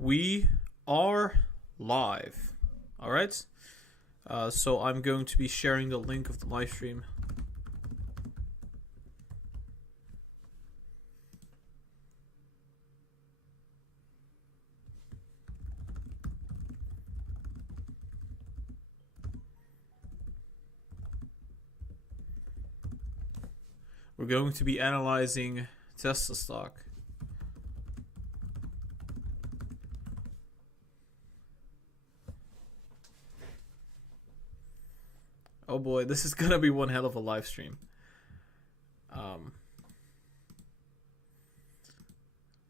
We are live. All right. So I'm going to be sharing the link of the live stream. We're going to be analyzing Tesla stock. Oh boy, this is gonna be one hell of a live stream.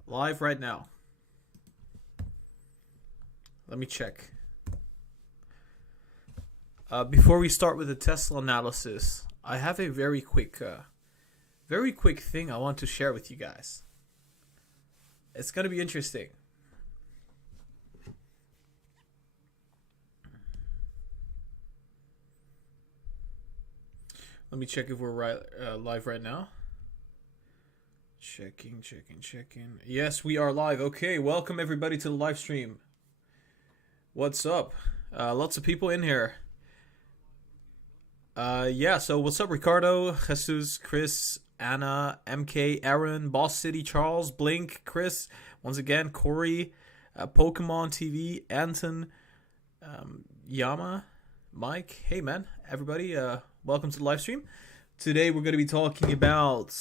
Live right now. Let me check. Before we start with the Tesla analysis, I have a very quick thing I want to share with you guys. It's gonna be interesting. Let me check if we're live right now. Checking. Yes, we are live. Okay, welcome everybody to the live stream. What's up? Lots of people in here. So what's up, Ricardo, Jesus, Chris, Anna, MK, Aaron, Boss City, Charles, Blink, Chris, once again, Corey, Pokemon TV, Anton, Yama, Mike. Hey man, everybody, welcome to the live stream. Today we're going to be talking about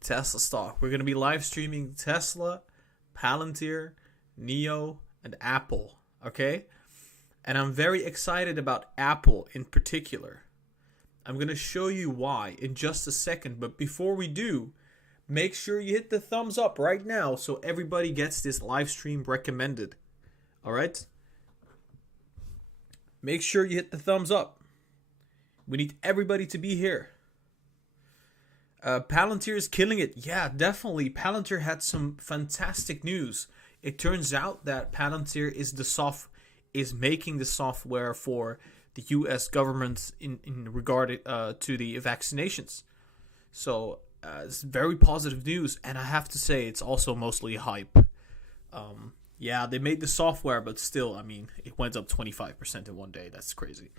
Tesla stock. We're going to be live streaming Tesla, Palantir, NIO, and Apple. Okay? And I'm very excited about Apple in particular. I'm going to show you why in just a second. But before we do, make sure you hit the thumbs up right now so everybody gets this live stream recommended. All right? Make sure you hit the thumbs up. We need everybody to be here. Palantir is killing it. Yeah, definitely. Palantir had some fantastic news. It turns out that Palantir is making the software for the U.S. government in regard to the vaccinations. So it's very positive news, and I have to say it's also mostly hype. Yeah, they made the software, but still, I mean, it went up 25% in one day. That's crazy.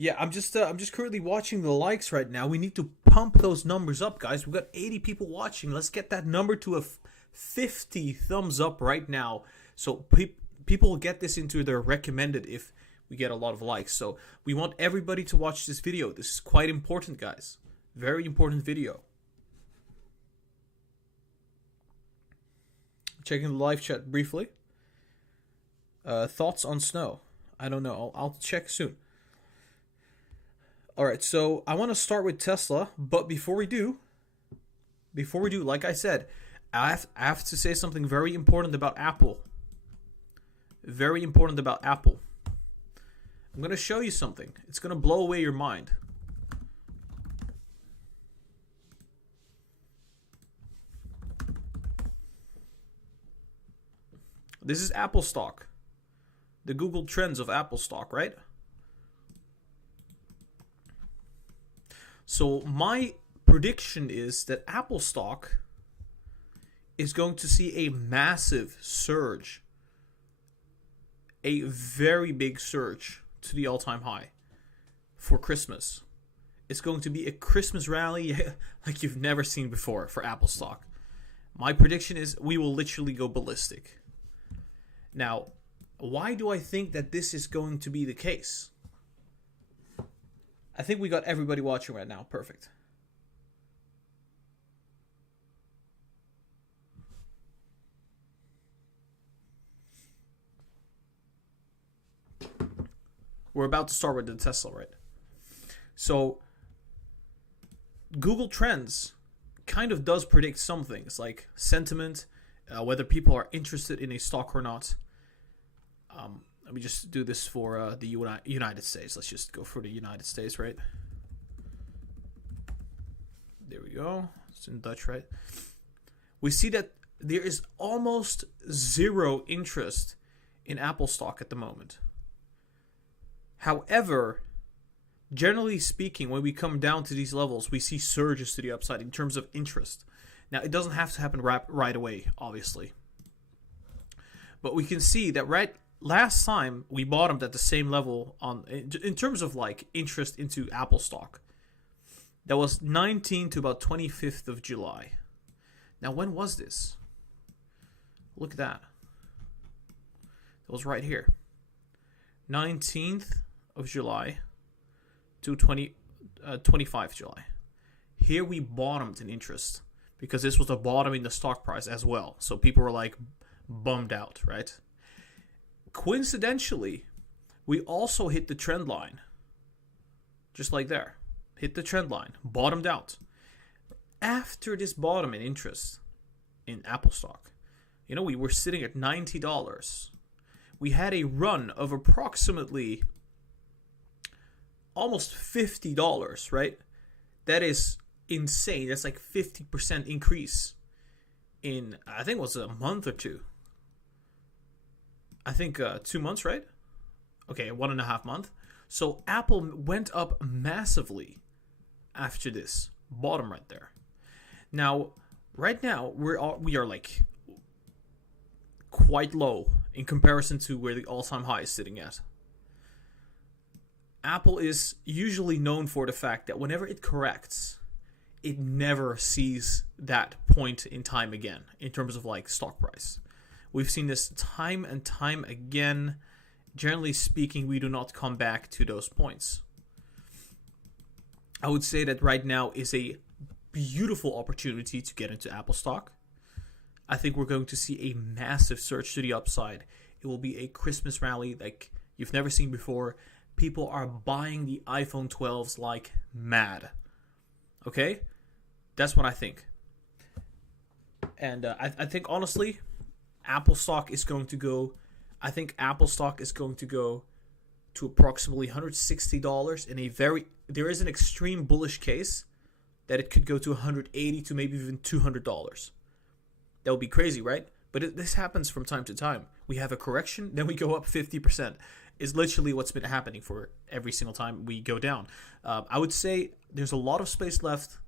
Yeah, I'm just currently watching the likes right now. We need to pump those numbers up, guys. We've got 80 people watching. Let's get that number to a 50 thumbs up right now, so people will get this into their recommended if we get a lot of likes. So we want everybody to watch this video. This is quite important, guys. Very important video. Checking the live chat briefly. Thoughts on snow? I don't know. I'll check soon. All right, so I want to start with Tesla, but before we do, like I said, I have to say something very important about Apple. Very important about Apple. I'm going to show you something. It's going to blow away your mind. This is Apple stock. The Google Trends of Apple stock, right? So my prediction is that Apple stock is going to see a massive surge. A very big surge to the all-time high for Christmas. It's going to be a Christmas rally like you've never seen before for Apple stock. My prediction is we will literally go ballistic. Now, why do I think that this is going to be the case? I think we got everybody watching right now. Perfect. We're about to start with the Tesla, right? So, Google Trends kind of does predict some things, like sentiment, whether people are interested in a stock or not. Let me just do this for the United States. Let's just go for the United States, right? There we go. It's in Dutch, right? We see that there is almost zero interest in Apple stock at the moment. However, generally speaking, when we come down to these levels, we see surges to the upside in terms of interest. Now, it doesn't have to happen right away, obviously. But we can see that last time we bottomed at the same level in terms of like interest into Apple stock. That was 19th to about 25th of July. Now, when was this? Look at that. It was right here. 19th of July to 25th July. Here we bottomed in interest because this was a bottom in the stock price as well. So people were like bummed out, right? Coincidentally, we also hit the trend line. Just like there. Hit the trend line. Bottomed out. After this bottom in interest in Apple stock, we were sitting at $90. We had a run of approximately almost $50, right? That is insane. That's like 50% increase in, I think it was a month or two. I think 2 months, right? Okay, 1.5 months. So Apple went up massively after this bottom right there. Now, right now, we are like quite low in comparison to where the all-time high is sitting at. Apple is usually known for the fact that whenever it corrects, it never sees that point in time again in terms of like stock price. We've seen this time and time again. Generally speaking, we do not come back to those points. I would say that right now is a beautiful opportunity to get into Apple stock. I think we're going to see a massive surge to the upside. It will be a Christmas rally like you've never seen before. People are buying the iPhone 12s like mad. Okay? That's what I think. And I think, honestly, Apple stock is going to go... I think Apple stock is going to go to approximately $160 in a very... There is an extreme bullish case that it could go to $180 to maybe even $200. That would be crazy, right? But this happens from time to time. We have a correction, then we go up 50%. Is literally what's been happening for every single time we go down. I would say there's a lot of space left.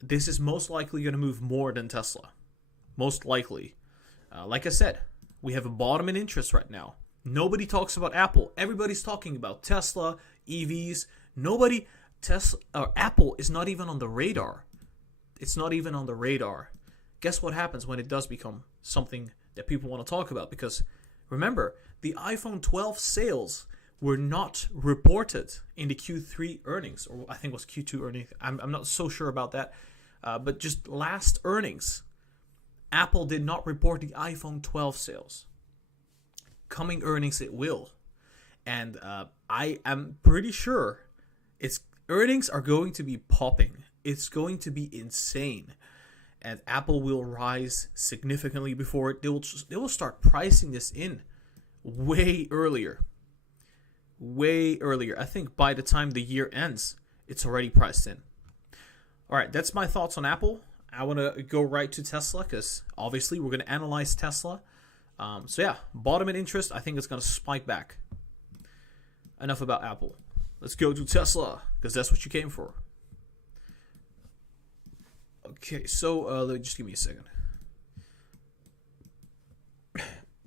This is most likely going to move more than Tesla. Most likely. Like I said, we have a bottom in interest right now. Nobody talks about Apple. Everybody's talking about Tesla, EVs. Apple is not even on the radar. It's not even on the radar. Guess what happens when it does become something that people want to talk about? Because remember, the iPhone 12 sales were not reported in the Q3 earnings, or I think it was Q2 earnings. I'm not so sure about that. But just last earnings, Apple did not report the iPhone 12 sales. Coming earnings, it will. And I am pretty sure its earnings are going to be popping. It's going to be insane. And Apple will rise significantly before it. They will start pricing this in way earlier. Way earlier. I think by the time the year ends, it's already priced in. All right, that's my thoughts on Apple. I want to go right to Tesla because obviously we're going to analyze Tesla. So yeah, bottom in interest. I think it's going to spike back. Enough about Apple. Let's go to Tesla because that's what you came for. Okay, so just give me a second.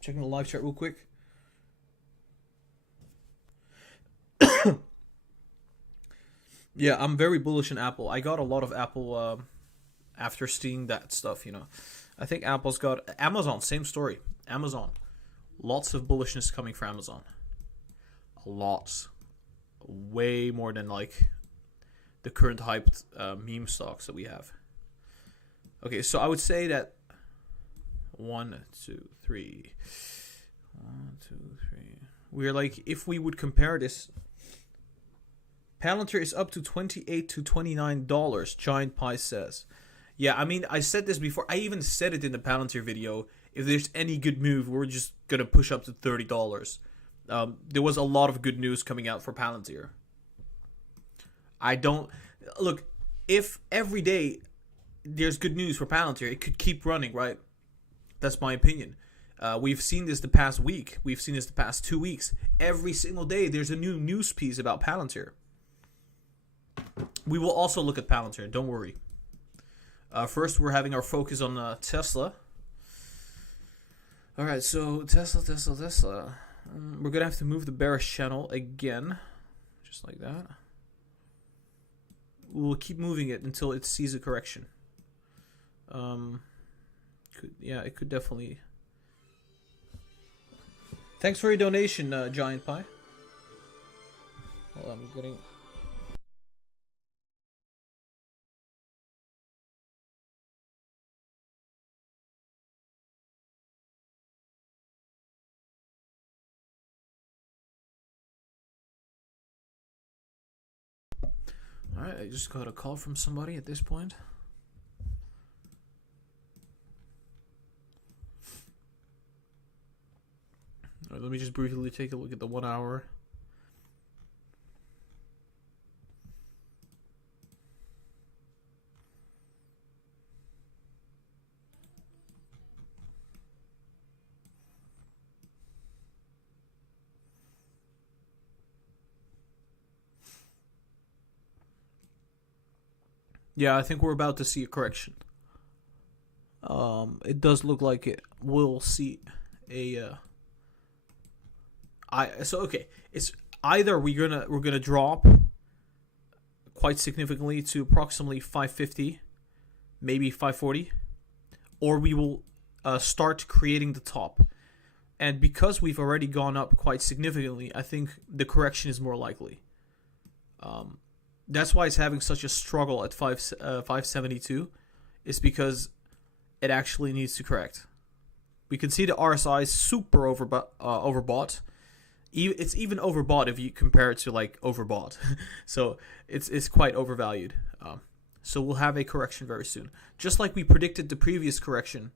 Checking the live chat real quick. Yeah, I'm very bullish on Apple. I got a lot of Apple after seeing that stuff, I think Apple's got... Amazon, same story. Amazon. Lots of bullishness coming from Amazon. Lots. Way more than, like, the current hyped meme stocks that we have. Okay, so I would say that 1, 2, 3. 1, 2, 3. We're like, if we would compare this, Palantir is up to $28 to $29, Giant Pie says. Yeah, I mean, I said this before. I even said it in the Palantir video. If there's any good move, we're just going to push up to $30. There was a lot of good news coming out for Palantir. Look, if every day there's good news for Palantir, it could keep running, right? That's my opinion. We've seen this the past week. We've seen this the past 2 weeks. Every single day there's a new news piece about Palantir. We will also look at Palantir, don't worry. First, we're having our focus on Tesla. All right, so Tesla. We're gonna have to move the bearish channel again, just like that. We'll keep moving it until it sees a correction. It could definitely. Thanks for your donation, Giant Pie. Well, I'm getting. Alright, I just got a call from somebody at this point. Alright, let me just briefly take a look at the 1 hour. Yeah, I think we're about to see a correction. It does look like it will see a. It's either we're gonna drop quite significantly to approximately 550, maybe 540, or we will start creating the top. And because we've already gone up quite significantly, I think the correction is more likely. That's why it's having such a struggle at 572, is because it actually needs to correct. We can see the RSI is super overbought. It's even overbought if you compare it to like overbought. So it's quite overvalued. So we'll have a correction very soon. Just like we predicted the previous correction,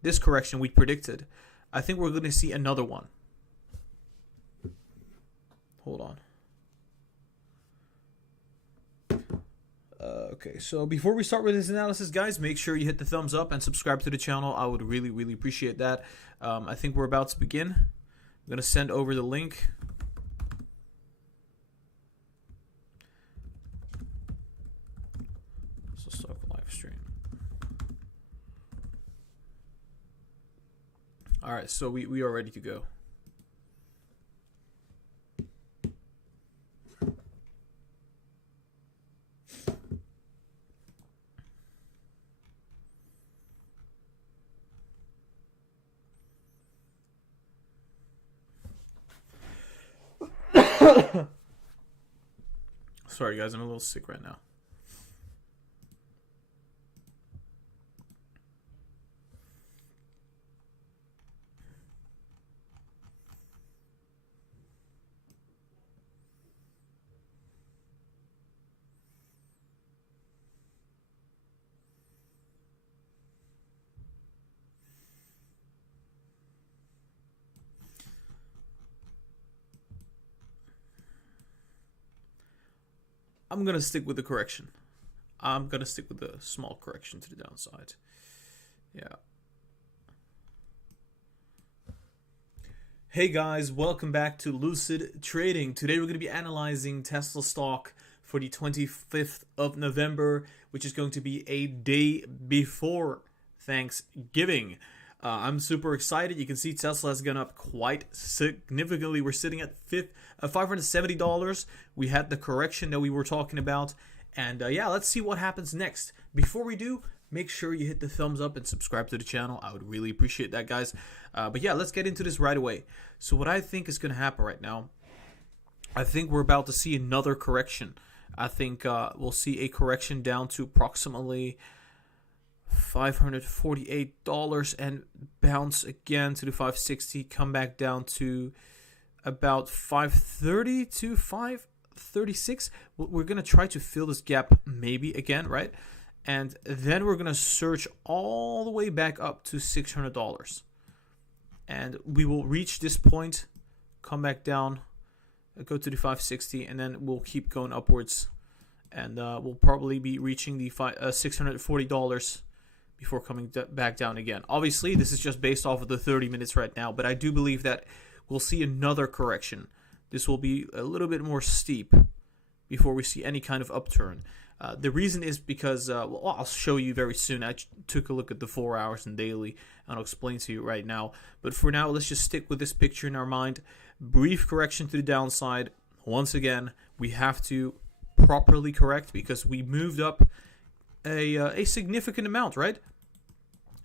this correction we predicted, I think we're going to see another one. Hold on. Okay, so before we start with this analysis, guys, make sure you hit the thumbs up and subscribe to the channel. I would really, really appreciate that. I think we're about to begin. I'm going to send over the link. So stock live stream. All right, so we are ready to go. Sorry, guys, I'm a little sick right now. I'm going to stick with the correction. I'm going to stick with the small correction to the downside. Yeah. Hey guys, welcome back to Lucid Trading. Today we're going to be analyzing Tesla stock for the 25th of November, which is going to be a day before Thanksgiving. I'm super excited. You can see Tesla has gone up quite significantly. We're sitting at $570. We had the correction that we were talking about. And yeah, let's see what happens next. Before we do, make sure you hit the thumbs up and subscribe to the channel. I would really appreciate that, guys. But yeah, let's get into this right away. So what I think is going to happen right now, I think we're about to see another correction. I think we'll see a correction down to approximately $548 and bounce again to the 560, come back down to about 530 to 536. We're going to try to fill this gap maybe again, right? And then we're going to surge all the way back up to $600. And we will reach this point, come back down, go to the 560, and then we'll keep going upwards. And we'll probably be reaching the $640 before coming back down again. Obviously, this is just based off of the 30 minutes right now, but I do believe that we'll see another correction. This will be a little bit more steep before we see any kind of upturn. The reason is because, well, I'll show you very soon. I took a look at the 4 hours and daily, and I'll explain to you right now. But for now, let's just stick with this picture in our mind. Brief correction to the downside. Once again, we have to properly correct because we moved up a significant amount, right?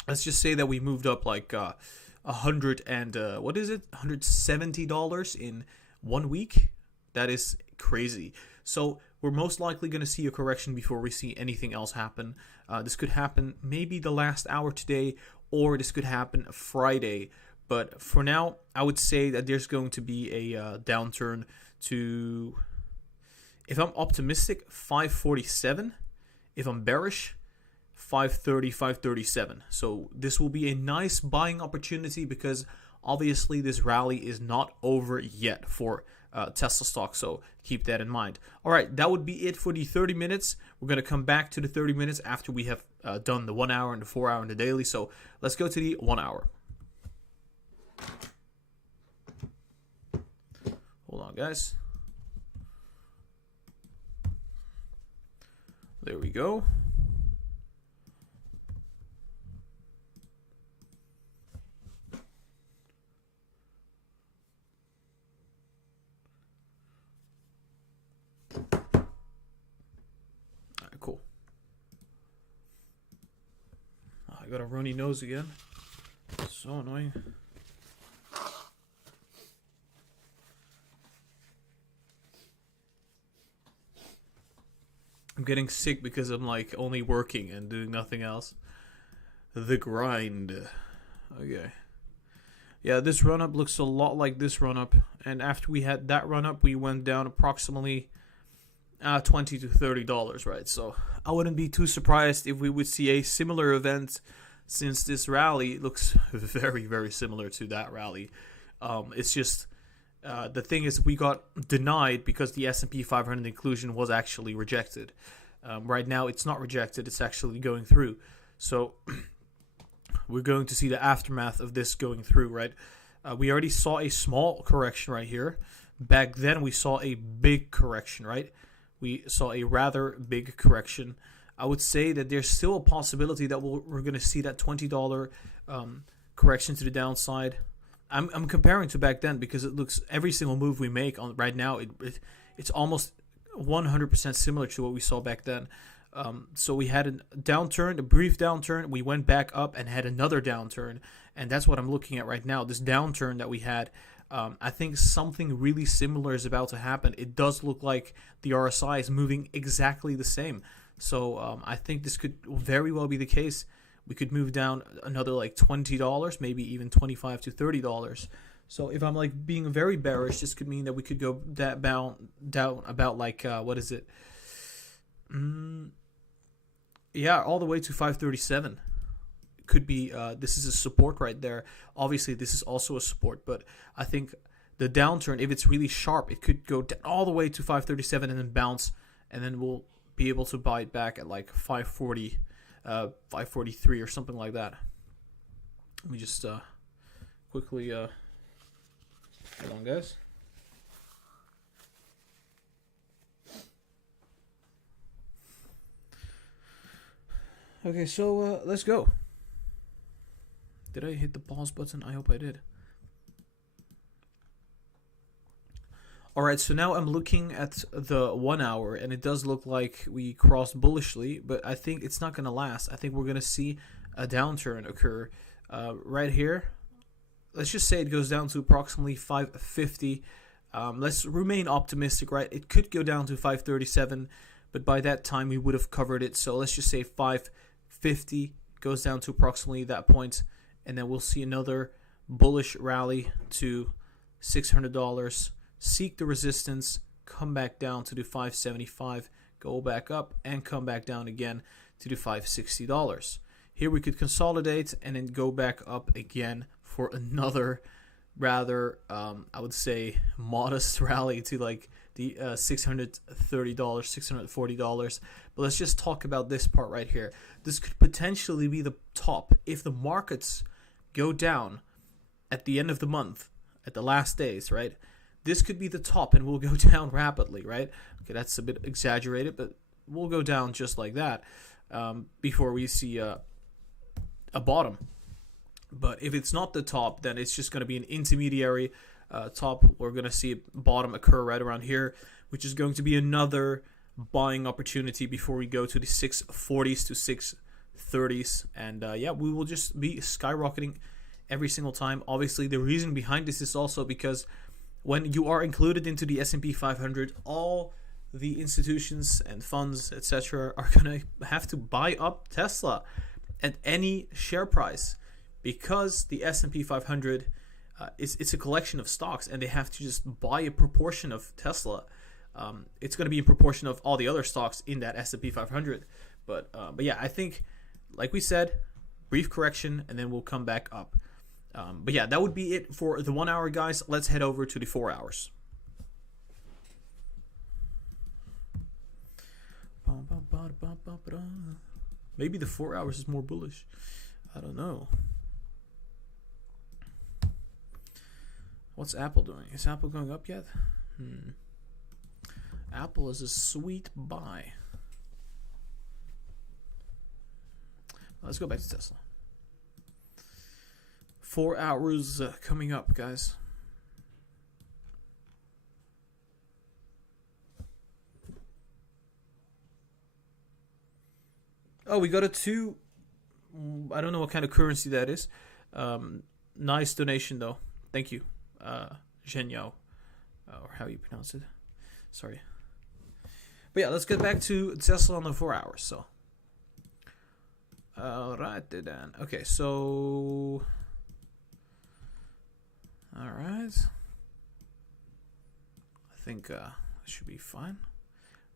Let's just say that we moved up like $170 in 1 week. That is crazy. So we're most likely going to see a correction before we see anything else happen. This could happen maybe the last hour today, or this could happen Friday. But for now, I would say that there's going to be a downturn to, if I'm optimistic, 547. If I'm bearish, 530, 537. So this will be a nice buying opportunity because obviously this rally is not over yet for Tesla stock, so keep that in mind. All right, that would be it for the 30 minutes. We're going to come back to the 30 minutes after we have done the 1 hour and the 4 hour and the daily. So let's go to the 1 hour. Hold on, guys. There we go. Cool. I got a runny nose again. So annoying. I'm getting sick because I'm like only working and doing nothing else. The grind. Okay. Yeah, this run up looks a lot like this run up, and after we had that run up, we went down approximately $20 to $30, right? So I wouldn't be too surprised if we would see a similar event, since this rally looks very, very similar to that rally. It's just the thing is we got denied because the S&P 500 inclusion was actually rejected. Right now it's not rejected, it's actually going through. So we're going to see the aftermath of this going through, right? We already saw a small correction right here. Back then we saw a big correction, right? We saw a rather big correction. I would say that there's still a possibility that we're going to see that $20 correction to the downside. I'm comparing to back then because it looks, every single move we make on right now, it's almost 100% similar to what we saw back then. So we had a downturn, a brief downturn. We went back up and had another downturn, and that's what I'm looking at right now. This downturn that we had. I think something really similar is about to happen. It does look like the RSI is moving exactly the same. So I think this could very well be the case. We could move down another like $20, maybe even $25 to $30. So if I'm like being very bearish, this could mean that we could go down about like, what is it? Yeah, all the way to 537. Could be, this is a support right there. Obviously, this is also a support, but I think the downturn, if it's really sharp, it could go down all the way to 537 and then bounce, and then we'll be able to buy it back at like 540, 543 or something like that. Let me just quickly, hold on, guys. Okay, so let's go. Did I hit the pause button? I hope I did. Alright, so now I'm looking at the 1 hour, and it does look like we crossed bullishly, but I think it's not going to last. I think we're going to see a downturn occur right here. Let's just say it goes down to approximately 550. Let's remain optimistic, right? It could go down to 537, but by that time we would have covered it. So let's just say 550 goes down to approximately that point, and then we'll see another bullish rally to $600. Seek the resistance, come back down to the 575, go back up, and come back down again to the $560. Here we could consolidate and then go back up again for another rather, I would say, modest rally to like the $630, $640. But let's just talk about this part right here. This could potentially be the top if the markets go down at the end of the month, at the last days, right? This could be the top and we'll go down rapidly, right? Okay, that's a bit exaggerated, but will go down just like that before we see a bottom. But if it's not the top, then it's just going to be an intermediary top. We're going to see a bottom occur right around here, which is going to be another buying opportunity before we go to the 640s to 630s. And yeah, we will just be skyrocketing every single time. Obviously, the reason behind this is also because when you are included into the S&P 500, all the institutions and funds, etc., are going to have to buy up Tesla at any share price, because the S&P 500 it's a collection of stocks, and they have to just buy a proportion of Tesla. It's going to be in proportion of all the other stocks in that S&P 500. But yeah, I think, like we said, brief correction, and then we'll come back up. But yeah, that would be it for the 1 hour, guys. Let's head over to the 4 hours. Maybe the 4 hours is more bullish. I don't know. What's Apple doing? Is Apple going up yet? Apple is a sweet buy. Let's go back to Tesla. 4 hours coming up, guys. Oh, we got a 2. I don't know what kind of currency that is. Nice donation, though. Thank you. Zhenyao, or how you pronounce it. Sorry. But yeah, let's get back to Tesla on the 4 hours. So, alright then. Okay, so, alright. I think it should be fine.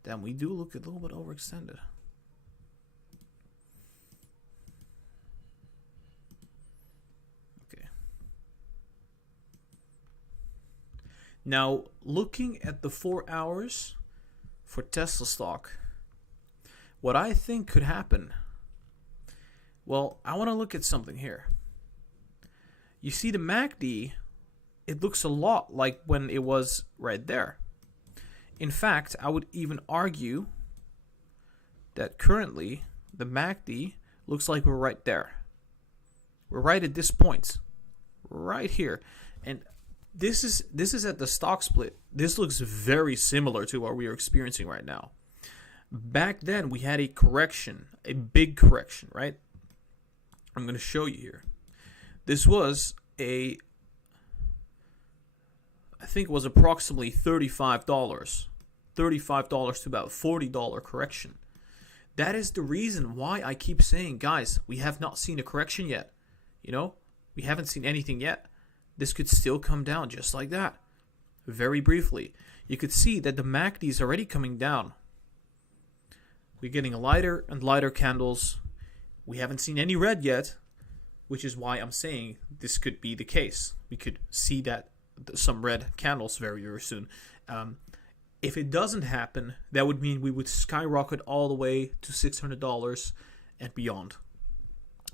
Then we do look a little bit overextended. Now, looking at the 4 hours for Tesla stock, what I think could happen, well, I want to look at something here. You see the MACD, it looks a lot like when it was right there. In fact, I would even argue that currently the MACD looks like we're right there. We're right at this point, right here. And this is at the stock split. This looks very similar to what we are experiencing right now. Back then, we had a correction, a big correction, right? I'm going to show you here. This was I think it was approximately $35 to about $40 correction. That is the reason why I keep saying, guys, we have not seen a correction yet. You know, we haven't seen anything yet. This could still come down just like that. Very briefly, you could see that the MACD is already coming down. We're getting lighter and lighter candles. We haven't seen any red yet, which is why I'm saying this could be the case. We could see that some red candles very, very soon. If it doesn't happen, that would mean we would skyrocket all the way to $600 and beyond.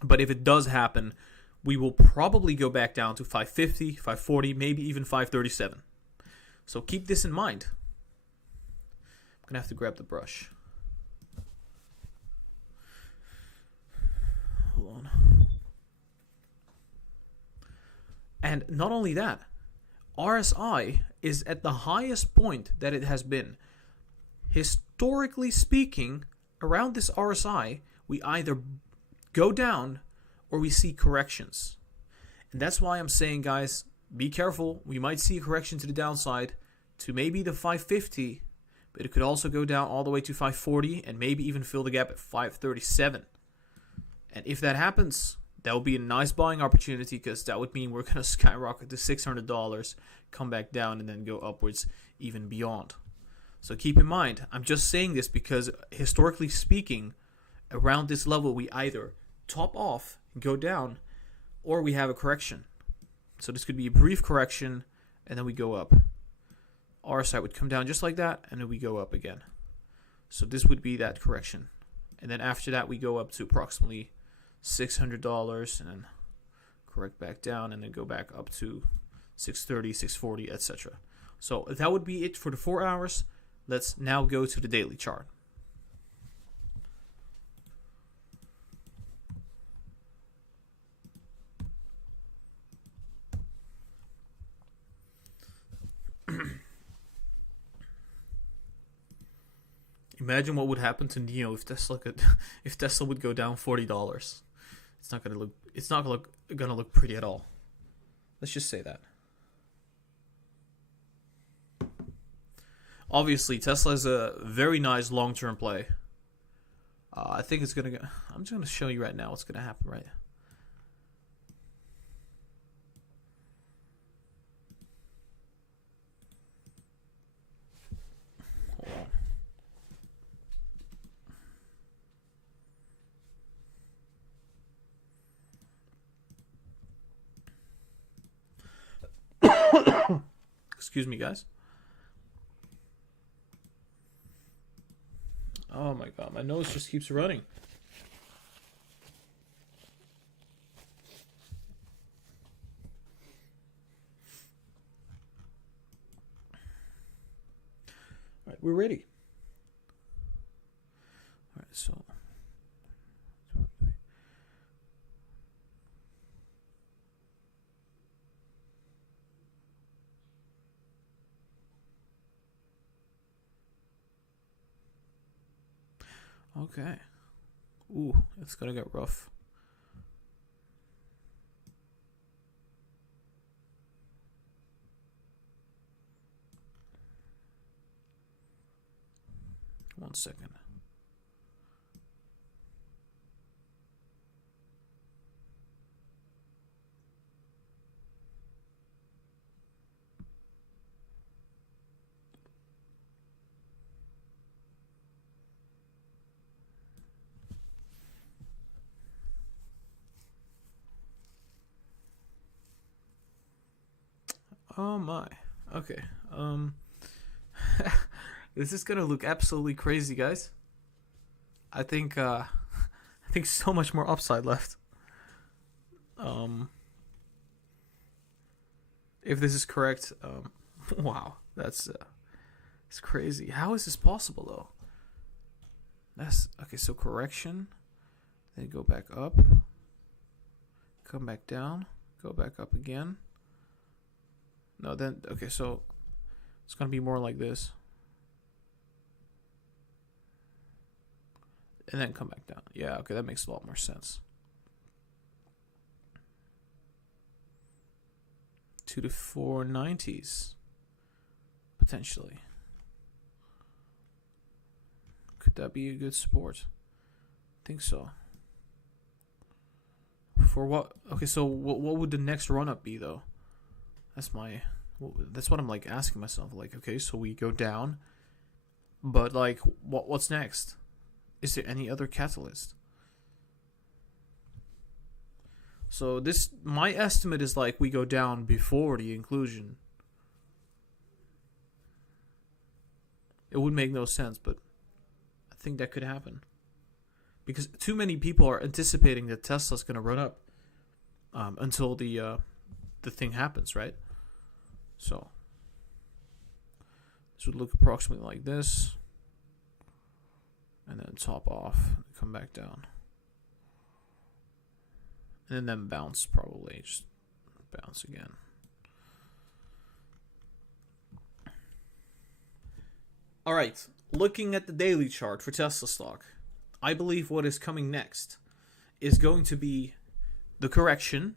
But if it does happen, we will probably go back down to 550, 540, maybe even 537. So keep this in mind. I'm going to have to grab the brush. Hold on. And not only that, RSI is at the highest point that it has been. Historically speaking, around this RSI, we either go down or we see corrections. And that's why I'm saying, guys, be careful. We might see a correction to the downside to maybe the 550, but it could also go down all the way to 540 and maybe even fill the gap at 537. And if that happens, that would be a nice buying opportunity, because that would mean we're going to skyrocket to $600, come back down, and then go upwards even beyond. So keep in mind, I'm just saying this because historically speaking, around this level, we either top off and go down, or we have a correction. So this could be a brief correction, and then we go up. RSI would come down just like that, and then we go up again. So this would be that correction. And then after that, we go up to approximately $600, and then correct back down, and then go back up to 630, 640, etc. So that would be it for the 4 hours. Let's now go to the daily chart. Imagine what would happen to NIO if if Tesla would go down $40. It's not gonna look pretty at all. Let's just say that. Obviously, Tesla is a very nice long-term play. I think it's gonna go. I'm just gonna show you right now what's gonna happen, right? Excuse me, guys. Oh my god, my nose just keeps running. All right, we're ready. All right, so. Okay. Ooh, it's gonna get rough. One second. Oh my. Okay. This is gonna look absolutely crazy, guys. I think so much more upside left. If this is correct, wow, it's crazy. How is this possible though? That's okay. So correction, then go back up, come back down, go back up again. No, then, okay, so it's going to be more like this. And then come back down. Yeah, okay, that makes a lot more sense. To the 490s, potentially. Could that be a good support? I think so. For what? Okay, so what would the next run-up be, though? That's what I'm like asking myself. Like, okay, so we go down, but like, what's next? Is there any other catalyst? So my estimate is like we go down before the inclusion. It would make no sense, but I think that could happen because too many people are anticipating that Tesla's going to run up until the thing happens, right? So this would look approximately like this, and then top off, and come back down, and then bounce, probably just bounce again. All right, looking at the daily chart for Tesla stock, I believe what is coming next is going to be the correction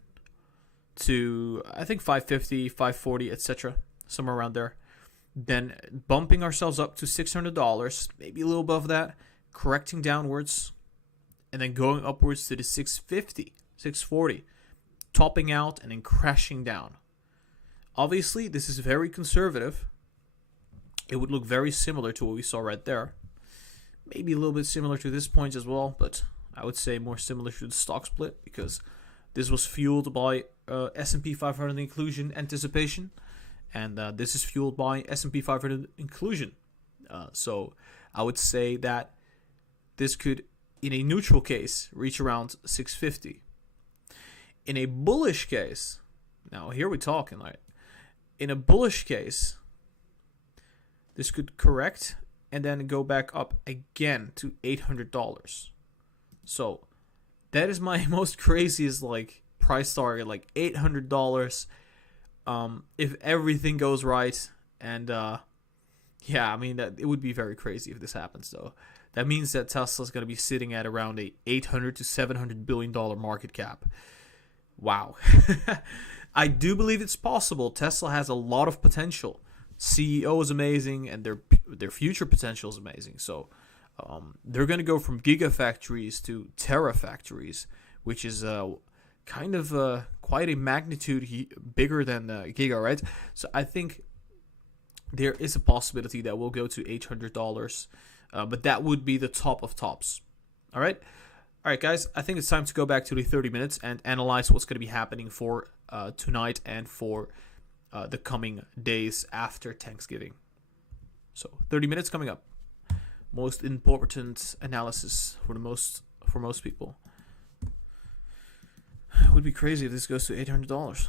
to, I think, 550, 540, etc., somewhere around there. Then bumping ourselves up to $600, maybe a little above that, correcting downwards, and then going upwards to the 650, 640, topping out and then crashing down. Obviously, this is very conservative. It would look very similar to what we saw right there. Maybe a little bit similar to this point as well, but I would say more similar to the stock split because this was fueled by S&P 500 inclusion anticipation, and this is fueled by S&P 500 inclusion. So I would say that this could, in a neutral case, reach around 650. In a bullish case, now here we're talking, right? In a bullish case, this could correct and then go back up again to $800. So that is my most craziest like price target, like $800. If everything goes right and Yeah, I mean, that it would be very crazy if this happens, though. That means that Tesla's going to be sitting at around a $800 to $700 billion market cap. Wow. I do believe it's possible. Tesla has a lot of potential. CEO is amazing, and their future potential is amazing. So they're going to go from gigafactories to terafactories, which is kind of quite a magnitude bigger than giga, right? So I think there is a possibility that we'll go to $800, but that would be the top of tops. All right, guys. I think it's time to go back to the 30 minutes and analyze what's going to be happening for tonight and for the coming days after Thanksgiving. So 30 minutes coming up. Most important analysis for most people. It would be crazy if this goes to $800.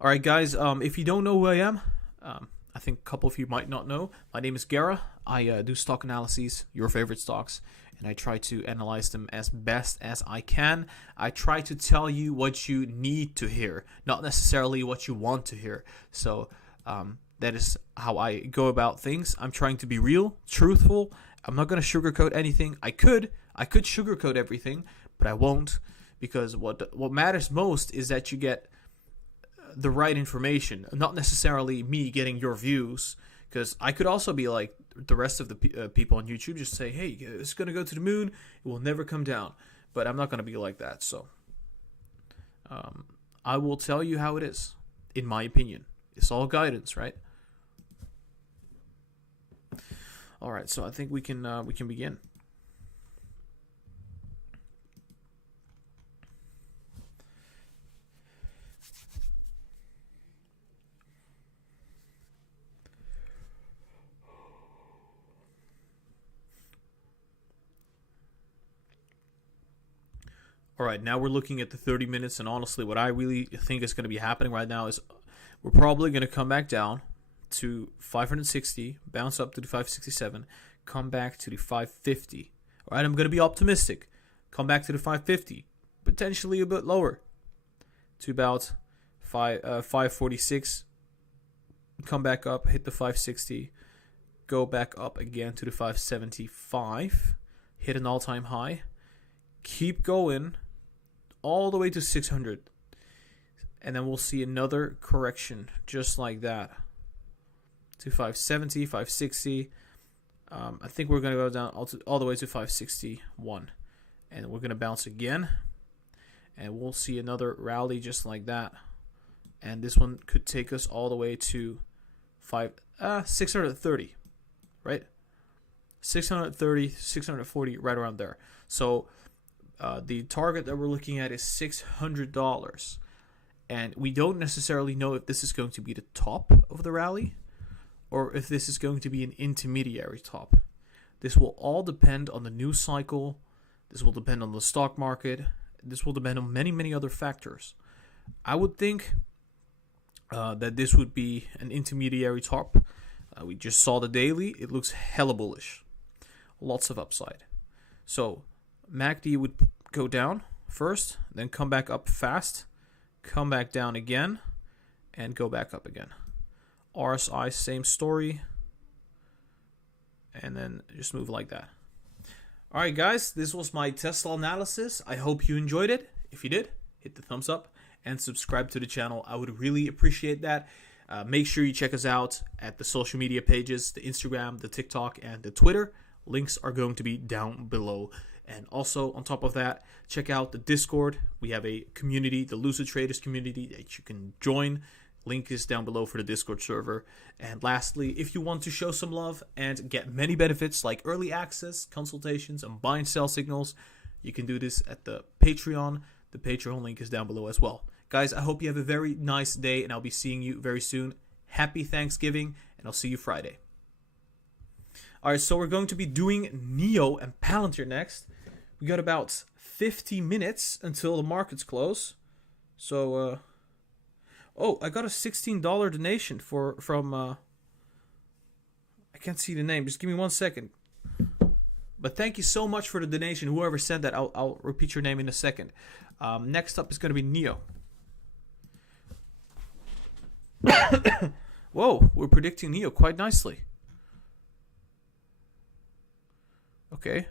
All right, guys. If you don't know who I am, I think a couple of you might not know. My name is Gara. I do stock analyses, your favorite stocks, and I try to analyze them as best as I can. I try to tell you what you need to hear, not necessarily what you want to hear. So that is how I go about things. I'm trying to be real, truthful. I'm not going to sugarcoat anything. I could sugarcoat everything, but I won't, because what matters most is that you get the right information, not necessarily me getting your views, because I could also be like the rest of the people on YouTube, just say, hey, it's going to go to the moon, it will never come down. But I'm not going to be like that. So I will tell you how it is, in my opinion. It's all guidance, right? All right, so I think we can begin. All right, now we're looking at the 30 minutes, and honestly, what I really think is going to be happening right now is we're probably going to come back down to 560, bounce up to the 567, come back to the 550. All right, I'm going to be optimistic. Come back to the 550, potentially a bit lower, to about 546. Come back up, hit the 560, go back up again to the 575, hit an all-time high, keep going all the way to 600, and then we'll see another correction just like that to 570, 560. I think we're going to go down all the way to 561, and we're going to bounce again, and we'll see another rally just like that, and this one could take us all the way to 630, right? 630, 640, right around there. So the target that we're looking at is $600, and we don't necessarily know if this is going to be the top of the rally or if this is going to be an intermediary top. This will all depend on the news cycle. This will depend on the stock market. This will depend on many, many other factors. I would think that this would be an intermediary top. We just saw the daily. It looks hella bullish. Lots of upside. So MACD would go down first, then come back up fast, come back down again, and go back up again. RSI, same story, and then just move like that. All right, guys, this was my Tesla analysis. I hope you enjoyed it. If you did, hit the thumbs up and subscribe to the channel. I would really appreciate that. Make sure you check us out at the social media pages, the Instagram, the TikTok, and the Twitter. Links are going to be down below. And also, on top of that, check out the Discord. We have a community, the Lucid Traders community, that you can join. Link is down below for the Discord server. And lastly, if you want to show some love and get many benefits like early access, consultations, and buy and sell signals, you can do this at the Patreon. The Patreon link is down below as well. Guys, I hope you have a very nice day, and I'll be seeing you very soon. Happy Thanksgiving, and I'll see you Friday. All right, so we're going to be doing NIO and Palantir next. We got about 50 minutes until the markets close. So, oh, I got a $16 donation from I can't see the name. Just give me 1 second. But thank you so much for the donation. Whoever sent that, I'll repeat your name in a second. Next up is going to be NIO. Whoa, we're predicting NIO quite nicely. Okay.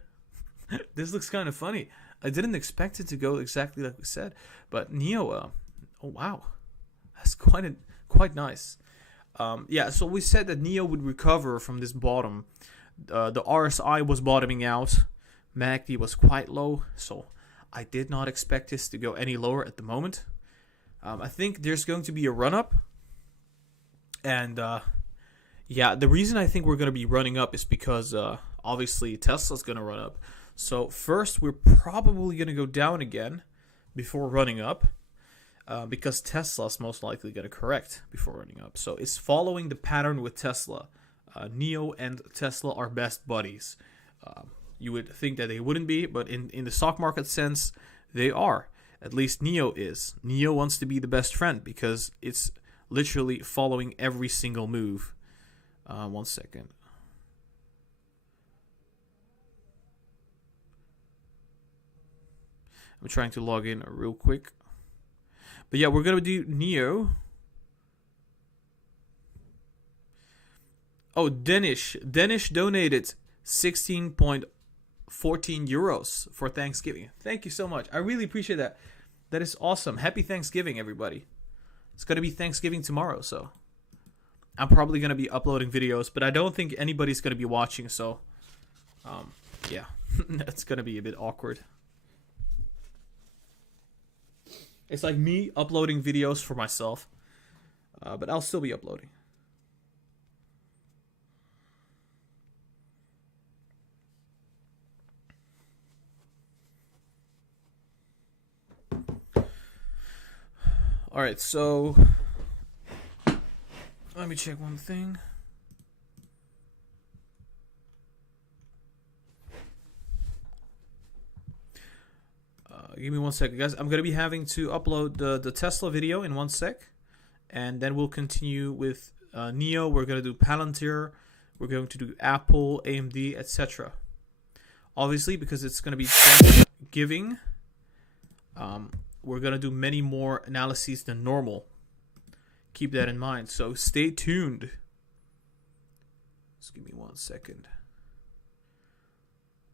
This looks kind of funny. I didn't expect it to go exactly like we said, but NIO, oh wow, that's quite nice. Yeah, so we said that NIO would recover from this bottom. The RSI was bottoming out. MACD was quite low, so I did not expect this to go any lower at the moment. I think there's going to be a run-up. And, yeah, the reason I think we're going to be running up is because, obviously, Tesla's going to run up. So, first, we're probably going to go down again before running up. Because Tesla's most likely going to correct before running up. So, it's following the pattern with Tesla. NIO and Tesla are best buddies. You would think that they wouldn't be, but in the stock market sense, they are. At least NIO is. NIO wants to be the best friend because it's literally following every single move. 1 second. I'm trying to log in real quick. But yeah, we're going to do NIO. Oh, Danish donated 16.14 euros for Thanksgiving. Thank you so much. I really appreciate that. That is awesome. Happy Thanksgiving, everybody. It's going to be Thanksgiving tomorrow, so I'm probably going to be uploading videos, but I don't think anybody's going to be watching, so yeah, that's going to be a bit awkward. It's like me uploading videos for myself, but I'll still be uploading. All right, so let me check one thing. Give me 1 second, guys. I'm going to be having to upload the Tesla video in 1 sec. And then we'll continue with NIO. We're going to do Palantir. We're going to do Apple, AMD, etc. Obviously, because it's going to be Thanksgiving, we're going to do many more analyses than normal. Keep that in mind. So stay tuned. Just give me 1 second.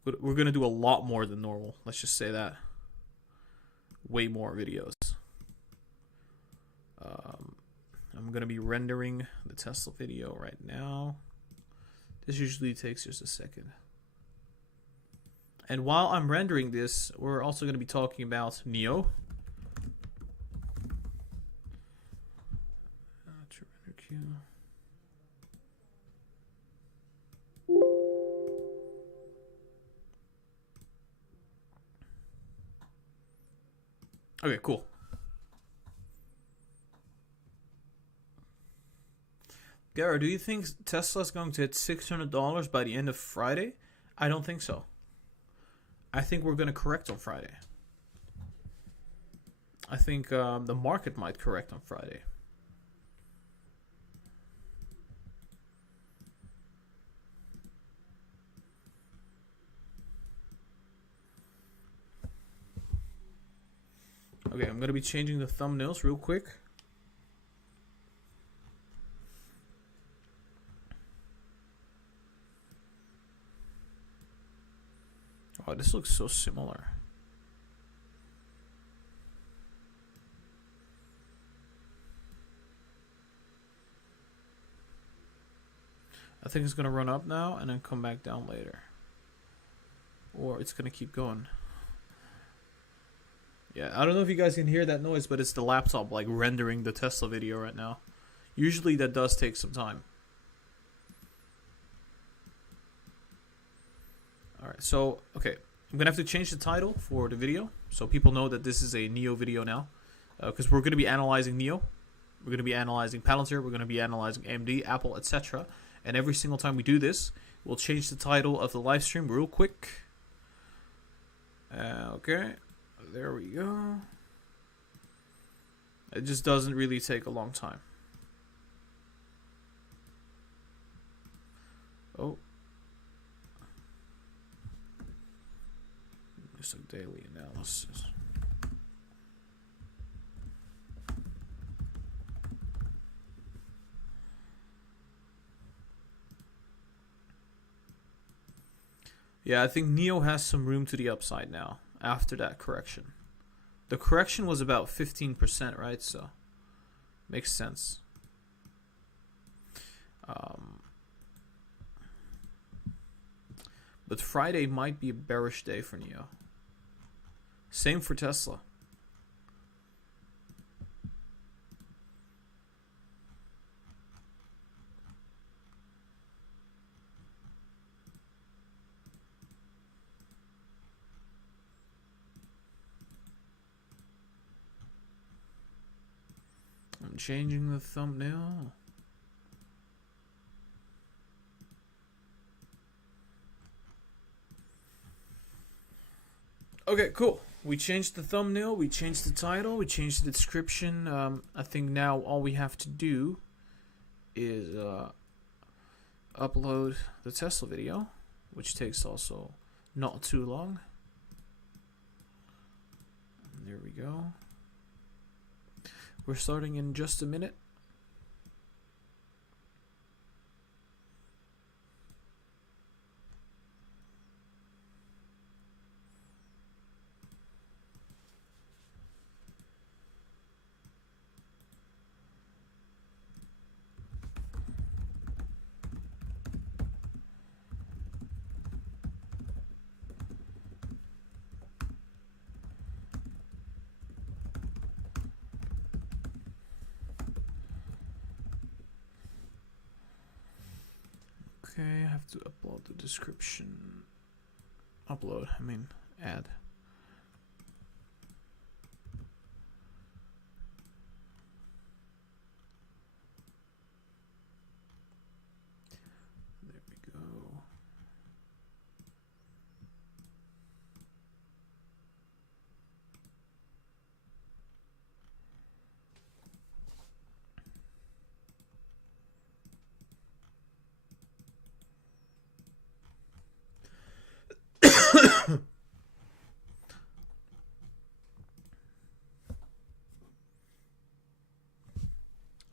We're going to do a lot more than normal. Let's just say that. Way more videos. I'm going to be rendering the Tesla video right now. This usually takes just a second. And while I'm rendering this, we're also going to be talking about NIO. Okay, cool. Garrett, do you think Tesla's going to hit $600 by the end of Friday? I don't think so. I think we're going to correct on Friday. I think the market might correct on Friday. Okay, I'm going to be changing the thumbnails real quick. Oh, this looks so similar. I think it's going to run up now and then come back down later. Or it's going to keep going. Yeah, I don't know if you guys can hear that noise, but it's the laptop like rendering the Tesla video right now. Usually that does take some time. Alright, so, okay. I'm going to have to change the title for the video so people know that this is a NIO video now. Because we're going to be analyzing NIO. We're going to be analyzing Palantir. We're going to be analyzing AMD, Apple, etc. And every single time we do this, we'll change the title of the live stream real quick. Okay. There we go. It just doesn't really take a long time. Oh. There's a daily analysis. Yeah, I think NIO has some room to the upside now after that correction. The correction was about 15%, right? So makes sense. But Friday might be a bearish day for NIO. Same for Tesla. I'm changing the thumbnail. Okay, cool. We changed the thumbnail, we changed the title, we changed the description. I think now all we have to do is upload the Tesla video, which takes also not too long. And there we go. We're starting in just a minute. Okay, I have to upload the description. Upload, I mean add. There we go.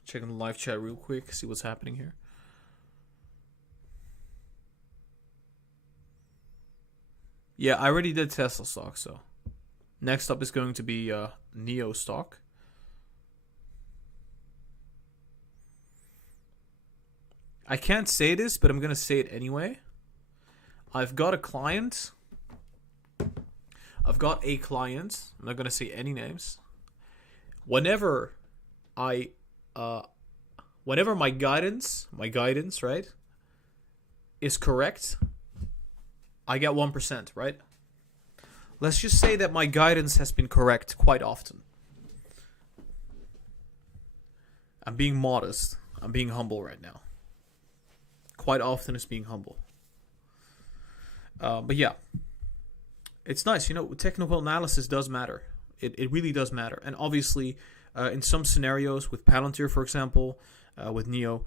Checking the live chat real quick, see what's happening here. Yeah, I already did Tesla stock, so next up is going to be NIO stock. I can't say this, but I'm gonna say it anyway. I've got a client. I'm not gonna say any names. Whenever my guidance, right, is correct, I get 1%, right? Let's just say that my guidance has been correct quite often. I'm being modest. I'm being humble right now. Quite often it's being humble. But yeah, it's nice. Technical analysis does matter. It really does matter. And obviously, in some scenarios with Palantir, for example, with NIO,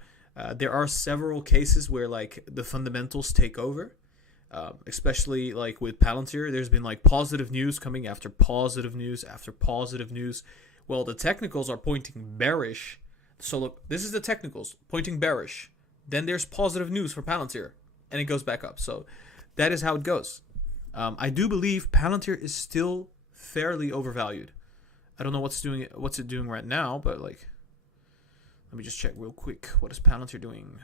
there are several cases where like the fundamentals take over. Especially like with Palantir, there's been like positive news coming after positive news after positive news. Well, the technicals are pointing bearish. So look, this is the technicals pointing bearish. Then there's positive news for Palantir, and it goes back up. So that is how it goes. I do believe Palantir is still fairly overvalued. I don't know what's it doing right now, but like, let me just check real quick. What is Palantir doing?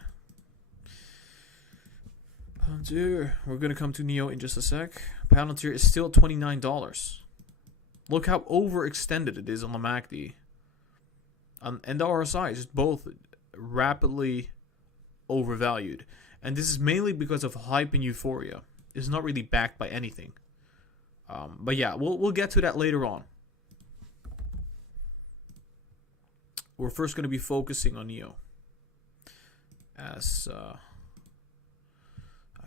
Palantir. We're gonna come to NIO in just a sec. Palantir is still $29. Look how overextended it is on the MACD. And the RSI is both rapidly overvalued, and this is mainly because of hype and euphoria. It's not really backed by anything. But yeah, we'll get to that later on. We're first going to be focusing on NIO, as I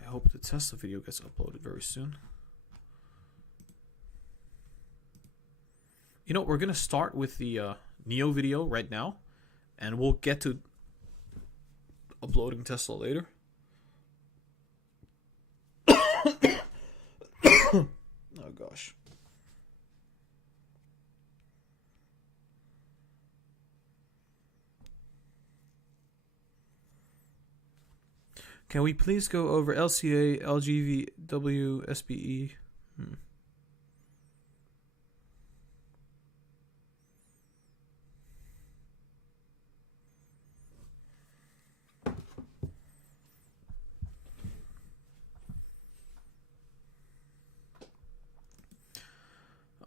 hope the Tesla video gets uploaded very soon. We're going to start with the NIO video right now, and we'll get to uploading Tesla later. Oh gosh. Can we please go over LCA, LGVW, SBE?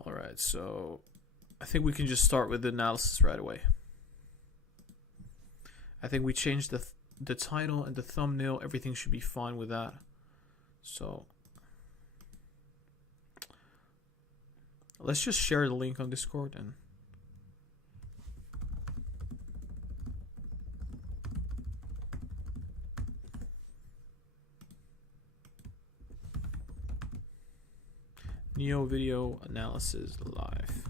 All right, so I think we can just start with the analysis right away. I think we changed the title and the thumbnail. Everything should be fine with that. So let's just share the link on Discord and NIO video analysis live.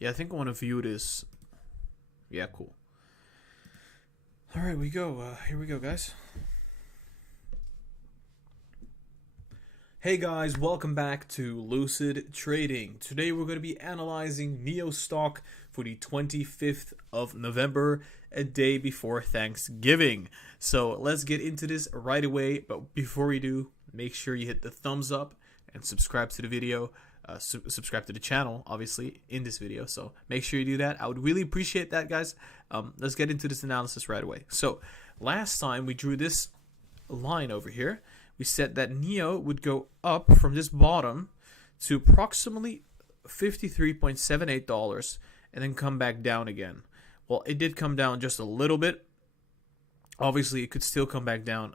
Yeah, I think I want to view this. Yeah, cool. All right, we go. Here we go, guys. Hey guys, welcome back to Lucid Trading. Today we're going to be analyzing NIO Stock for the 25th of November, a day before Thanksgiving. So let's get into this right away. But before we do, make sure you hit the thumbs up and subscribe to the video. Subscribe to the channel, obviously, in this video. So make sure you do that. I would really appreciate that, guys. Let's get into this analysis right away. So last time we drew this line over here. We said that NIO would go up from this bottom to approximately $53.78 and then come back down again. Well, it did come down just a little bit. Obviously, it could still come back down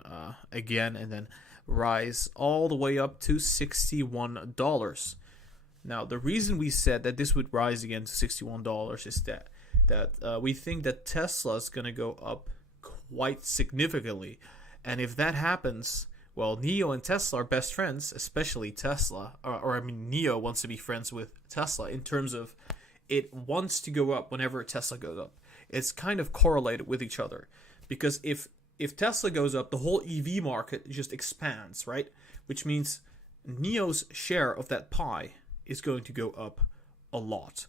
again and then rise all the way up to $61. Now, the reason we said that this would rise again to $61 is that we think that Tesla is going to go up quite significantly. And if that happens, well, NIO and Tesla are best friends, especially Tesla. Or I mean, NIO wants to be friends with Tesla in terms of it wants to go up whenever Tesla goes up. It's kind of correlated with each other. Because if Tesla goes up, the whole EV market just expands, right? Which means NIO's share of that pie is going to go up a lot,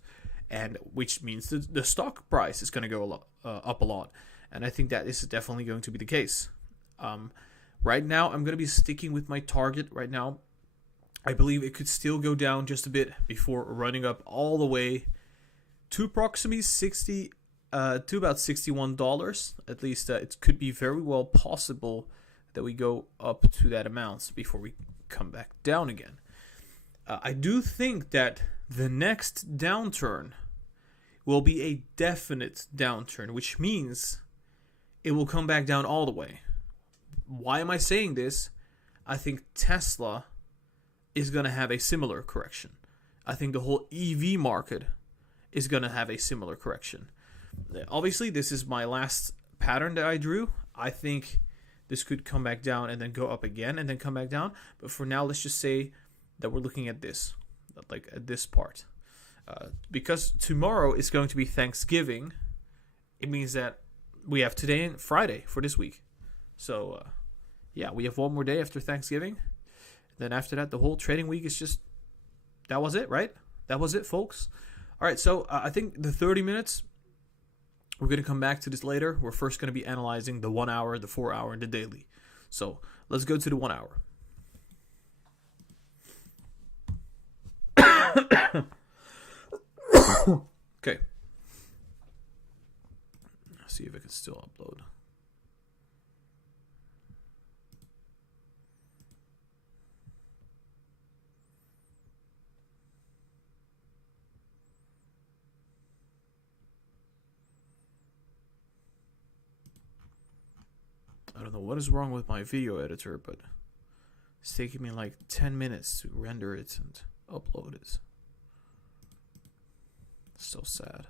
and which means the stock price is going to go up a lot, and I think that is definitely going to be the case. Right now, I'm going to be sticking with my target. Right now, I believe it could still go down just a bit before running up all the way to approximately to about $61. At least it could be very well possible that we go up to that amount before we come back down again. I do think that the next downturn will be a definite downturn, which means it will come back down all the way. Why am I saying this? I think Tesla is going to have a similar correction. I think the whole EV market is going to have a similar correction. Obviously, this is my last pattern that I drew. I think this could come back down and then go up again and then come back down. But for now, let's just say that we're looking at this, like at this part. Because tomorrow is going to be Thanksgiving, it means that we have today and Friday for this week. So, yeah, we have one more day after Thanksgiving. Then after that, the whole trading week is just, that was it, right? That was it, folks. All right, so I think the 30 minutes, we're going to come back to this later. We're first going to be analyzing the 1 hour, the 4 hour, and the daily. So let's go to the 1 hour. Okay. Let's see if I can still upload. I don't know what is wrong with my video editor, but it's taking me like 10 minutes to render it and upload it. It's so sad.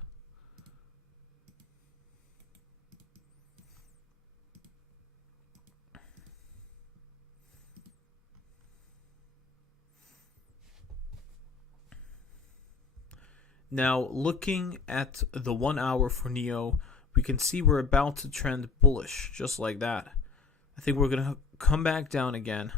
Now, looking at the 1 hour for NIO, we can see we're about to trend bullish, just like that. I think we're going to come back down again,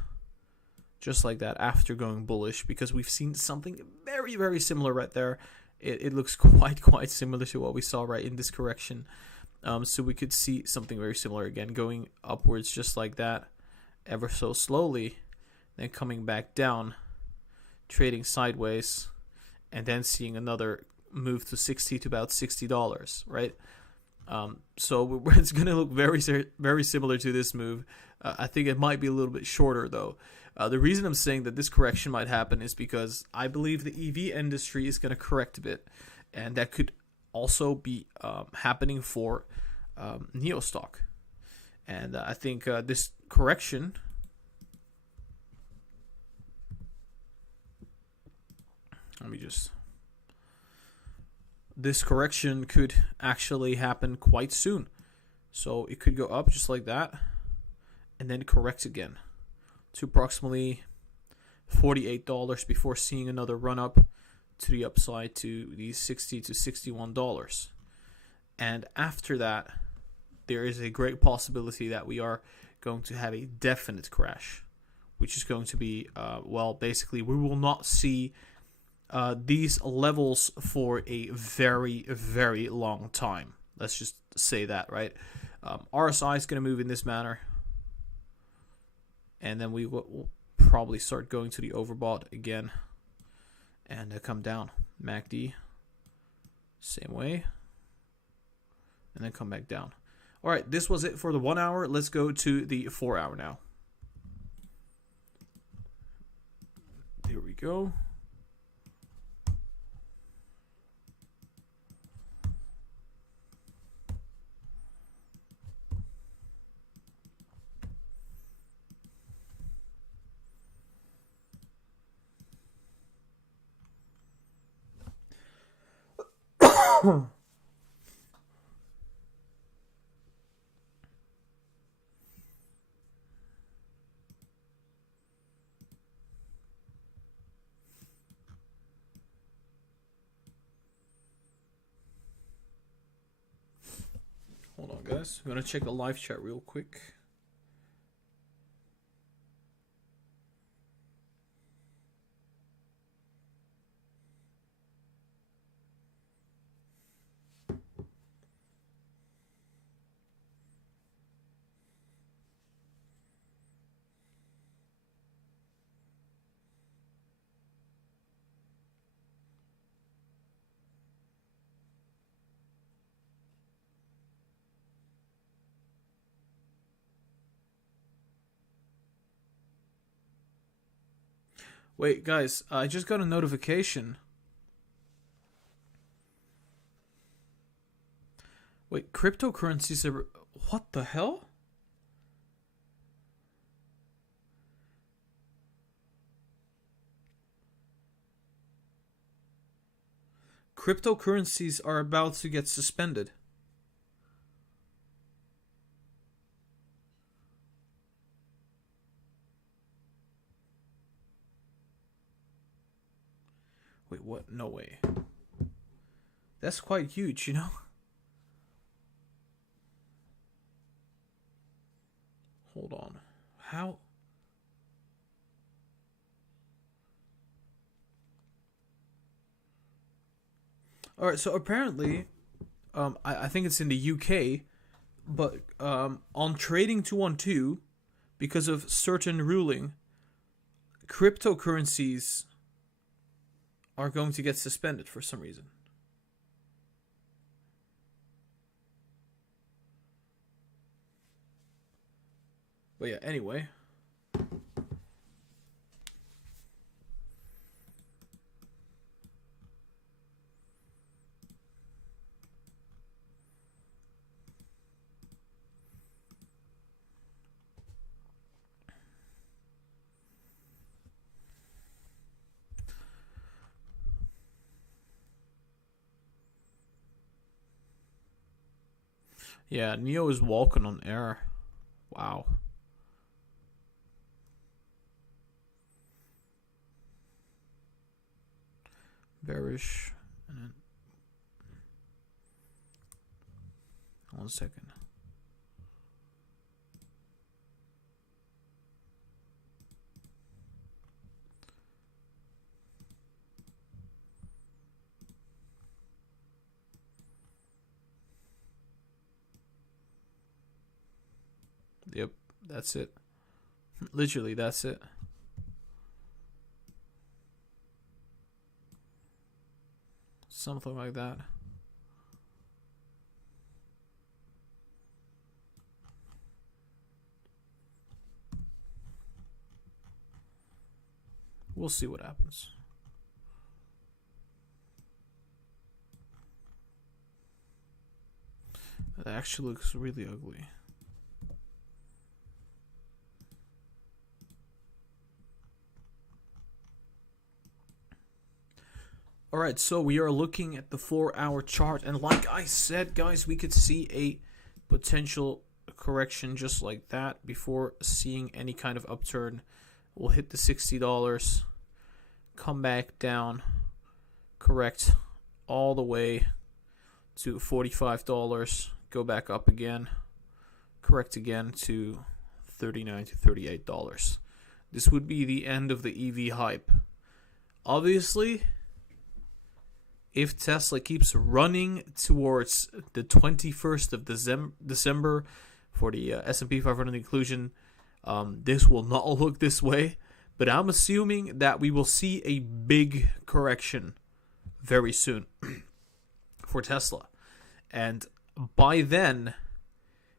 just like that, after going bullish, because we've seen something very, very similar right there. It looks quite similar to what we saw right in this correction. So we could see something very similar again, going upwards just like that, ever so slowly, then coming back down, trading sideways, and then seeing another move to 60 to about $60, right? So it's going to look very similar to this move. I think it might be a little bit shorter though. The reason I'm saying that this correction might happen is because I believe the EV industry is going to correct a bit, and that could also be happening for NIO stock. And I think this correction, this correction could actually happen quite soon. So it could go up just like that and then correct again to approximately $48 before seeing another run up to the upside to the $60 to $61. And after that, there is a great possibility that we are going to have a definite crash, which is going to be, well, basically we will not see these levels for a very long time. Let's just say that, right? RSI is going to move in this manner, and then we will probably start going to the overbought again and come down. MACD, same way, and then come back down. All right, this was it for the 1 hour. Let's go to the 4 hour now. There we go. Hold on, guys. I'm going to check the live chat real quick. Wait, guys, I just got a notification. Wait, cryptocurrencies are... What the hell? Cryptocurrencies are about to get suspended. Wait, what? No way. That's quite huge, you know? Hold on. How? Alright, so apparently, I think it's in the UK, but on Trading 212, because of certain ruling, cryptocurrencies are going to get suspended for some reason. But yeah, anyway. Yeah, NIO is walking on air. Wow. Bearish. And then 1 second. Yep, that's it. Literally, that's it. Something like that. We'll see what happens. That actually looks really ugly. Alright, so we are looking at the 4-hour chart, and like I said, guys, we could see a potential correction just like that before seeing any kind of upturn. We'll hit the $60, come back down, correct all the way to $45, go back up again, correct again to $39 to $38. This would be the end of the EV hype. Obviously, if Tesla keeps running towards the 21st of December for the S&P 500 inclusion, this will not look this way. But I'm assuming that we will see a big correction very soon for Tesla. And by then,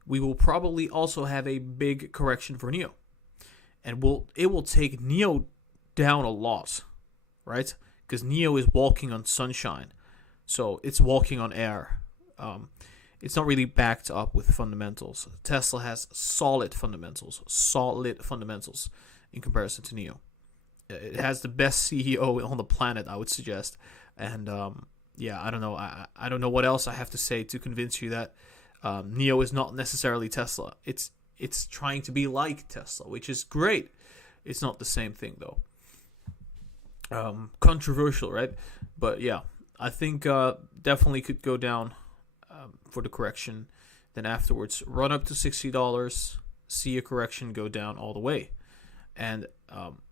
we will probably also have a big correction for NIO. And it will take NIO down a lot, right? Because NIO is walking on sunshine. So it's walking on air. It's not really backed up with fundamentals. Tesla has solid fundamentals in comparison to NIO. It has the best CEO on the planet, I would suggest. And yeah, I don't know. I don't know what else I have to say to convince you that NIO is not necessarily Tesla. It's trying to be like Tesla, which is great. It's not the same thing, though. Controversial, right? But yeah, I think definitely could go down for the correction. Then afterwards, run up to $60, see a correction, go down all the way. And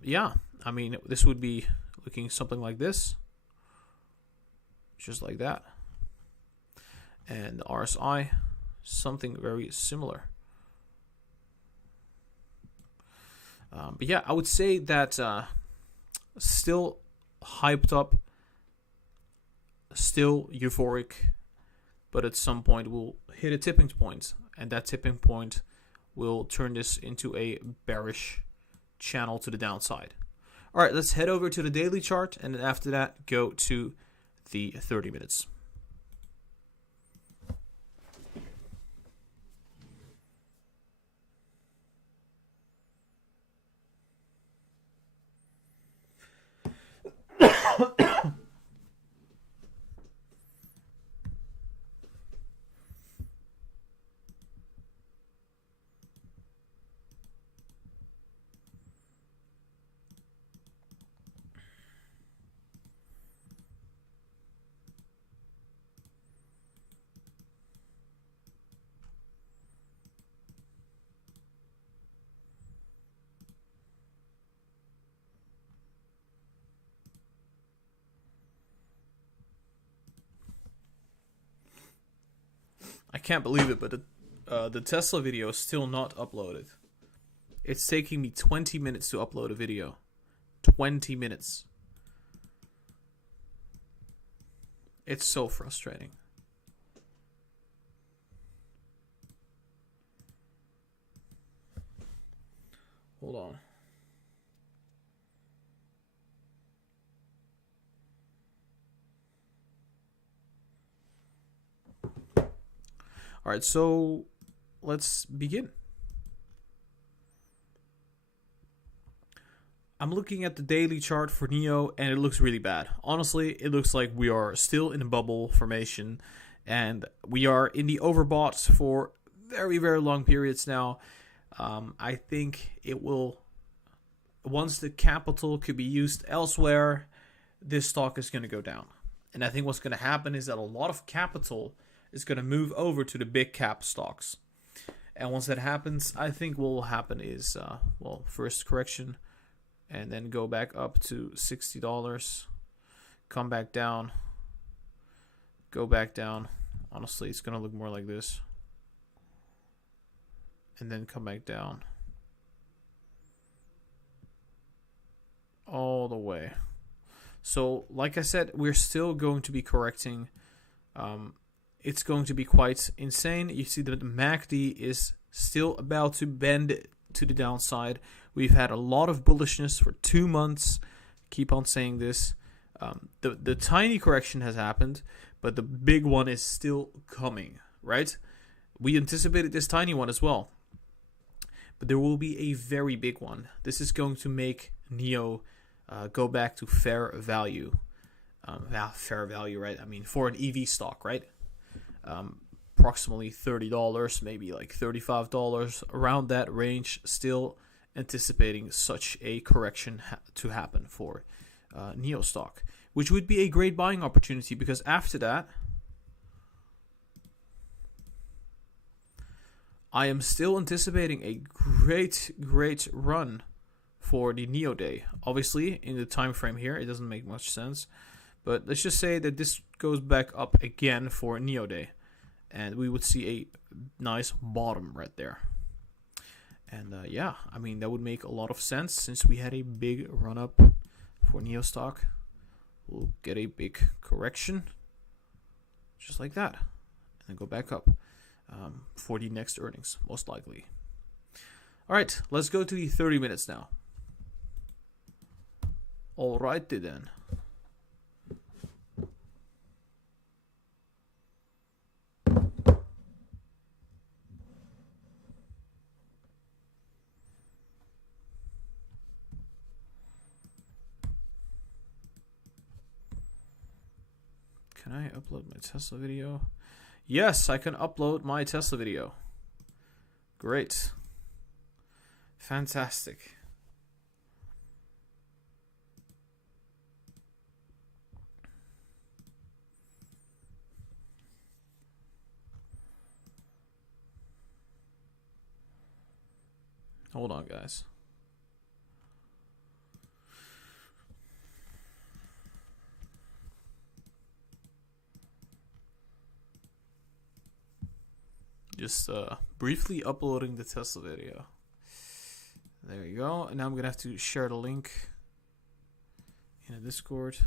yeah, I mean, this would be looking something like this. Just like that. And RSI, something very similar. But yeah, I would say that still hyped up, still euphoric, but at some point we'll hit a tipping point, and that tipping point will turn this into a bearish channel to the downside. All right, let's head over to the daily chart, and then after that, go to the 30 minutes. I can't believe it, but the Tesla video is still not uploaded. It's taking me 20 minutes to upload a video. 20 minutes. It's so frustrating. Hold on. All right, so let's begin. I'm looking at the daily chart for NIO, and it looks really bad. Honestly, it looks like we are still in a bubble formation, and we are in the overbought for very, very long periods now. I think it will, once the capital could be used elsewhere, this stock is going to go down. And I think what's going to happen is that a lot of capital is going to move over to the big cap stocks. And once that happens, I think what will happen is, first correction, and then go back up to $60, come back down, go back down. Honestly, it's going to look more like this. And then come back down. All the way. So, like I said, we're still going to be correcting. It's going to be quite insane. You see that the MACD is still about to bend to the downside. We've had a lot of bullishness for 2 months. Keep on saying this. The tiny correction has happened, but the big one is still coming, right? We anticipated this tiny one as well. But there will be a very big one. This is going to make NIO go back to fair value. Fair value, right? I mean, for an EV stock, right? Approximately $30, maybe like $35, around that range. Still anticipating such a correction to happen for NIO stock, which would be a great buying opportunity, because after that, I am still anticipating a great run for the NIO day. Obviously, in the time frame here, it doesn't make much sense. But let's just say that this goes back up again for NIO day. And we would see a nice bottom right there. And I mean, that would make a lot of sense since we had a big run up for NIO stock. We'll get a big correction, just like that. And then go back up for the next earnings, most likely. All right, let's go to the 30 minutes now. All righty then. Can I upload my Tesla video? Yes, I can upload my Tesla video. Great. Fantastic. Hold on, guys. Just briefly uploading the Tesla video. There you go. And now I'm going to have to share the link in a Discord.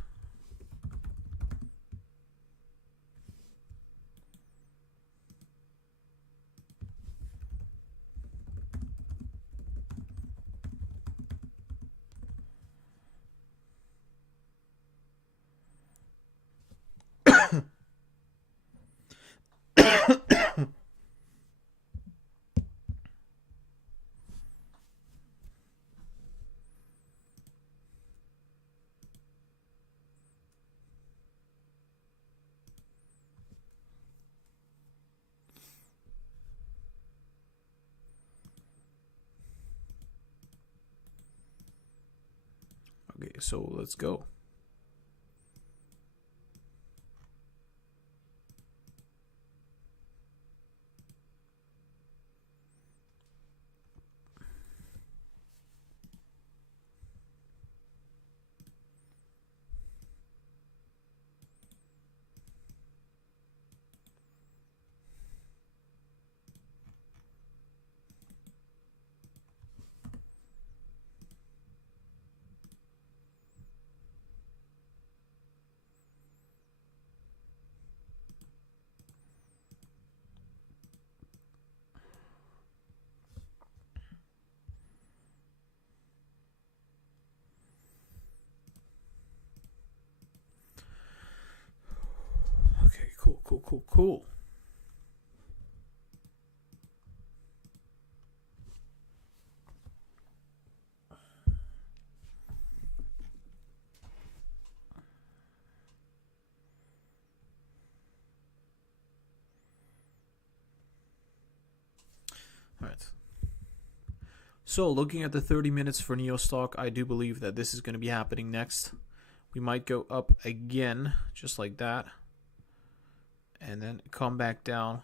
Okay, so let's go. Cool. All right. So looking at the 30 minutes for NIO stock, I do believe that this is going to be happening next. We might go up again, just like that. and then come back down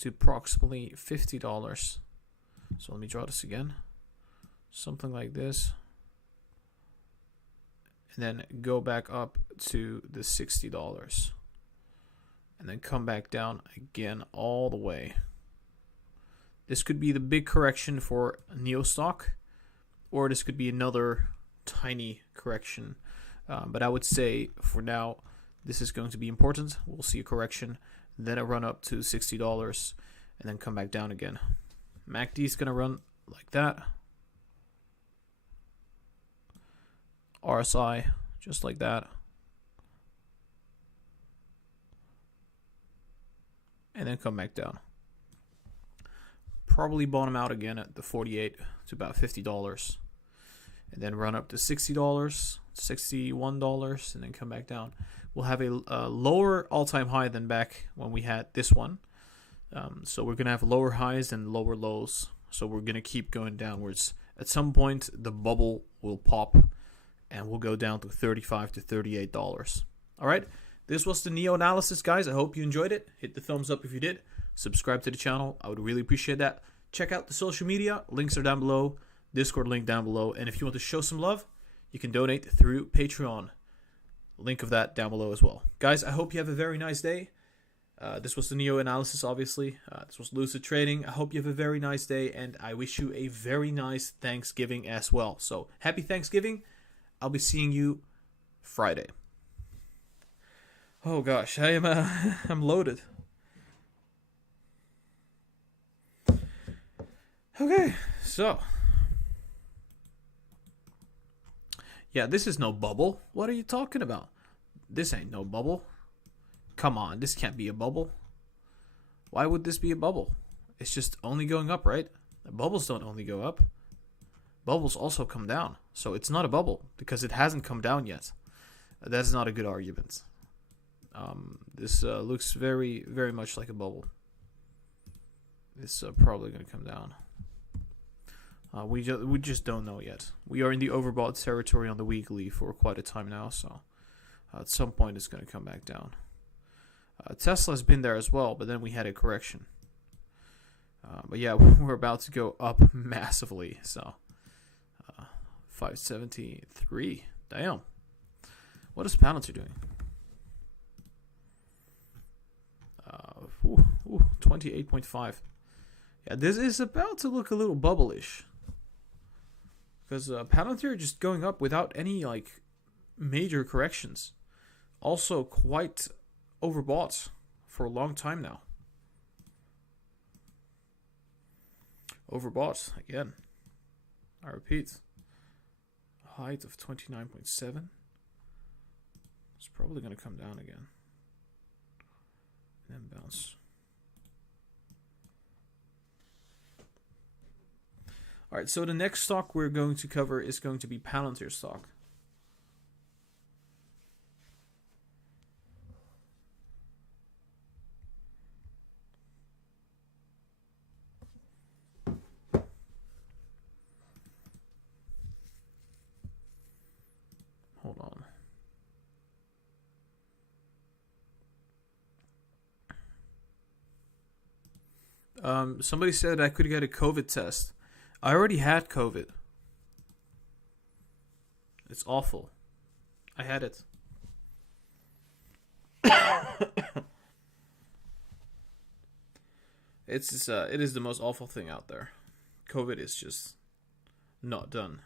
to approximately $50. So let me draw this again. Something like this. And then go back up to the $60. And then come back down again all the way. This could be the big correction for NIO stock, or this could be another tiny correction. But I would say for now, this is going to be important. We'll see a correction, then a run up to $60, and then come back down again. MACD is going to run like that. RSI, just like that. And then come back down. Probably bottom out again at the 48 to about $50. And then run up to $60, $61, and then come back down. We'll have a lower all-time high than back when we had this one. So we're going to have lower highs and lower lows. So we're going to keep going downwards. At some point, the bubble will pop, and we'll go down to $35 to $38. All right, this was the NIO analysis, guys. I hope you enjoyed it. Hit the thumbs up if you did. Subscribe to the channel. I would really appreciate that. Check out the social media. Links are down below. Discord link down below. And if you want to show some love, you can donate through Patreon. Link of that down below as well. Guys, I hope you have a very nice day. This was the NIO analysis, obviously. This was Lucid Trading. I hope you have a very nice day, and I wish you a very nice Thanksgiving as well. So, happy Thanksgiving. I'll be seeing you Friday. Oh gosh, I'm loaded. Okay, so yeah, this is no bubble. What are you talking about? This ain't no bubble. Come on, this can't be a bubble. Why would this be a bubble? It's just only going up, right? Bubbles don't only go up. Bubbles also come down. So it's not a bubble because it hasn't come down yet. That's not a good argument. This looks very, very much like a bubble. It's probably going to come down. We just don't know yet. We are in the overbought territory on the weekly for quite a time now, so at some point it's going to come back down. Tesla's been there as well, but then we had a correction. But yeah, we're about to go up massively, so 573. Damn. What is Palantir doing? 28.5. Yeah, this is about to look a little bubble-ish. Because Palantir just going up without any like major corrections. Also quite overbought for a long time now. Overbought again. I repeat. A height of 29.7. It's probably going to come down again. And then bounce. Alright, so the next stock we're going to cover is going to be Palantir stock. Hold on. Somebody said I could get a COVID test. I already had COVID. It's awful. I had it. It is the most awful thing out there. COVID is just not done.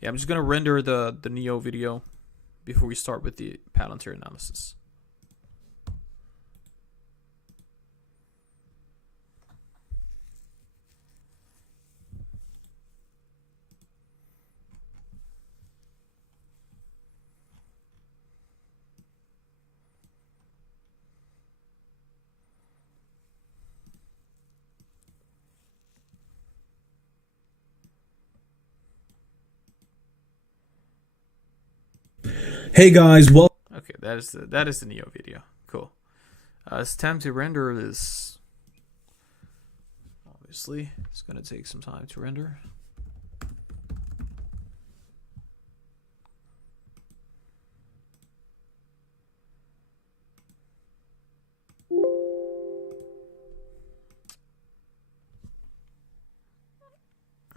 Yeah, I'm just gonna render the NIO video before we start with the Palantir analysis. Hey guys, well, Okay, that is the NIO video. Cool. It's time to render this. Obviously, it's gonna take some time to render.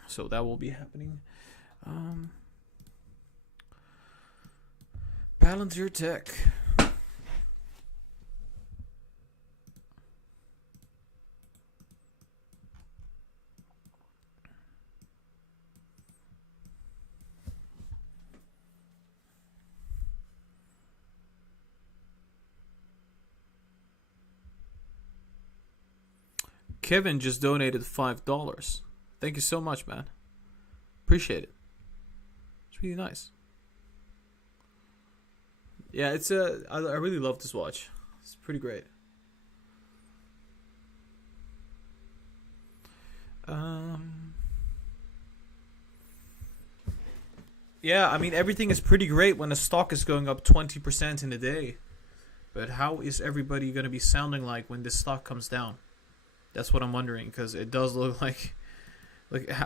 So that will be happening. Palantir Tech. Kevin just donated $5. Thank you so much, man. Appreciate it. It's really nice. Yeah, it's I really love this watch. It's pretty great. Yeah, I mean everything is pretty great when a stock is going up 20% in a day. But how is everybody going to be sounding like when this stock comes down? That's what I'm wondering, because it does look like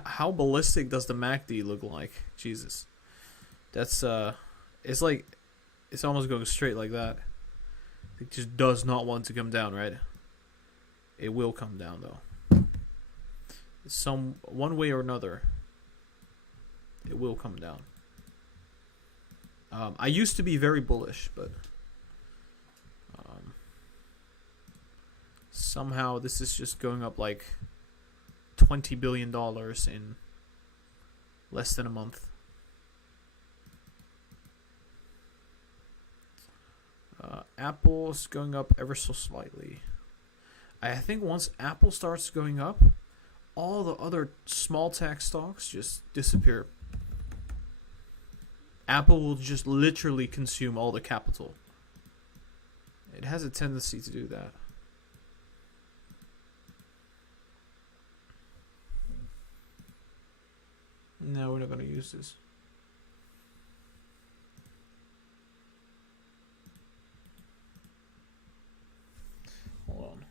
how ballistic does the MACD look like? Jesus. That's it's like it's almost going straight like that. It just does not want to come down, right? It will come down though. One way or another. It will come down. I used to be very bullish, but somehow this is just going up like $20 billion in less than a month. Apple's going up ever so slightly. I think once Apple starts going up, all the other small tech stocks just disappear. Apple will just literally consume all the capital. It has a tendency to do that. No, we're not going to use this. Hold on.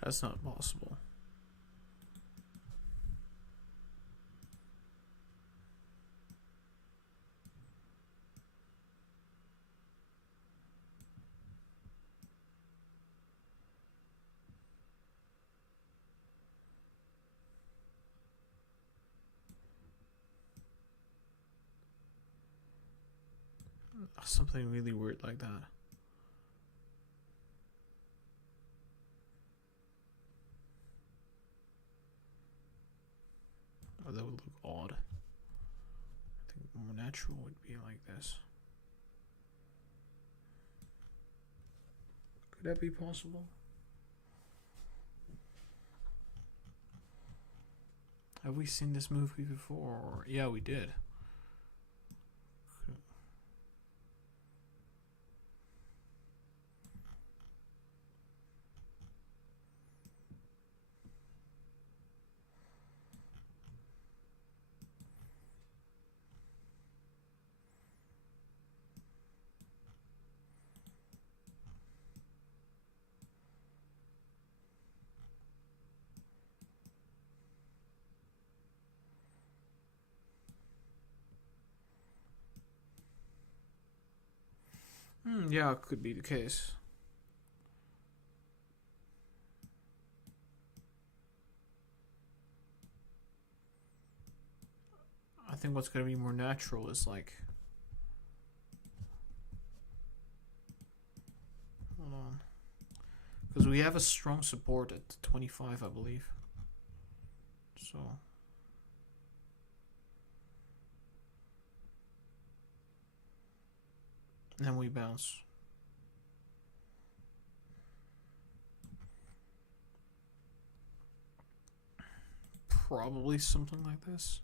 That's not possible. Something really weird like that. Oh, that would look odd. I think more natural would be like this. Could that be possible? Have we seen this movie before? Yeah, we did. Yeah, it could be the case. I think what's going to be more natural is like, hold on, because we have a strong support at 25, I believe. So then we bounce. Probably something like this.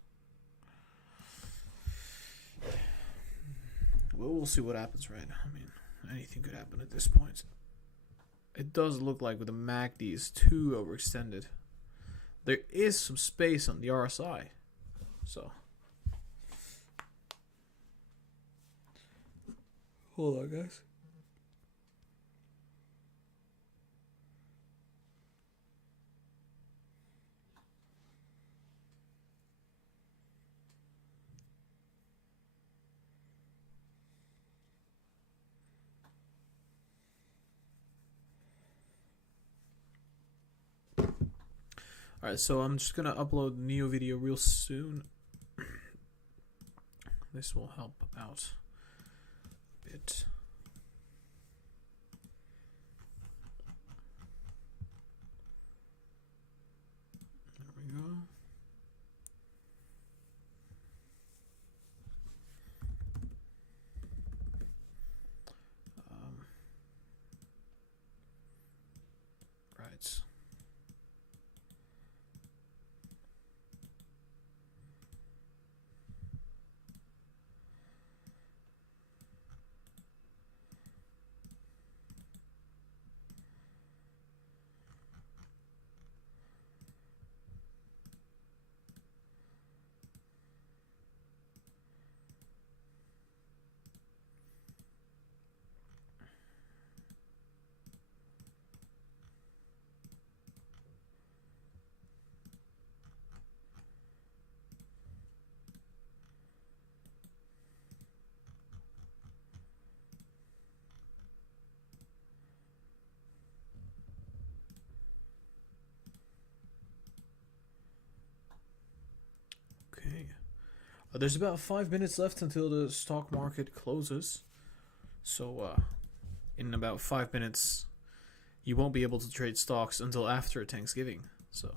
Well, we'll see what happens, right? I mean, anything could happen at this point. It does look like the MACD is too overextended. There is some space on the RSI. So, hold on, guys. Alright, so I'm just gonna upload the NIO video real soon. This will help out a bit. There we go. Right. Okay. There's about 5 minutes left until the stock market closes. So, in about 5 minutes, you won't be able to trade stocks until after Thanksgiving. So,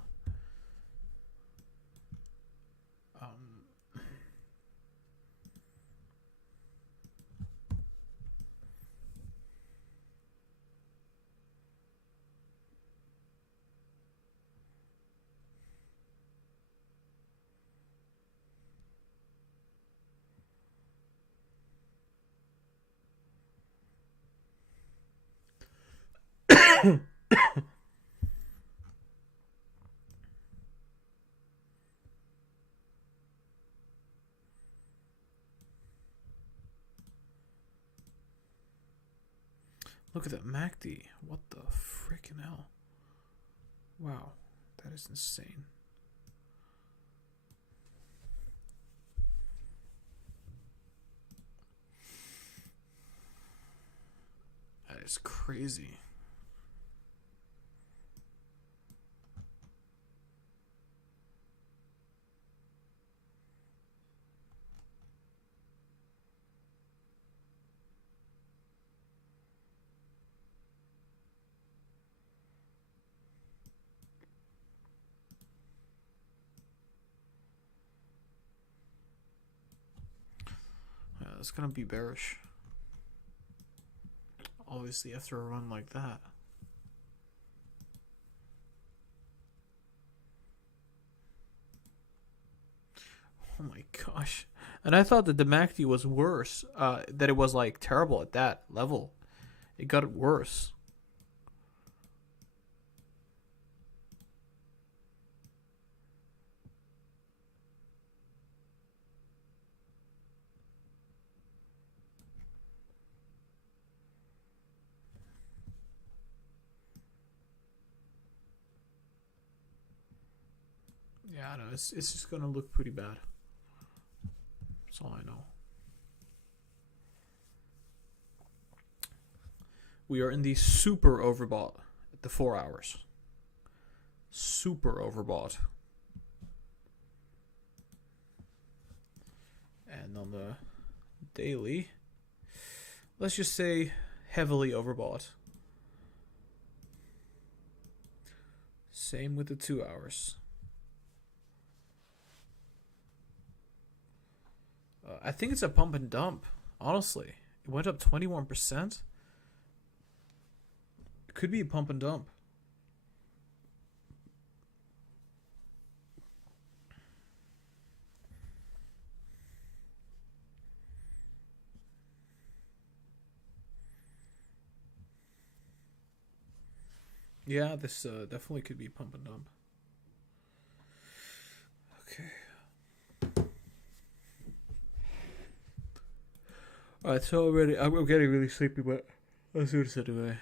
look at that MACD. What the freaking hell? Wow, that is insane. That is crazy. Yeah, it's gonna be bearish. Obviously, after a run like that. Oh my gosh. And I thought that the MACD was worse, that it was like terrible at that level. It got worse. Yeah, I know. It's just gonna look pretty bad. That's all I know. We are in the super overbought at the 4 hours. Super overbought. And on the daily, let's just say heavily overbought. Same with the 2 hours. I think it's a pump and dump, honestly. It went up 21%. It could be a pump and dump. Yeah, this definitely could be pump and dump. Okay. Alright, so already I'm getting really sleepy, but let's do this anyway.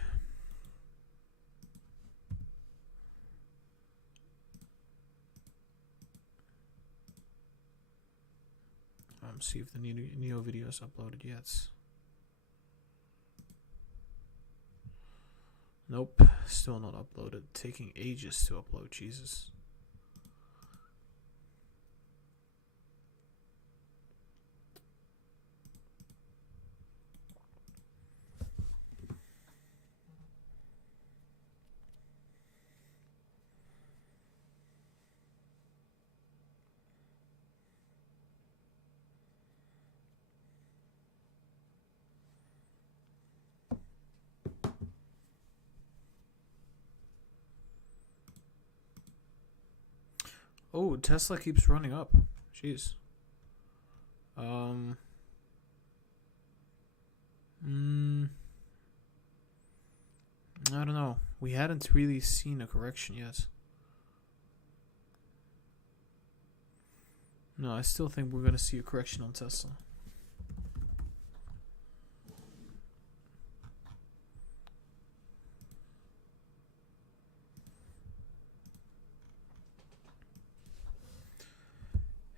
See if the NIO video is uploaded yet. Nope, still not uploaded. Taking ages to upload, Jesus. Oh, Tesla keeps running up. Jeez. I don't know. We hadn't really seen a correction yet. No, I still think we're going to see a correction on Tesla.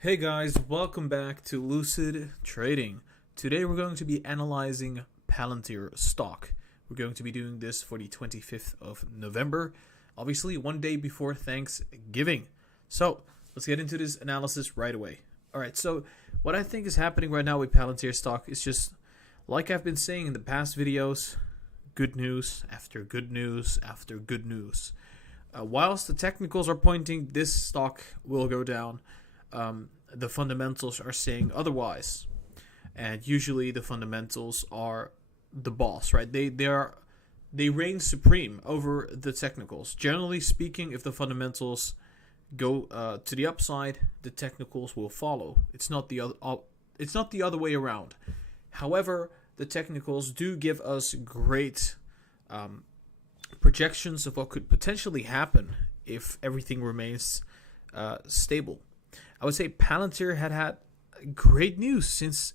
Hey guys, welcome back to Lucid Trading. Today we're going to be analyzing Palantir stock. We're going to be doing this for the 25th of November, obviously one day before Thanksgiving. So let's get into this analysis right away. Alright, so what I think is happening right now with Palantir stock is just, like I've been saying in the past videos, good news after good news after good news. Whilst the technicals are pointing this stock will go down, the fundamentals are saying otherwise, and usually the fundamentals are the boss, right? They reign supreme over the technicals. Generally speaking, if the fundamentals go to the upside, the technicals will follow. It's not the other way around. However, the technicals do give us great projections of what could potentially happen if everything remains stable. I would say Palantir had great news since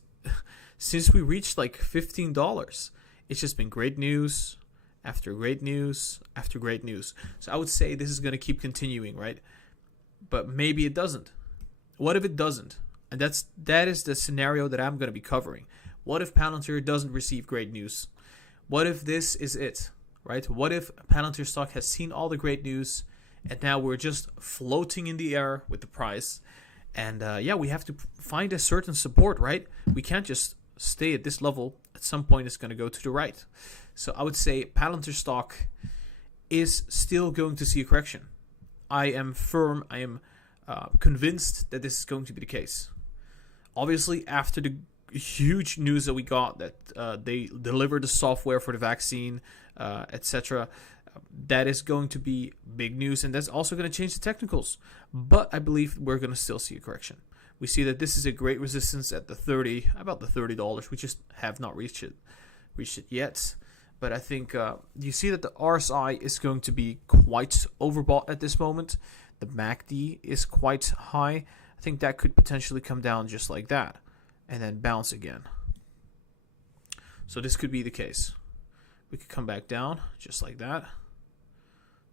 we reached like $15. It's just been great news after great news after great news. So I would say this is going to keep continuing, right? But maybe it doesn't. What if it doesn't? And that is the scenario that I'm going to be covering. What if Palantir doesn't receive great news? What if this is it, right? What if Palantir stock has seen all the great news and now we're just floating in the air with the price? And we have to find a certain support, right? We can't just stay at this level. At some point, it's going to go to the right. So I would say Palantir stock is still going to see a correction. I am firm. I am convinced that this is going to be the case. Obviously, after the huge news that we got that they delivered the software for the vaccine, etc., that is going to be big news, and that's also going to change the technicals. But I believe we're going to still see a correction. We see that this is a great resistance at the about the $30. We just have not reached it yet. But I think you see that the RSI is going to be quite overbought at this moment. The MACD is quite high. I think that could potentially come down just like that and then bounce again. So this could be the case. We could come back down just like that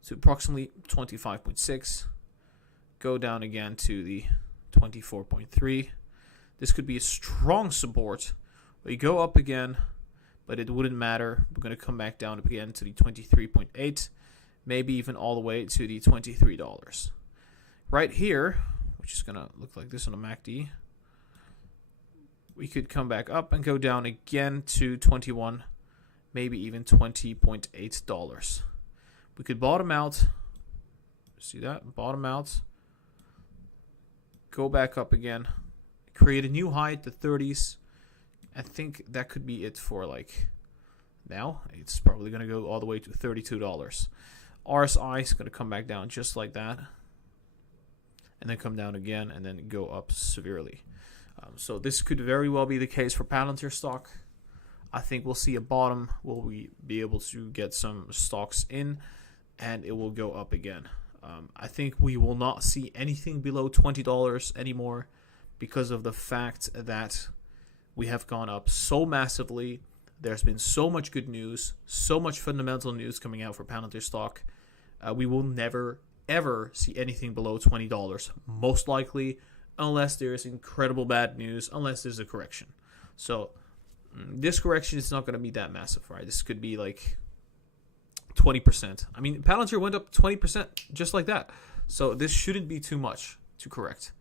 to approximately 25.6. Go down again to the 24.3. This could be a strong support. We go up again, but it wouldn't matter. We're going to come back down again to the 23.8, maybe even all the way to the $23. Right here, which is going to look like this on a MACD, we could come back up and go down again to 21, maybe even $20.8. We could bottom out. See that? Bottom out. Go back up again. Create a new high at the 30s. I think that could be it for like now. It's probably going to go all the way to $32. RSI is going to come back down just like that. And then come down again and then go up severely. So this could very well be the case for Palantir stock. I think we'll see a bottom. Will we be able to get some stocks in? And it will go up again. I think we will not see anything below $20 anymore because of the fact that we have gone up so massively. There's been so much good news, so much fundamental news coming out for Palantir stock. We will never, ever see anything below $20, most likely, unless there's incredible bad news, unless there's a correction. So this correction is not going to be that massive, right? This could be like 20%. I mean, Palantir went up 20% just like that. So this shouldn't be too much to correct.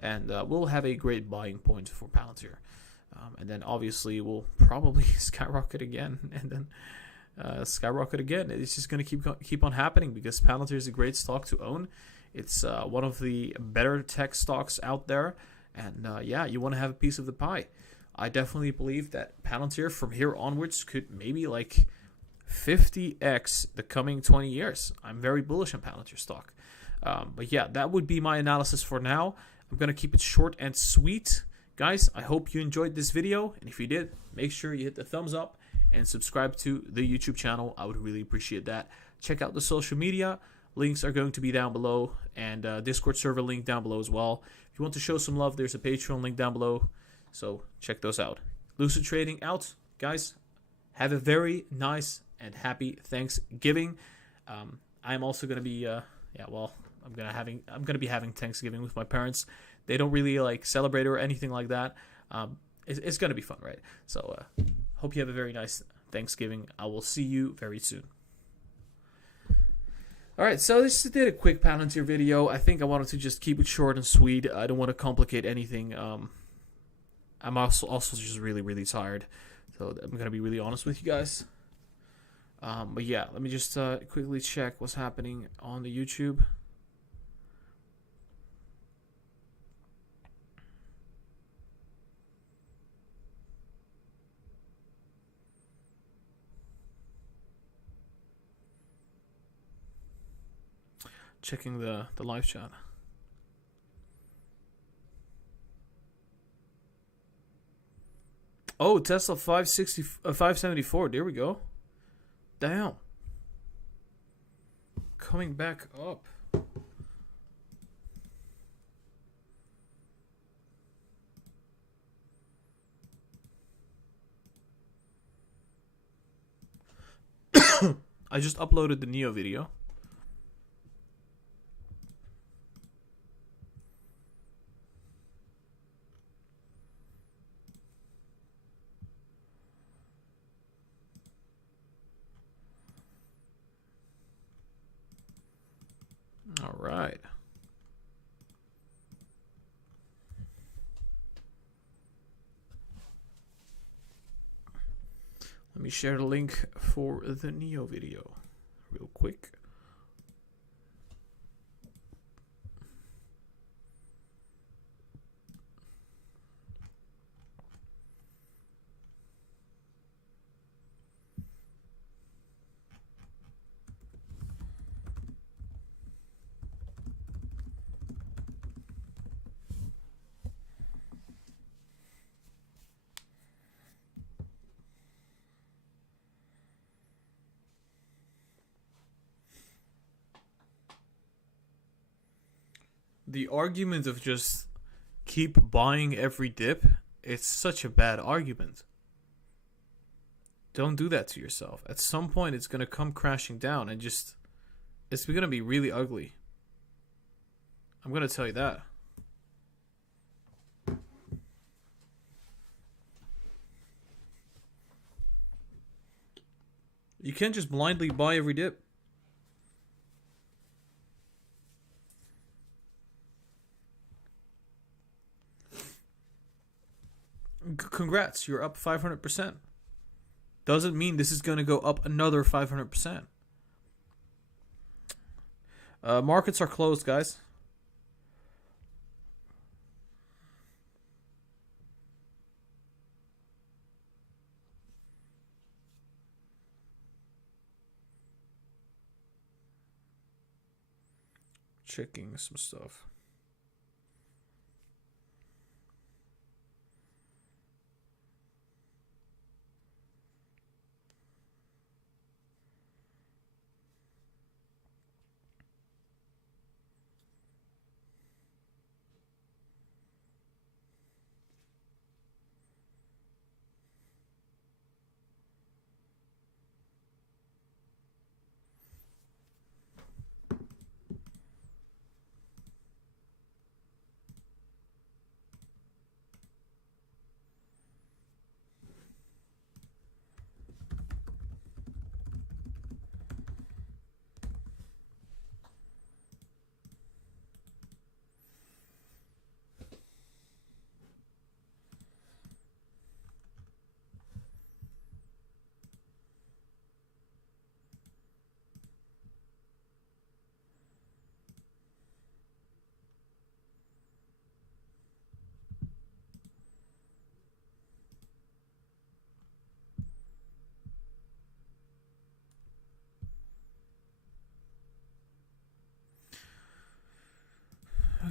And we'll have a great buying point for Palantir. And then obviously we'll probably skyrocket again and then skyrocket again. It's just going to keep on happening because Palantir is a great stock to own. It's one of the better tech stocks out there. And yeah, you want to have a piece of the pie. I definitely believe that Palantir from here onwards could maybe like 50x the coming 20 years. I'm very bullish on Palantir stock. But yeah, that would be my analysis for now. I'm going to keep it short and sweet. Guys, I hope you enjoyed this video. And if you did, make sure you hit the thumbs up and subscribe to the YouTube channel. I would really appreciate that. Check out the social media. Links are going to be down below. And Discord server link down below as well. If you want to show some love, there's a Patreon link down below. So check those out. Lucid Trading out. Guys, have a very nice and happy Thanksgiving. I'm also going to be, I'm gonna be having Thanksgiving with my parents. They don't really like celebrate or anything like that. It's gonna be fun, right? So hope you have a very nice Thanksgiving. I will see you very soon. All right, so this did a quick Palantir video. I think I wanted to just keep it short and sweet. I don't want to complicate anything. I'm also just really tired, so I'm gonna be really honest with you guys. But yeah, let me just quickly check what's happening on the YouTube. Checking the live chat. Oh, Tesla 574. There we go. Damn. Coming back up. I just uploaded the NIO video. All right. Let me share the link for the NIO video real quick. The argument of just keep buying every dip, it's such a bad argument. Don't do that to yourself. At some point, it's going to come crashing down and just, it's going to be really ugly. I'm going to tell you that. You can't just blindly buy every dip. Congrats, you're up 500%. Doesn't mean this is going to go up another 500%. Markets are closed, guys. Checking some stuff.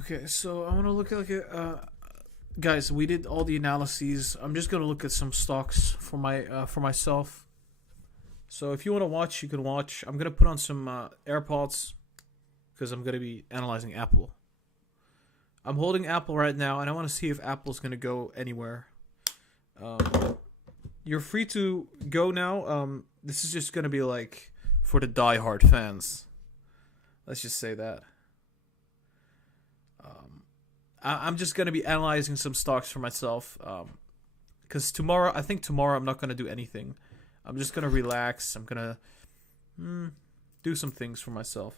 Okay, so I want to look at guys. We did all the analyses. I'm just gonna look at some stocks for myself. So if you want to watch, you can watch. I'm gonna put on some AirPods because I'm gonna be analyzing Apple. I'm holding Apple right now, and I want to see if Apple's gonna go anywhere. You're free to go now. This is just gonna be like for the diehard fans. Let's just say that. I'm just going to be analyzing some stocks for myself. Because I think tomorrow I'm not going to do anything. I'm just going to relax. I'm going to do some things for myself.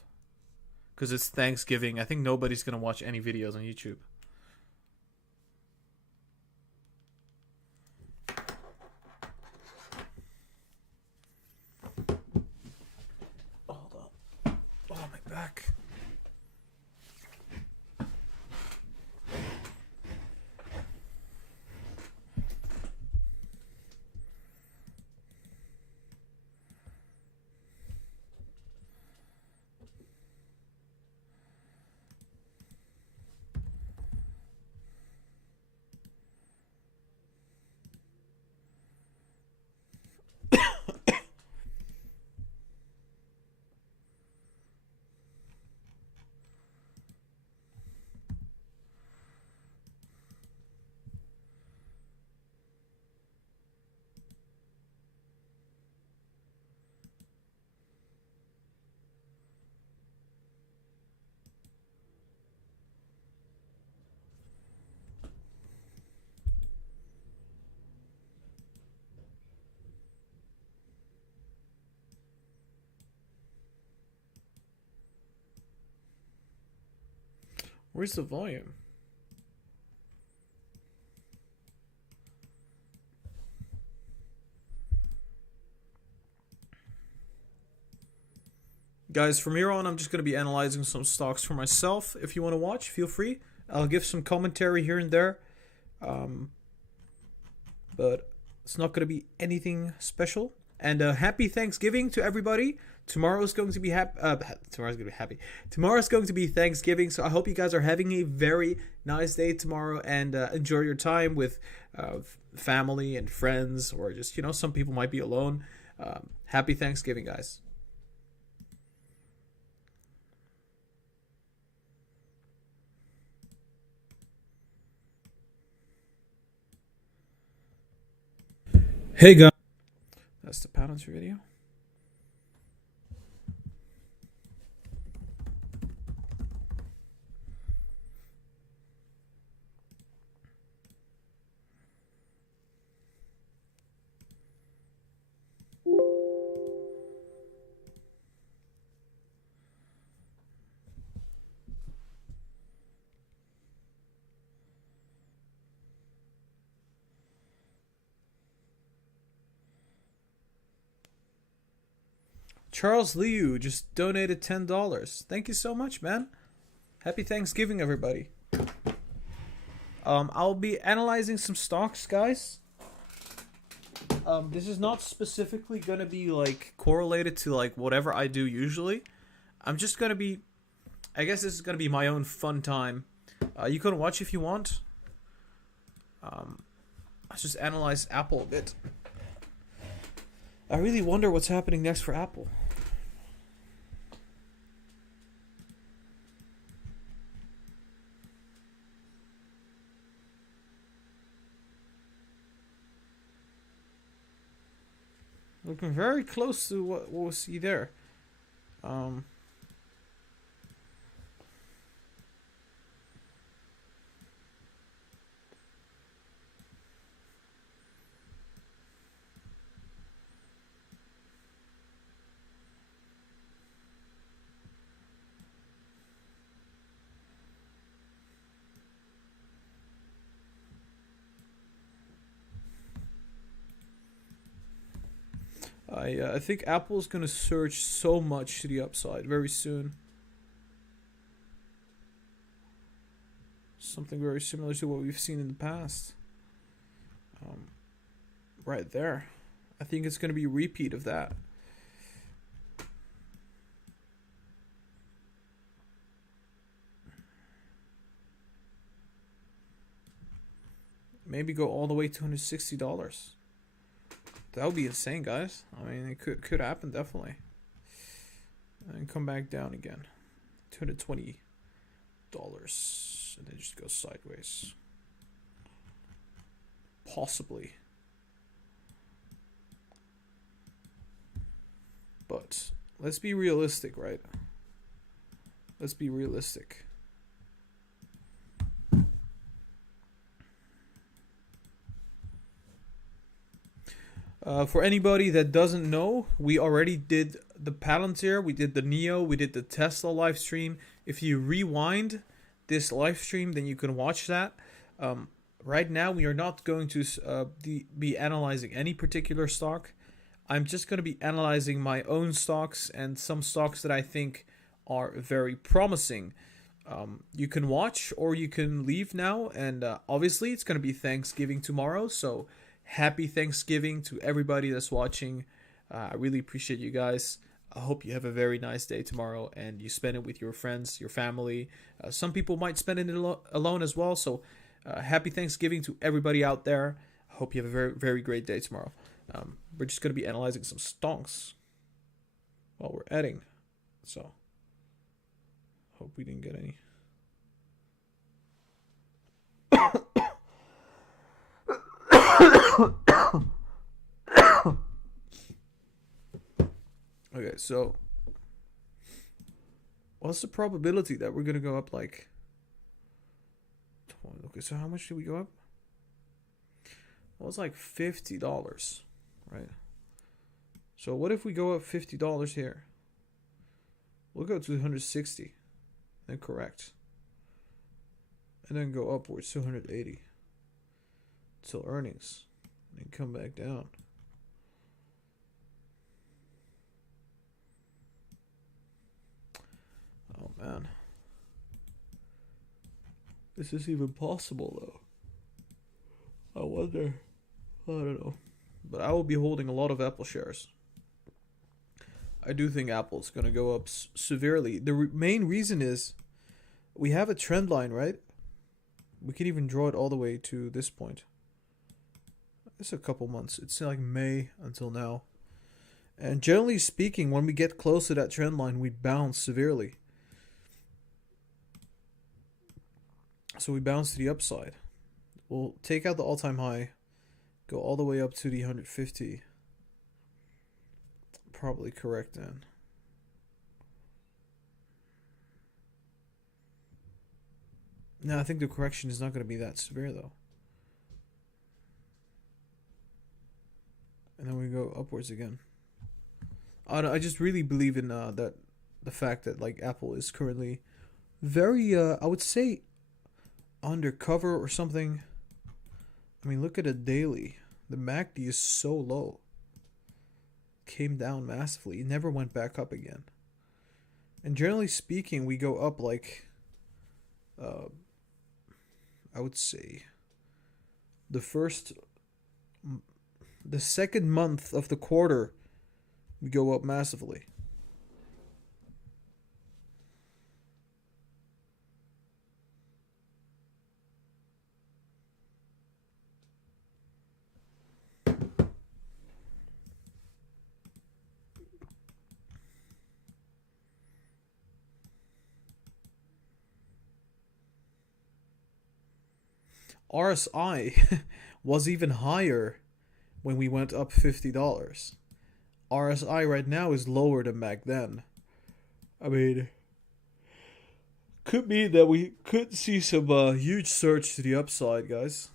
Because it's Thanksgiving. I think nobody's going to watch any videos on YouTube. Hold on. Oh, my back. Where's the volume? Guys, from here on, I'm just going to be analyzing some stocks for myself. If you want to watch, feel free. I'll give some commentary here and there. But it's not going to be anything special. And happy Thanksgiving to everybody. Tomorrow's going to be happy. Tomorrow's going to be Thanksgiving, so I hope you guys are having a very nice day tomorrow and enjoy your time with family and friends, or just, some people might be alone. Happy Thanksgiving, guys. Hey guys. That's the Palantir video. Charles Liu just donated $10. Thank you so much, man. Happy Thanksgiving, everybody. I'll be analyzing some stocks, guys. This is not specifically gonna be like correlated to like whatever I do usually. I'm just gonna be, I guess this is gonna be my own fun time. You can watch if you want. Let's just analyze Apple a bit. I really wonder what's happening next for Apple. Looking very close to what we'll see there. I think Apple's gonna surge so much to the upside very soon. Something very similar to what we've seen in the past. Right there. I think it's gonna be a repeat of that. Maybe go all the way to $160. That would be insane, guys. I mean, it could happen, definitely. And come back down again. $220. And then just go sideways. Possibly. But let's be realistic, right? Let's be realistic. For anybody that doesn't know, we already did the Palantir, we did the NIO, we did the Tesla live stream. If you rewind this live stream, then you can watch that. Right now, we are not going to be analyzing any particular stock. I'm just going to be analyzing my own stocks and some stocks that I think are very promising. You can watch or you can leave now, and obviously it's going to be Thanksgiving tomorrow, so happy Thanksgiving to everybody that's watching. I really appreciate you guys. I hope you have a very nice day tomorrow and you spend it with your friends, your family. Some people might spend it alone as well. So happy Thanksgiving to everybody out there. I hope you have a very, very great day tomorrow. We're just going to be analyzing some stonks while we're adding. So hope we didn't get any. Okay, so what's the probability that we're gonna go up like 20? Okay, so how much did we go up? Well, it's like $50, right? So what if we go up $50 here? We'll go to 160, then correct, and then go upwards to 180 till earnings, and then come back down. Oh man, is this even possible though? I wonder. I don't know, but I will be holding a lot of Apple shares. I do think Apple's going to go up severely. The main reason is we have a trend line, right? We can even draw it all the way to this point. It's a couple months. It's like May until now. And generally speaking, when we get close to that trend line, we bounce severely. So we bounce to the upside. We'll take out the all-time high, go all the way up to the 150. Probably correct then. No, I think the correction is not going to be that severe though. And then we go upwards again. I just really believe in that the fact that like Apple is currently very I would say undercover or something. I mean, look at a daily. The MACD is so low. came down massively. It never went back up again. And generally speaking, we go up like, I would say, the second month of the quarter, we go up massively. RSI was even higher when we went up $50. RSI right now is lower than back then. I mean, could be that we could see some huge surge to the upside, guys.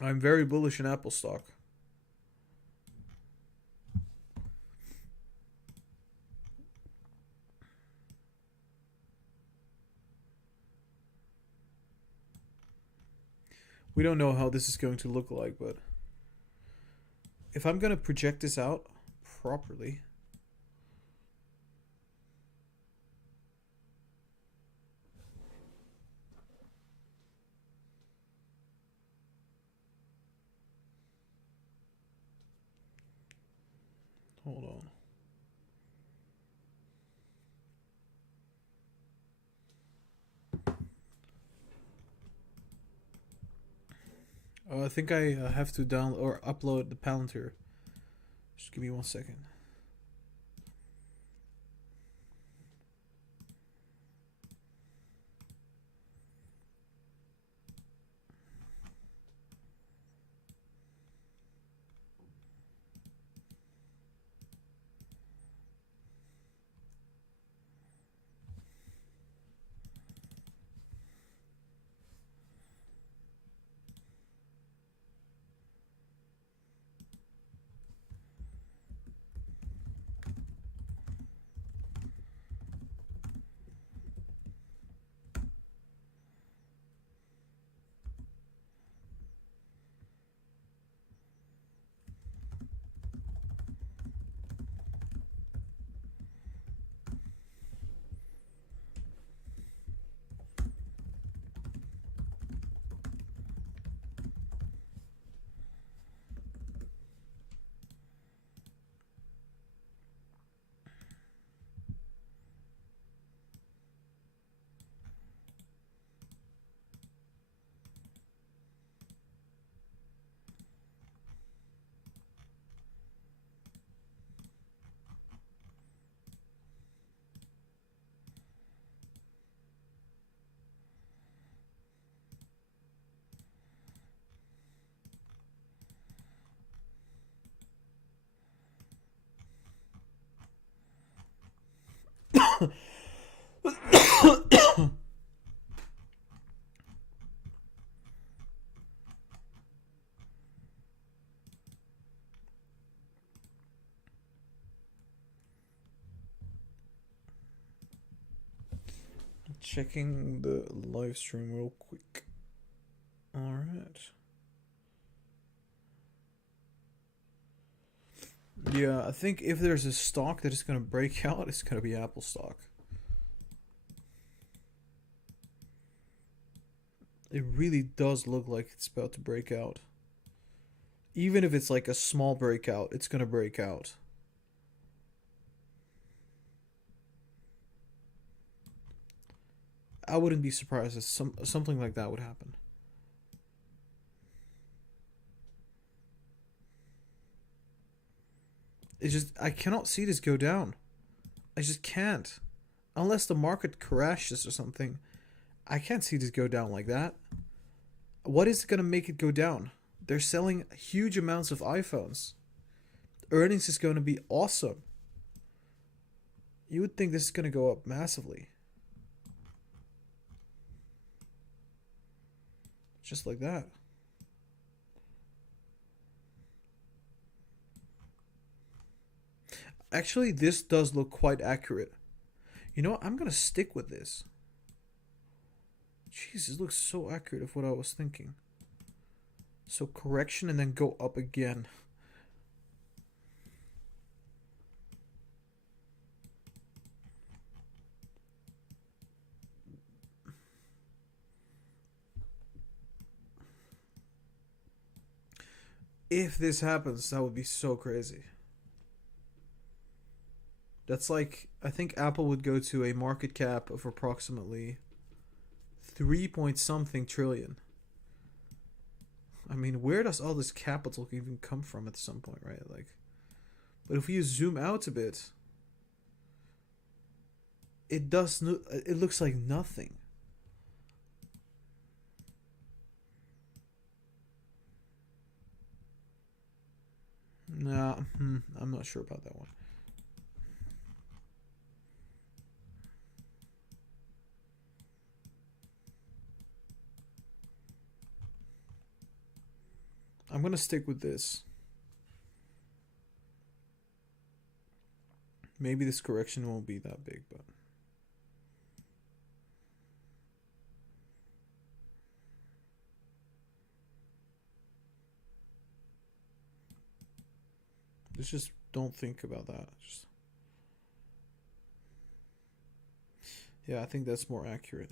I'm very bullish in Apple stock. We don't know how this is going to look like, but if I'm going to project this out properly, hold on. I think I have to download or upload the Palantir. Just give me 1 second. Checking the live stream real quick. Alright. Yeah, I think if there's a stock that is going to break out, it's going to be Apple stock. It really does look like it's about to break out. Even if it's like a small breakout, it's going to break out. I wouldn't be surprised if something like that would happen. It's just, I cannot see this go down. I just can't. Unless the market crashes or something. I can't see this go down like that. What is going to make it go down? They're selling huge amounts of iPhones. Earnings is going to be awesome. You would think this is going to go up massively. Just like that. Actually, this does look quite accurate. You know what? I'm going to stick with this. Jeez, this looks so accurate of what I was thinking. So correction and then go up again. If this happens, that would be so crazy. That's like, I think Apple would go to a market cap of approximately 3 point something trillion. I mean, where does all this capital even come from at some point, right? Like, but if you zoom out a bit, it looks like nothing. Nah, I'm not sure about that one. I'm gonna stick with this. Maybe this correction won't be that big, but just don't think about that. Just, yeah, I think that's more accurate.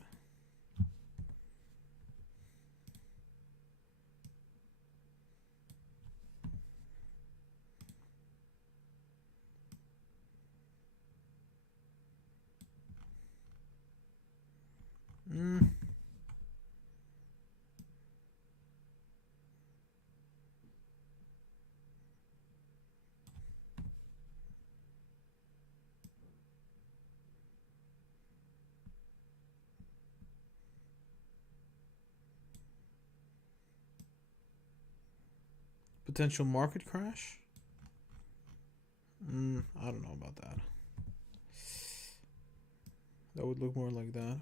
Potential market crash? I don't know about that. That would look more like that.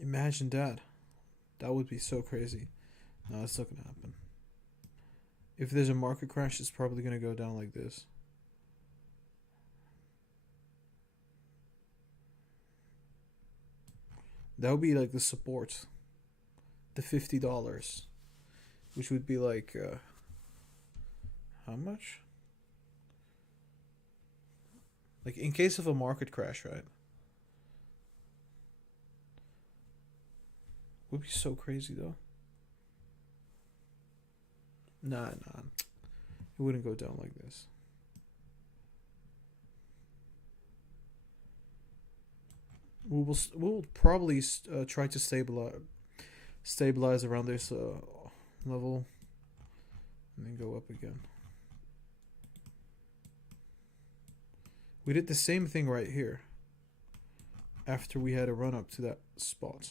Imagine that. That would be so crazy. No, it's not gonna happen. If there's a market crash, it's probably gonna go down like this. That would be like the support. The $50. Which would be like, how much? Like in case of a market crash, right? Would be so crazy though. Nah. It wouldn't go down like this. We'll probably try to stabilize around this level and then go up again. We did the same thing right here after we had a run up to that spot.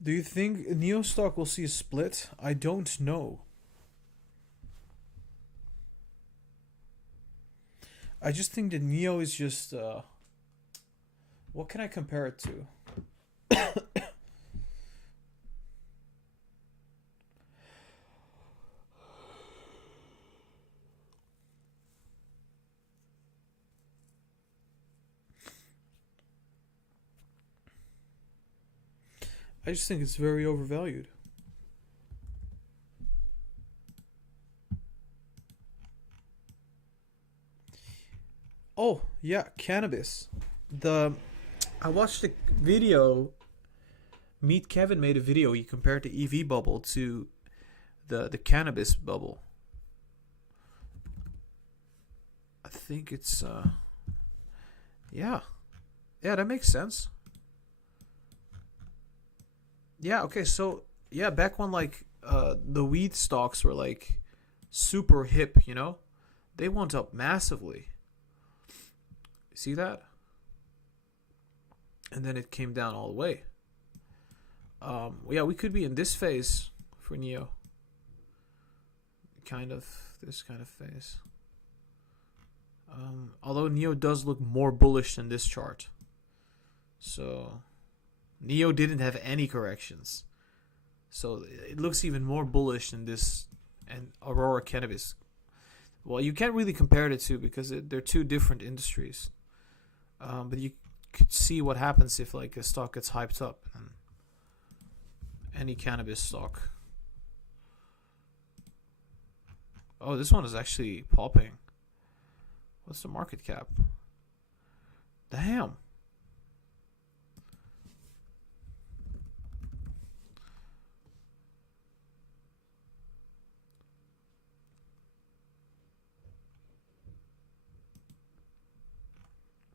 Do you think NIO stock will see a split? I don't know. I just think that NIO is just what can I compare it to? I just think it's very overvalued. Oh, yeah, cannabis. I watched a video. Meet Kevin made a video. He compared the EV bubble to the cannabis bubble. I think it's yeah. Yeah, that makes sense. Yeah, okay, so yeah, back when like the weed stocks were like super hip, you know? They went up massively. See that? And then it came down all the way. Yeah, we could be in this phase for NIO. This kind of phase. Although NIO does look more bullish than this chart. So, NIO didn't have any corrections. So it looks even more bullish than this and Aurora Cannabis. Well, you can't really compare the two because they're two different industries. But you could see what happens if like a stock gets hyped up. And any cannabis stock. Oh, this one is actually popping. What's the market cap? Damn.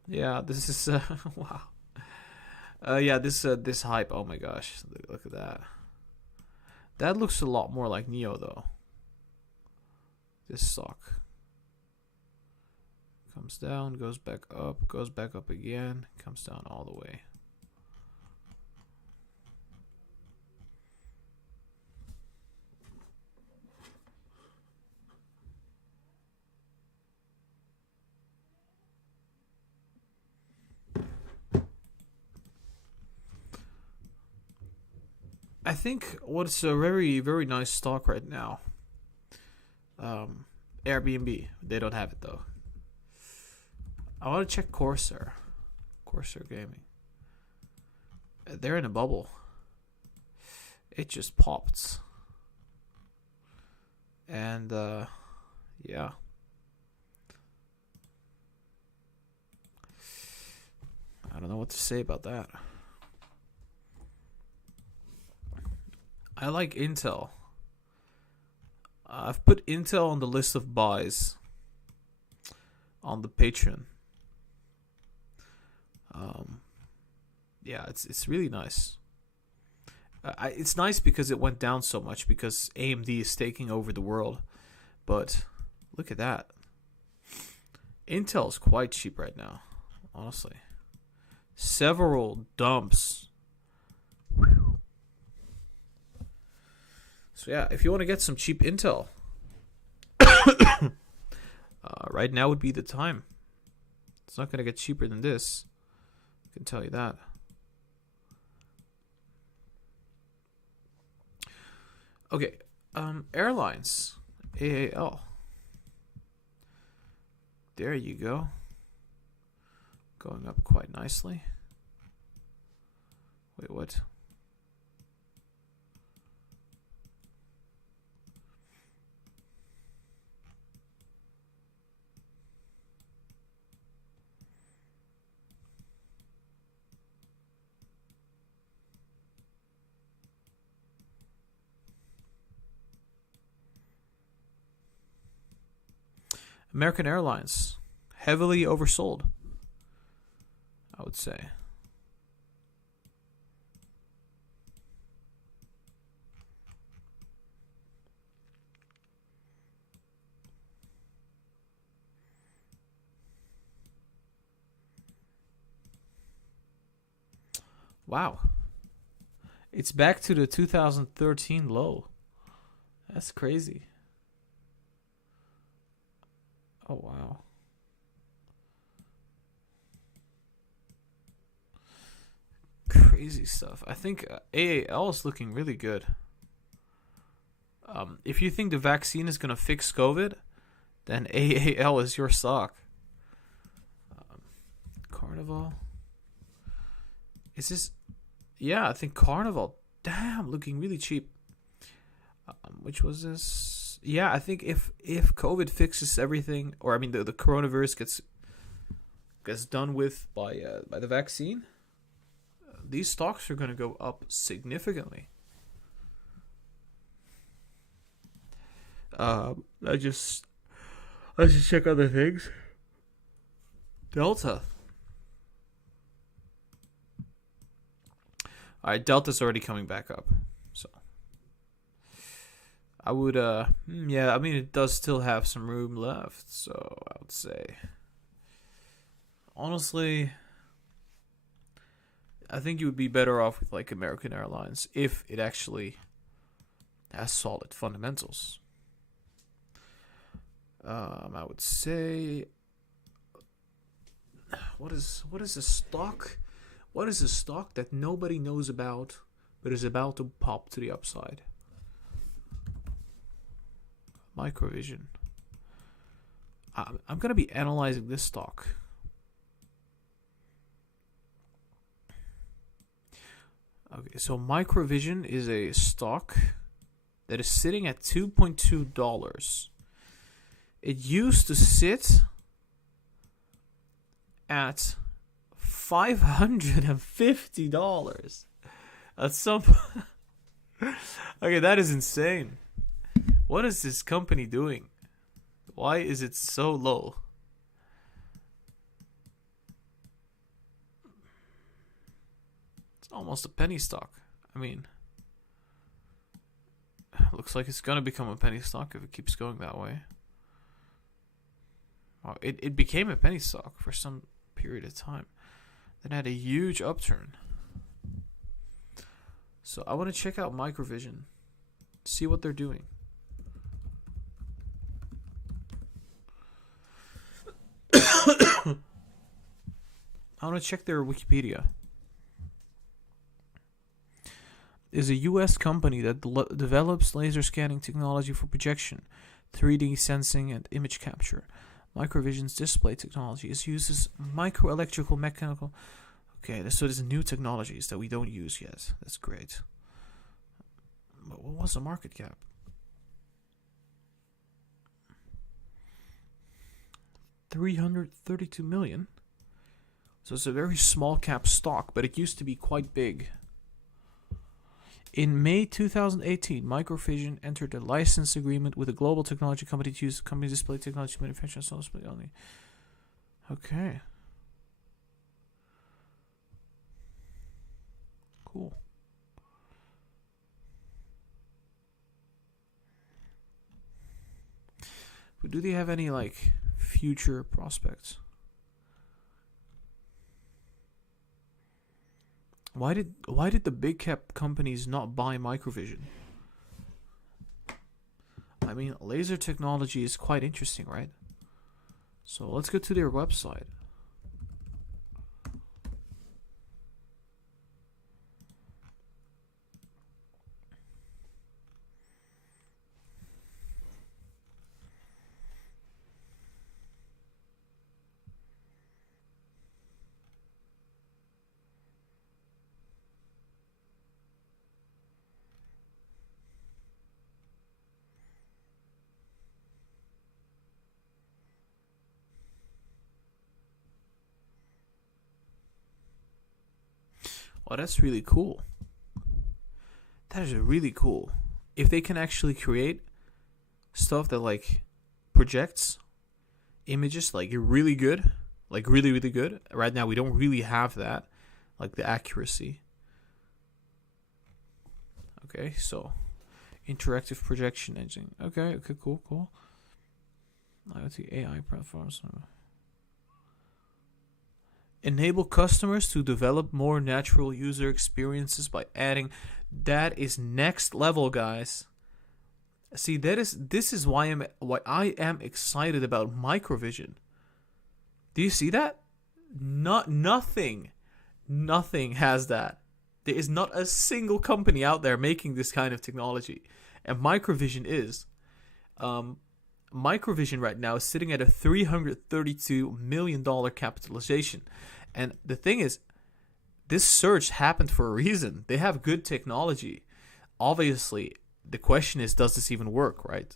Yeah, this is wow. Yeah, this hype. Oh my gosh, look at that. That looks a lot more like NIO though. This stock comes down, goes back up again, comes down all the way. I think what's a very, very nice stock right now, Airbnb. They don't have it though. I want to check Corsair Gaming. They're in a bubble. It just popped. And yeah. I don't know what to say about that. I like Intel. I've put Intel on the list of buys on the Patreon. Yeah, it's really nice. It's nice because it went down so much because AMD is taking over the world. But look at that. Intel is quite cheap right now, honestly. Several dumps. So yeah, if you want to get some cheap Intel, right now would be the time. It's not going to get cheaper than this. I can tell you that. Okay, airlines, AAL. There you go. Going up quite nicely. Wait, what? American Airlines, heavily oversold, I would say. Wow. It's back to the 2013 low. That's crazy. Oh, wow. Crazy stuff. I think AAL is looking really good. If you think the vaccine is going to fix COVID, then AAL is your stock. Carnival. Is this... Yeah, I think Carnival. Damn, looking really cheap. Which was this? Yeah, I think if COVID fixes everything, or I mean the coronavirus gets done with by the vaccine, these stocks are going to go up significantly. Let's just check other things. Delta. All right, Delta's already coming back up. So I would yeah, I mean it does still have some room left, so I would say honestly I think you would be better off with like American Airlines if it actually has solid fundamentals. I would say what is a stock What is a stock that nobody knows about but is about to pop to the upside? Microvision. I'm going to be analyzing this stock. Okay, so Microvision is a stock that is sitting at $2.2. It used to sit at $550. At some Okay, that is insane. What is this company doing? Why is it so low? It's almost a penny stock. I mean, looks like it's gonna become a penny stock if it keeps going that way. Wow, it became a penny stock for some period of time. Then had a huge upturn. So I want to check out Microvision, see what they're doing. I want to check their Wikipedia. Is a U.S. company that develops laser scanning technology for projection, 3D sensing, and image capture. Microvision's display technology uses microelectrical mechanical. Okay, so there's new technologies that we don't use yet. That's great. But what was the market cap? $332 million. So it's a very small cap stock, but it used to be quite big. In May 2018, Microvision entered a license agreement with a global technology company to use the company's display technology manufacturing and display only. Okay. Cool. But do they have any like future prospects? Why did the big cap companies not buy Microvision? I mean, laser technology is quite interesting, right? So let's go to their website. Oh, that's really cool. That is really cool. If they can actually create stuff that like projects images like really good, like really good. Right now we don't really have that, like the accuracy. Okay, so interactive projection engine. Okay, cool. IoT AI platforms. Enable customers to develop more natural user experiences by adding. That is next level, guys. See, this is why I am excited about Microvision. Do you see that? Nothing has that. There is not a single company out there making this kind of technology, and Microvision is. Microvision right now is sitting at a $332 million capitalization. And the thing is, this surge happened for a reason. They have good technology. Obviously, the question is, does this even work, right?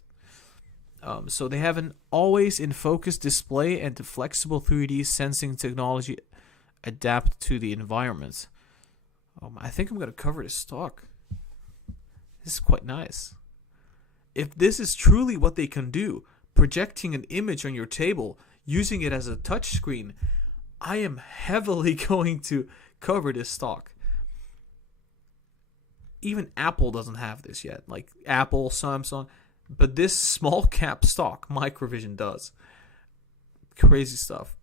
So they have an always in focus display and the flexible 3D sensing technology adapt to the environment. I think I'm going to cover this stock. This is quite nice. If this is truly what they can do, projecting an image on your table, using it as a touch screen, I am heavily going to cover this stock. Even Apple doesn't have this yet. Like Apple, Samsung. But this small cap stock, Microvision, does. Crazy stuff.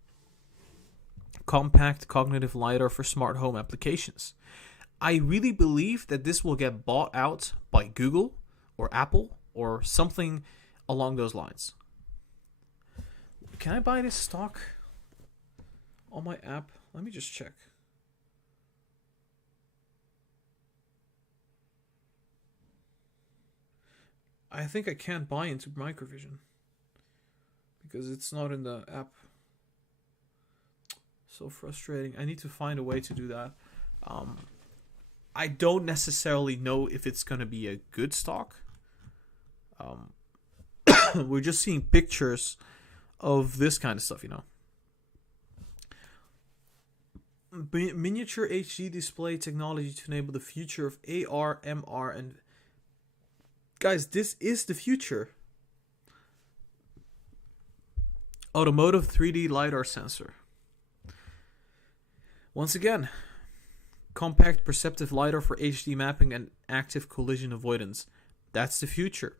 Compact cognitive LiDAR for smart home applications. I really believe that this will get bought out by Google or Apple or something along those lines. Can I buy this stock on my app? Let me just check. I think I can't buy into Microvision because it's not in the app. So frustrating. I need to find a way to do that. I don't necessarily know if it's going to be a good stock. We're just seeing pictures of this kind of stuff, you know. Miniature HD display technology to enable the future of AR, MR, and... Guys, this is the future. Automotive 3D LiDAR sensor. Once again, compact perceptive LiDAR for HD mapping and active collision avoidance. That's the future.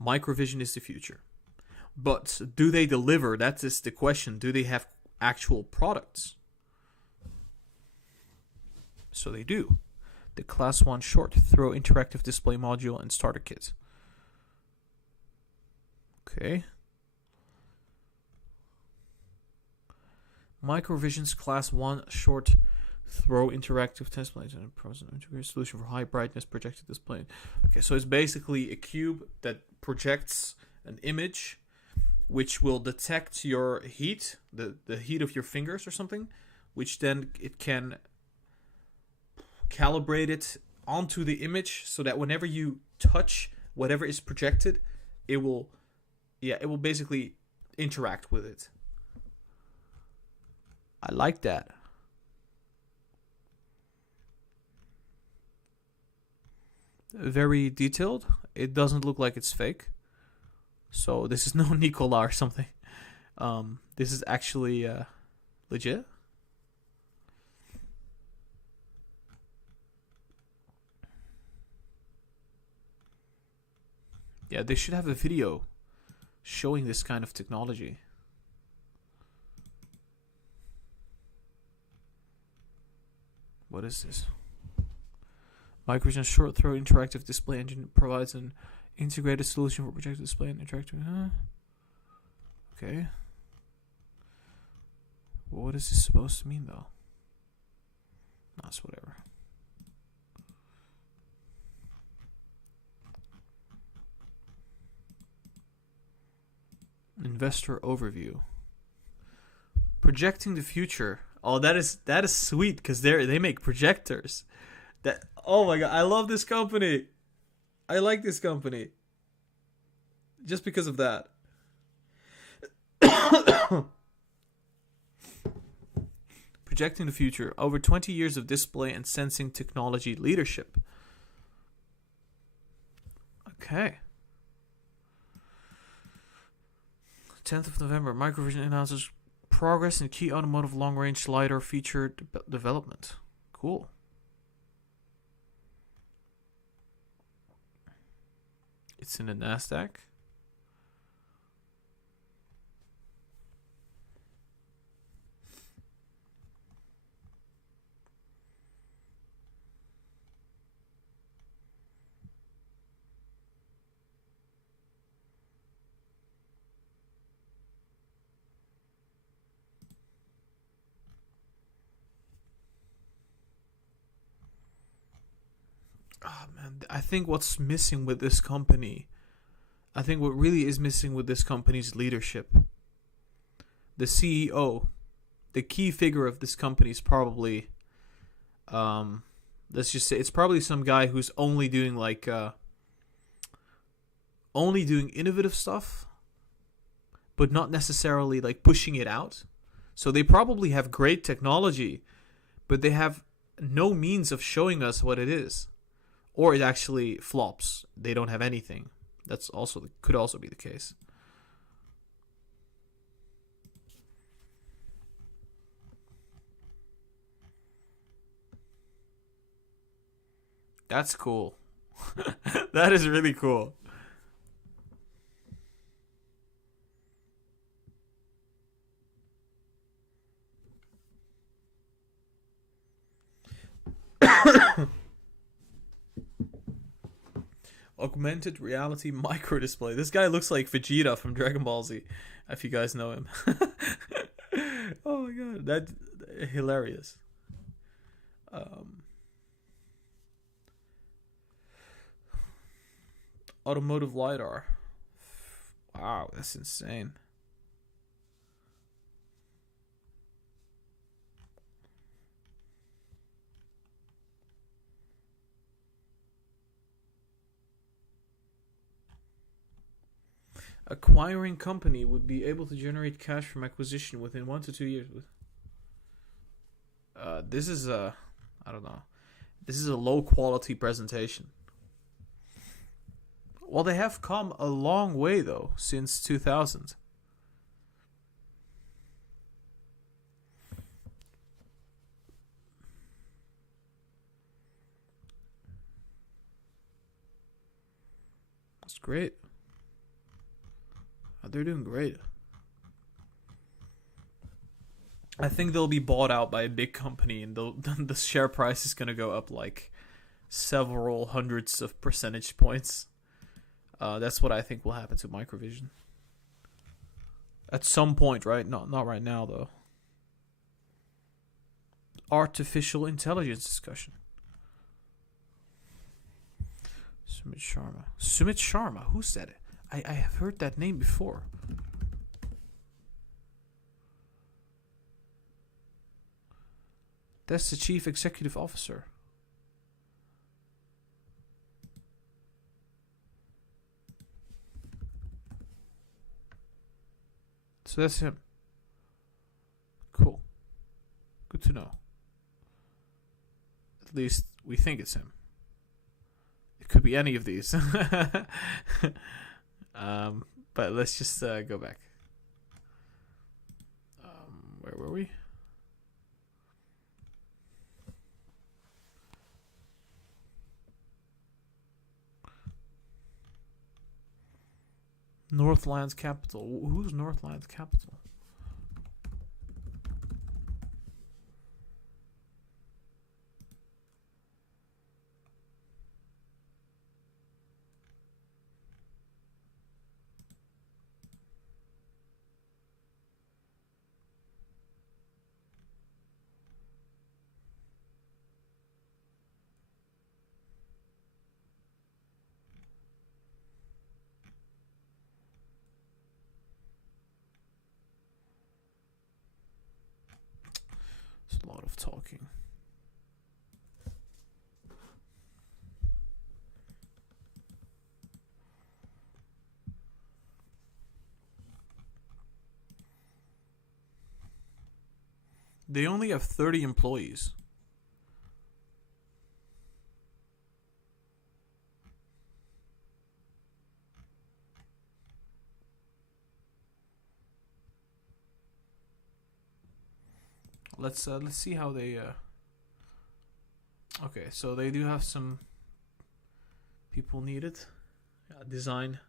Microvision is the future. But do they deliver? That is the question. Do they have actual products? So they do. The Class 1 short throw interactive display module and starter kit. Okay. Microvision's Class 1 short throw interactive display and an integrated solution for high brightness projected display. Okay, so it's basically a cube that projects an image which will detect your heat, the heat of your fingers or something, which then it can calibrate it onto the image so that whenever you touch whatever is projected, it will basically interact with it. I like that. Very detailed. It doesn't look like it's fake. So this is no Nikola or something. This is actually legit. Yeah, they should have a video showing this kind of technology. What is this? Microvision short throw interactive display engine provides an integrated solution for projected display and interactive. Okay. Well, what is this supposed to mean, though? That's whatever. Investor overview. Projecting the future. Oh, that is sweet because they make projectors. Oh my god, I love this company. I like this company. Just because of that. Projecting the future. Over 20 years of display and sensing technology leadership. Okay. 10th of November, Microvision announces progress in key automotive long-range LiDAR feature development. Cool. It's in the NASDAQ. Oh man, I think what's missing with this company, I think what really is missing with this company's leadership. The CEO, the key figure of this company is probably, let's just say it's probably some guy who's only doing innovative stuff, but not necessarily like pushing it out. So they probably have great technology, but they have no means of showing us what it is. Or it actually flops. They don't have anything. That's also could also be the case. That's cool. That is really cool. Augmented reality micro display. This guy looks like Vegeta from Dragon Ball Z, if you guys know him. Oh my god, that's hilarious. Automotive LiDAR. Wow, that's insane. Acquiring company would be able to generate cash from acquisition within 1 to 2 years. This is a, I don't know. This is a low quality presentation. Well, they have come a long way though since 2000. That's great. They're doing great. I think they'll be bought out by a big company, and the share price is gonna go up like several hundreds of percentage points. That's what I think will happen to Microvision. At some point, right? Not right now though. Artificial intelligence discussion. Sumit Sharma. Sumit Sharma. Who said it? I have heard that name before. That's the chief executive officer. So that's him. Cool. Good to know. At least we think it's him. It could be any of these. But let's just go back. Where were we? Northlands Capital. Who's Northlands Capital? It's a lot of talking. They only have 30 employees. Let's see how they okay, so they do have some people needed. Design.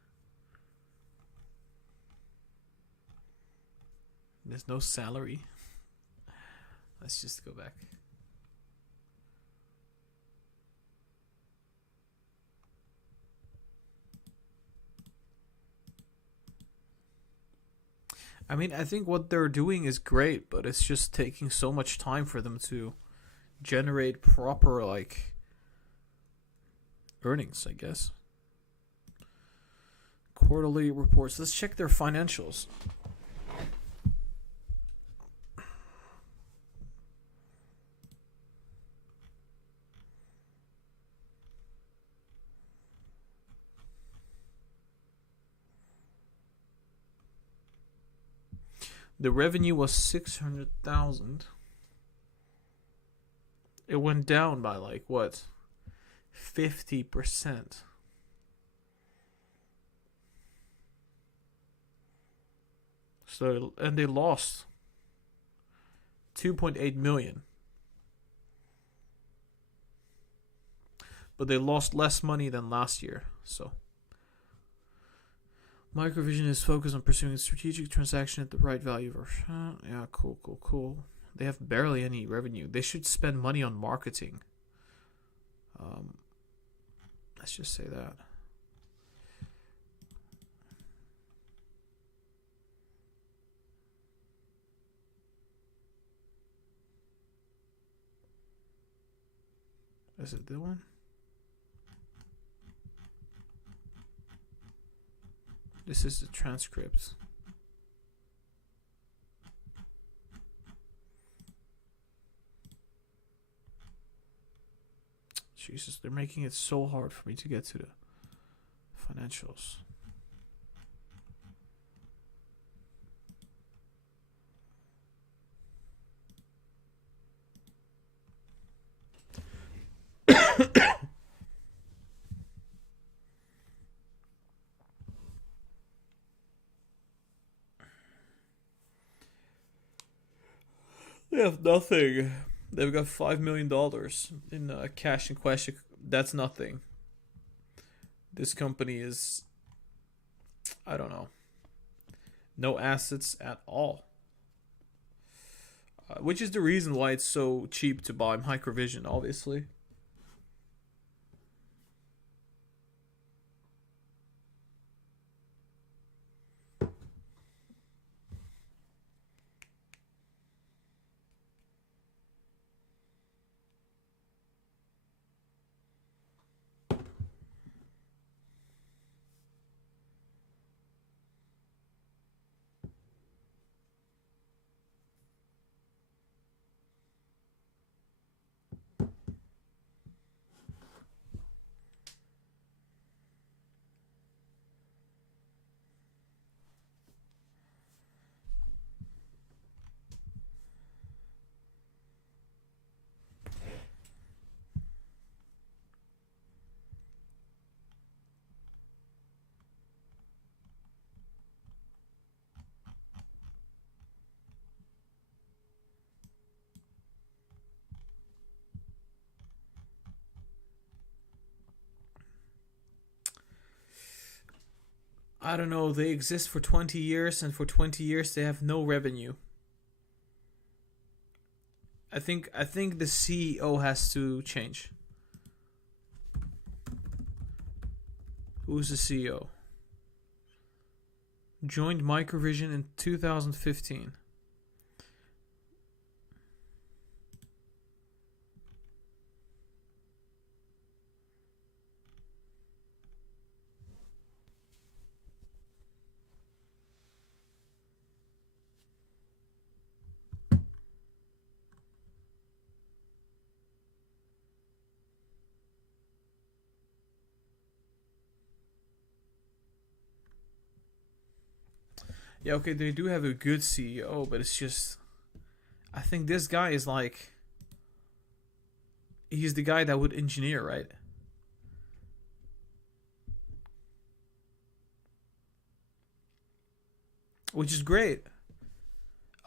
There's no salary. Let's just go back. I mean, I think what they're doing is great, but it's just taking so much time for them to generate proper, like, earnings, I guess. Quarterly reports. Let's check their financials. The revenue was 600,000. It went down by like what? 50%. So, and they lost 2.8 million. But they lost less money than last year, so Microvision is focused on pursuing a strategic transaction at the right value. Yeah, cool. They have barely any revenue. They should spend money on marketing. Let's just say that. Is it the one? This is the transcript. Jesus, they're making it so hard for me to get to the financials. They have nothing. They've got $5 million in cash in question. That's nothing. This company is, I don't know, no assets at all. Which is the reason why it's so cheap to buy Microvision, obviously. I don't know, they exist for 20 years, and for 20 years they have no revenue. I think the CEO has to change. Who's the CEO? Joined Microvision in 2015. Yeah, okay, they do have a good CEO, but it's just, I think this guy is like, he's the guy that would engineer, right? Which is great.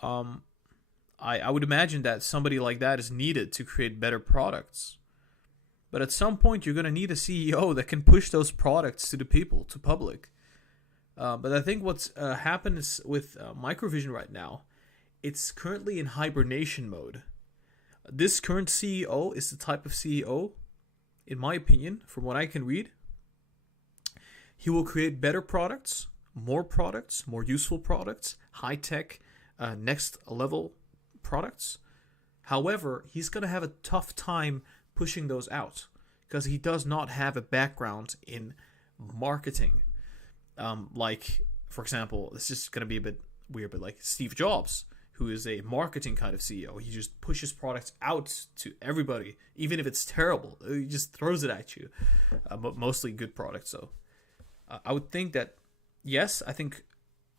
I would imagine that somebody like that is needed to create better products. But at some point, you're gonna need a CEO that can push those products to the people, to public. But I think what's happened is with Microvision right now, it's currently in hibernation mode. This current CEO is the type of CEO, in my opinion, from what I can read, he will create better products, more useful products, high tech, next level products. However, he's going to have a tough time pushing those out because he does not have a background in marketing. Like, for example, this is going to be a bit weird, but like Steve Jobs, who is a marketing kind of CEO, he just pushes products out to everybody, even if it's terrible. He just throws it at you. Mostly good products, though. I would think that, yes, I think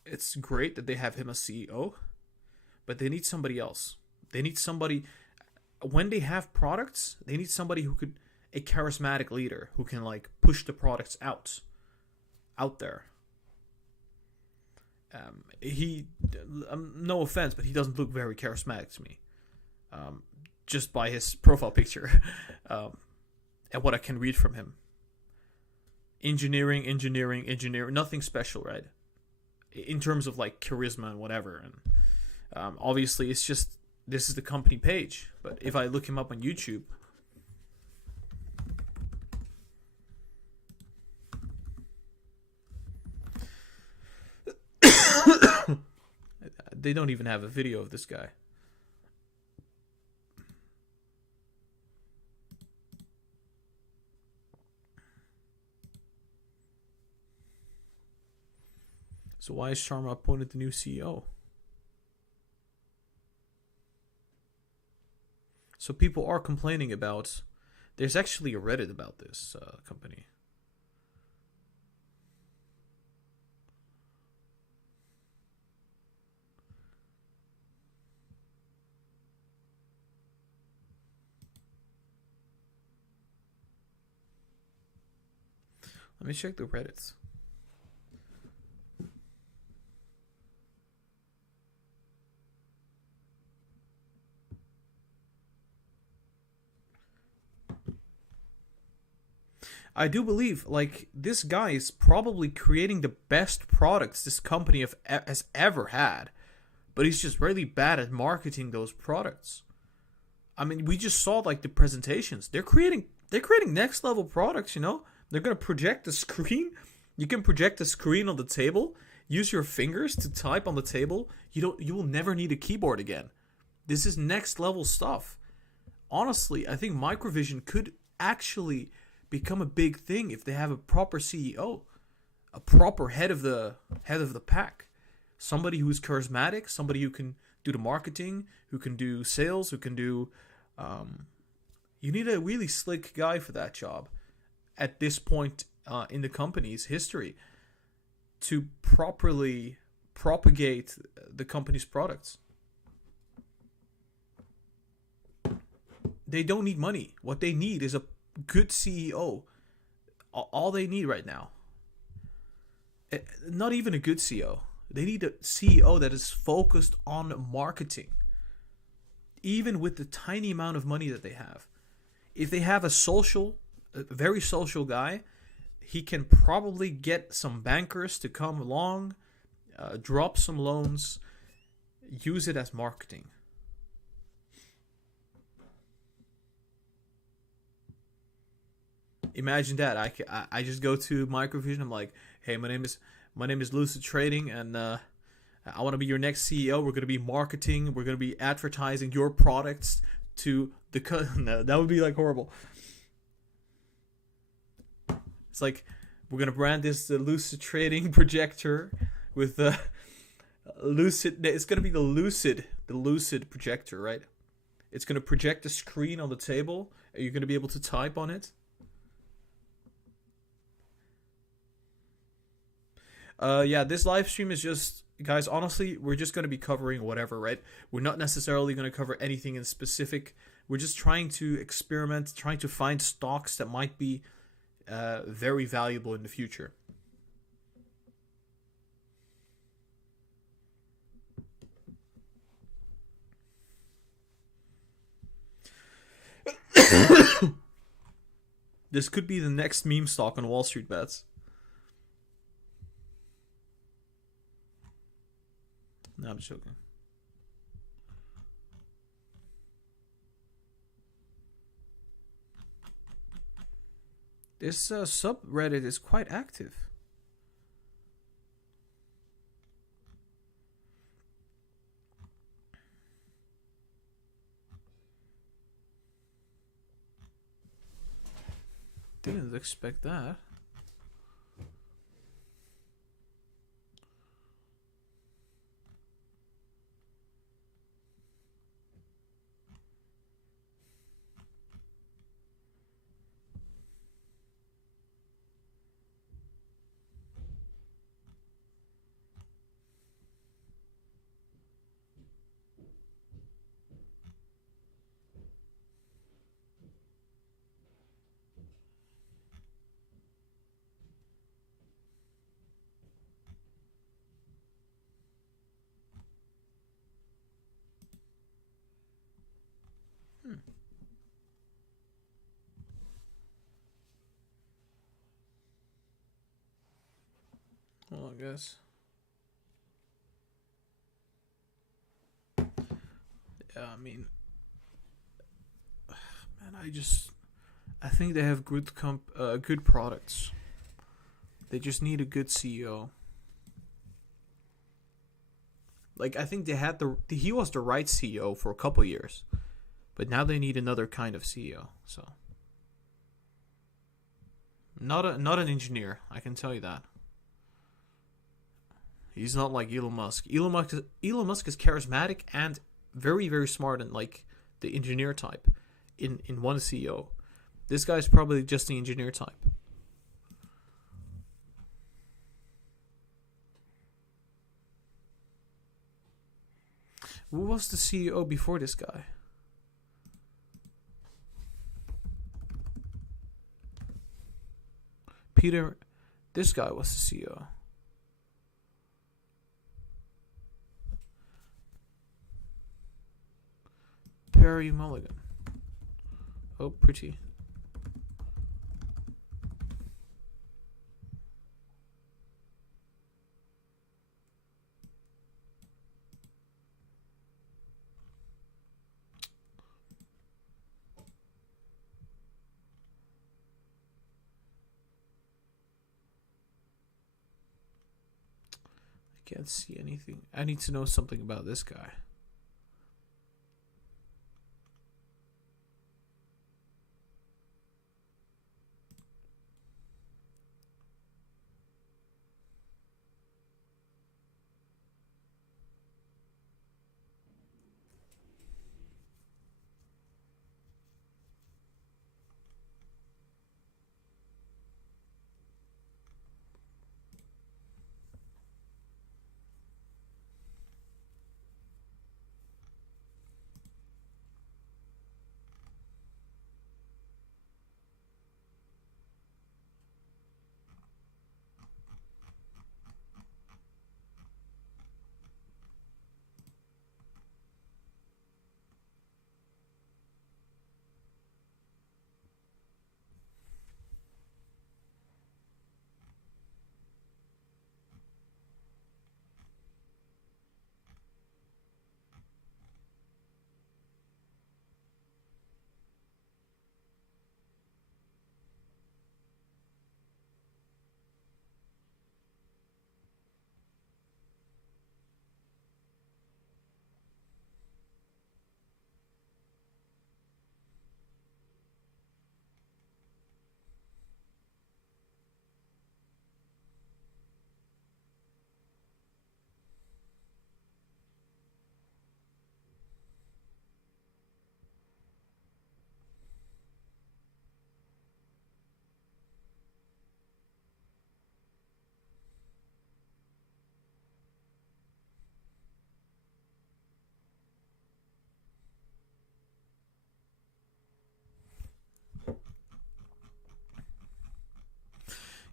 it's great that they have him as CEO, but they need somebody else. They need somebody, when they have products, they need somebody who could, a charismatic leader who can like push the products out there. No offense, but he doesn't look very charismatic to me. Just by his profile picture, and what I can read from him. Engineering, nothing special, right? In terms of like charisma and whatever. And obviously, it's just this is the company page. But if I look him up on YouTube. They don't even have a video of this guy. So why is Sharma appointed the new CEO? So people are complaining about. There's actually a Reddit about this company. Let me check the Reddits. I do believe, like, this guy is probably creating the best products this company has ever had, but he's just really bad at marketing those products. I mean, we just saw like the presentations. They're creating next level products. You know, they're gonna project the screen. You can project the screen on the table. Use your fingers to type on the table. You will never need a keyboard again. This is next level stuff. Honestly, I think Microvision could actually become a big thing if they have a proper CEO, a proper head of the pack, somebody who's charismatic, somebody who can do the marketing, who can do sales, who can do. You need a really slick guy for that job at this point in the company's history to properly propagate the company's products. They don't need money. What they need is a good CEO. All they need right now. Not even a good CEO. They need a CEO that is focused on marketing. Even with the tiny amount of money that they have. If they have a very social guy, he can probably get some bankers to come along, drop some loans, use it as marketing. Imagine that. I just go to Microvision. I'm like, hey, my name is Lucid Trading, and I want to be your next CEO. We're going to be marketing. We're going to be advertising your products to the. No, that would be like horrible. It's like we're going to brand this the Lucid Trading projector with the Lucid. It's going to be the Lucid projector, right? It's going to project the screen on the table. Are you going to be able to type on it? Yeah, this live stream is just, guys, honestly, we're just going to be covering whatever, right? We're not necessarily going to cover anything in specific. We're just trying to experiment, trying to find stocks that might be very valuable in the future. This could be the next meme stock on Wall Street Bets. No, I'm joking. This subreddit is quite active. Didn't expect that. Well, I guess. Yeah, I mean, man, I think they have good products. They just need a good CEO. Like, I think he was the right CEO for a couple years, but now they need another kind of CEO. So, not an engineer, I can tell you that. He's not like Elon Musk. Elon Musk is charismatic and very, very smart and like the engineer type in one CEO. This guy's probably just the engineer type. Who was the CEO before this guy? Peter, this guy was the CEO. Perry Mulligan. Oh, pretty. I can't see anything. I need to know something about this guy.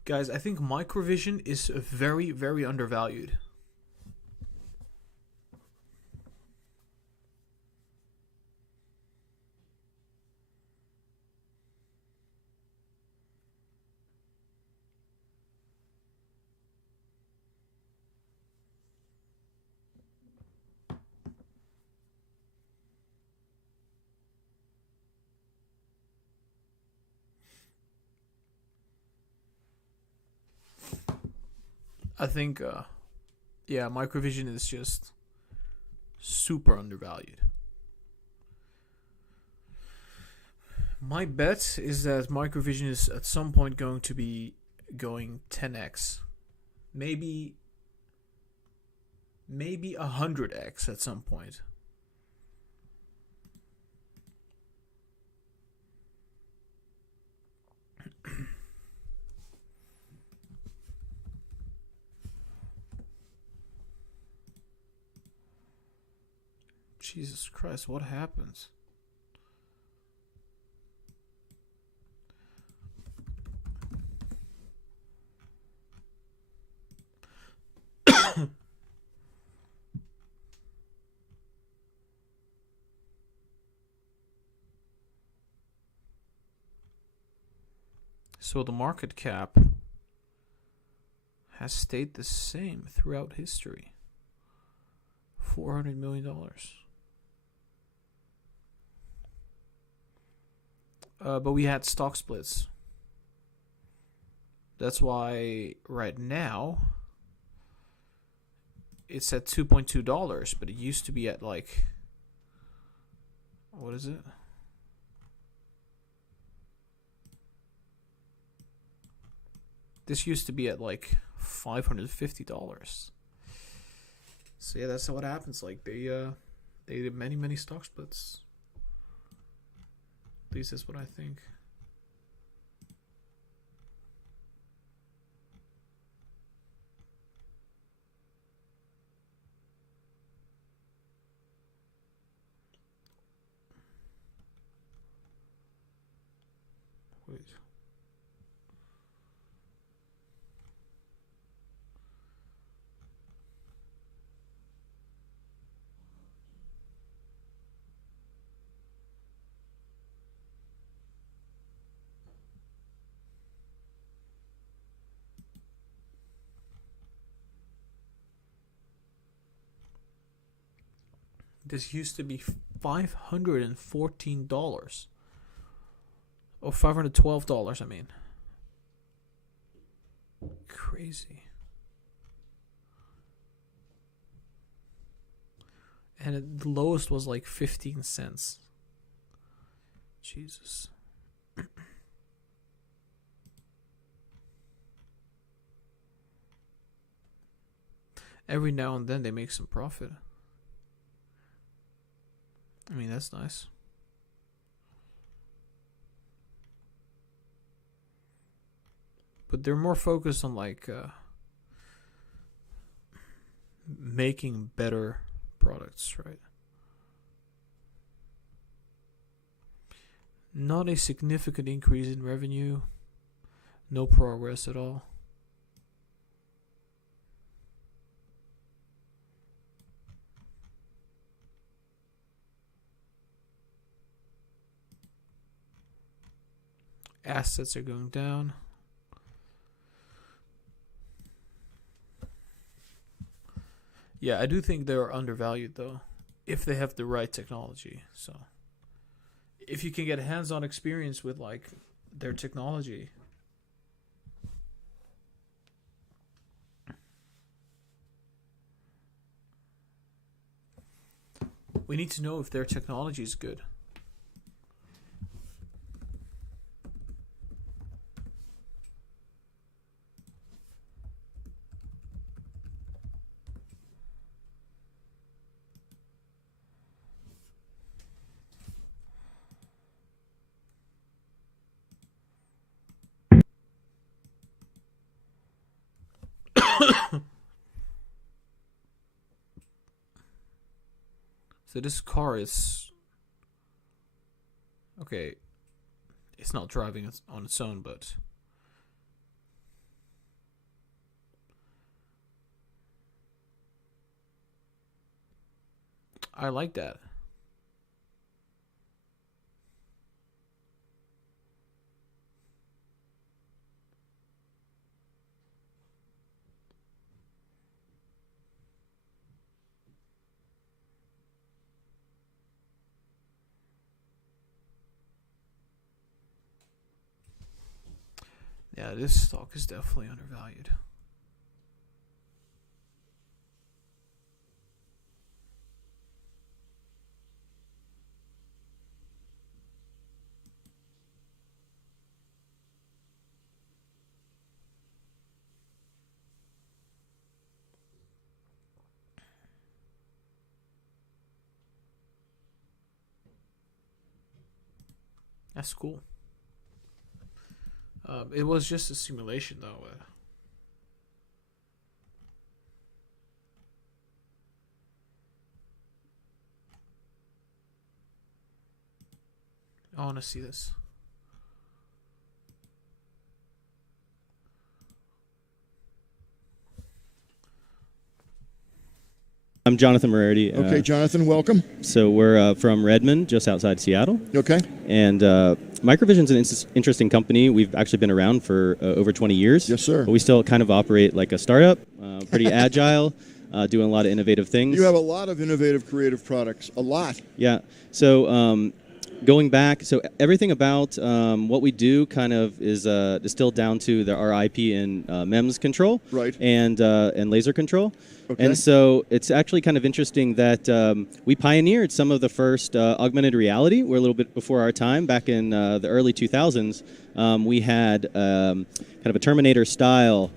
Guys, I think Microvision is very, very undervalued. I think, yeah, Microvision is just super undervalued. My bet is that Microvision is at some point going to be going 10x. Maybe 100x at some point. Jesus Christ, what happens? So the market cap has stayed the same throughout history. $400 million. But we had stock splits. That's why right now it's at $2.2, but it used to be at like, what is it? This used to be at like $550. So yeah, that's what happens. Like they did many stock splits. At least that's what I think. Wait. This used to be $514. Oh, $512, I mean. Crazy. And the lowest was like 15 cents. Jesus. Every now and then they make some profit. I mean, that's nice. But they're more focused on like making better products, right? Not a significant increase in revenue. No progress at all. Assets are going down. Yeah, I do think they're undervalued though, if they have the right technology. So, if you can get hands-on experience with like their technology, we need to know if their technology is good. So this car is okay. It's not driving on its own, but I like that. Yeah, this stock is definitely undervalued. That's cool. It was just a simulation, though. I want to see this. I'm Jonathan Morarity. Okay, Jonathan, welcome. So we're from Redmond, just outside Seattle. Okay. And Microvision's an interesting company. We've actually been around for over 20 years. Yes, sir. But we still kind of operate like a startup, pretty agile, doing a lot of innovative things. You have a lot of innovative, creative products. A lot. Yeah. So going back, so everything about what we do kind of is distilled down to our IP in MEMS control, right, and laser control. Okay. And so it's actually kind of interesting that we pioneered some of the first augmented reality. We're a little bit before our time. Back in the early 2000s, we had kind of a Terminator style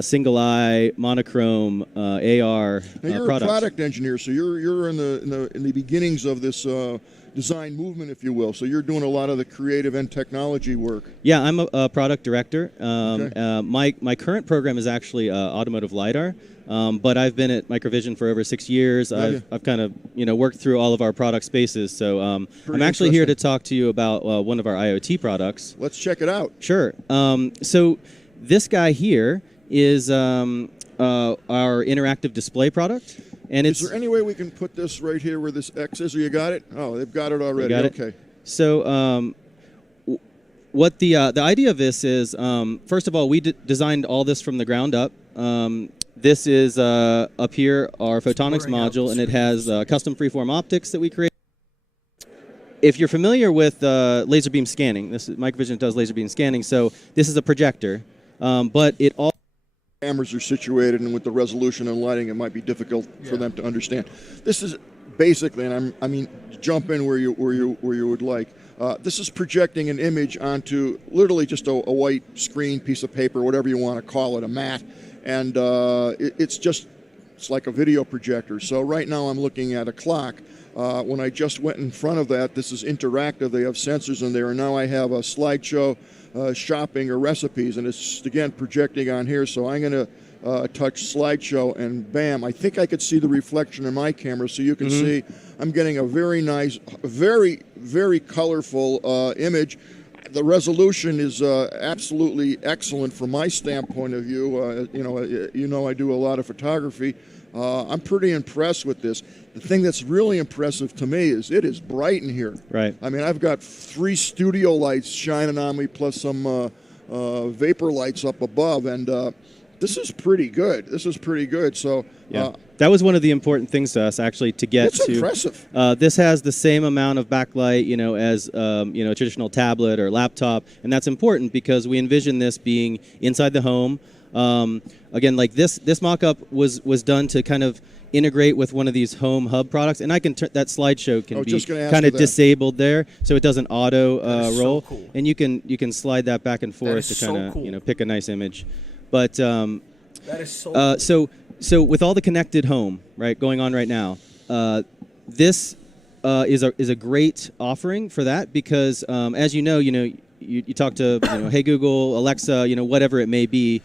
single eye, monochrome, AR Now you're products. a product engineer, so you're in the beginnings of this design movement, if you will. So you're doing a lot of the creative and technology work. Yeah, I'm a product director. Okay. My current program is actually automotive LiDAR, but I've been at Microvision for over 6 years. I've kind of worked through all of our product spaces. So I'm actually here to talk to you about one of our IoT products. Let's check it out. Sure. So this guy here is our interactive display product. And is there any way we can put this right here where this X is? Or you got it? Oh, they've got it already. Got okay. It? So what the idea of this is, first of all, we designed all this from the ground up. This is up here our photonics module, and it has custom freeform optics that we create. If you're familiar with laser beam scanning, Microvision does laser beam scanning. So this is a projector, but it all cameras are situated, and with the resolution and lighting, it might be difficult for them to understand. This is basically, and I mean, jump in where you would like. This is projecting an image onto literally just a white screen, piece of paper, whatever you want to call it, a mat, and it's like a video projector. So right now I'm looking at a clock. When I just went in front of that, this is interactive. They have sensors in there, and now I have a slideshow. Shopping or recipes, and it's again projecting on here. So I'm going to touch slideshow, and bam! I think I could see the reflection in my camera, so you can see I'm getting a very nice, very, very colorful image. The resolution is absolutely excellent from my standpoint of view. I do a lot of photography. I'm pretty impressed with this. The thing that's really impressive to me is it is bright in here. Right. I mean, I've got 3 studio lights shining on me, plus some vapor lights up above, and this is pretty good. So yeah. That was one of the important things to us, actually, to get it's to. Impressive. This has the same amount of backlight, as a traditional tablet or laptop, and that's important because we envision this being inside the home. Again, like this mock-up was done to kind of integrate with one of these home hub products, and I can that slideshow can be kind of disabled there, so it doesn't auto roll, so cool. and you can slide that back and forth to kind of cool. Pick a nice image. But that is so cool. So with all the connected home going on right now, this is a great offering for that because as you talk to Hey Google, Alexa, whatever it may be.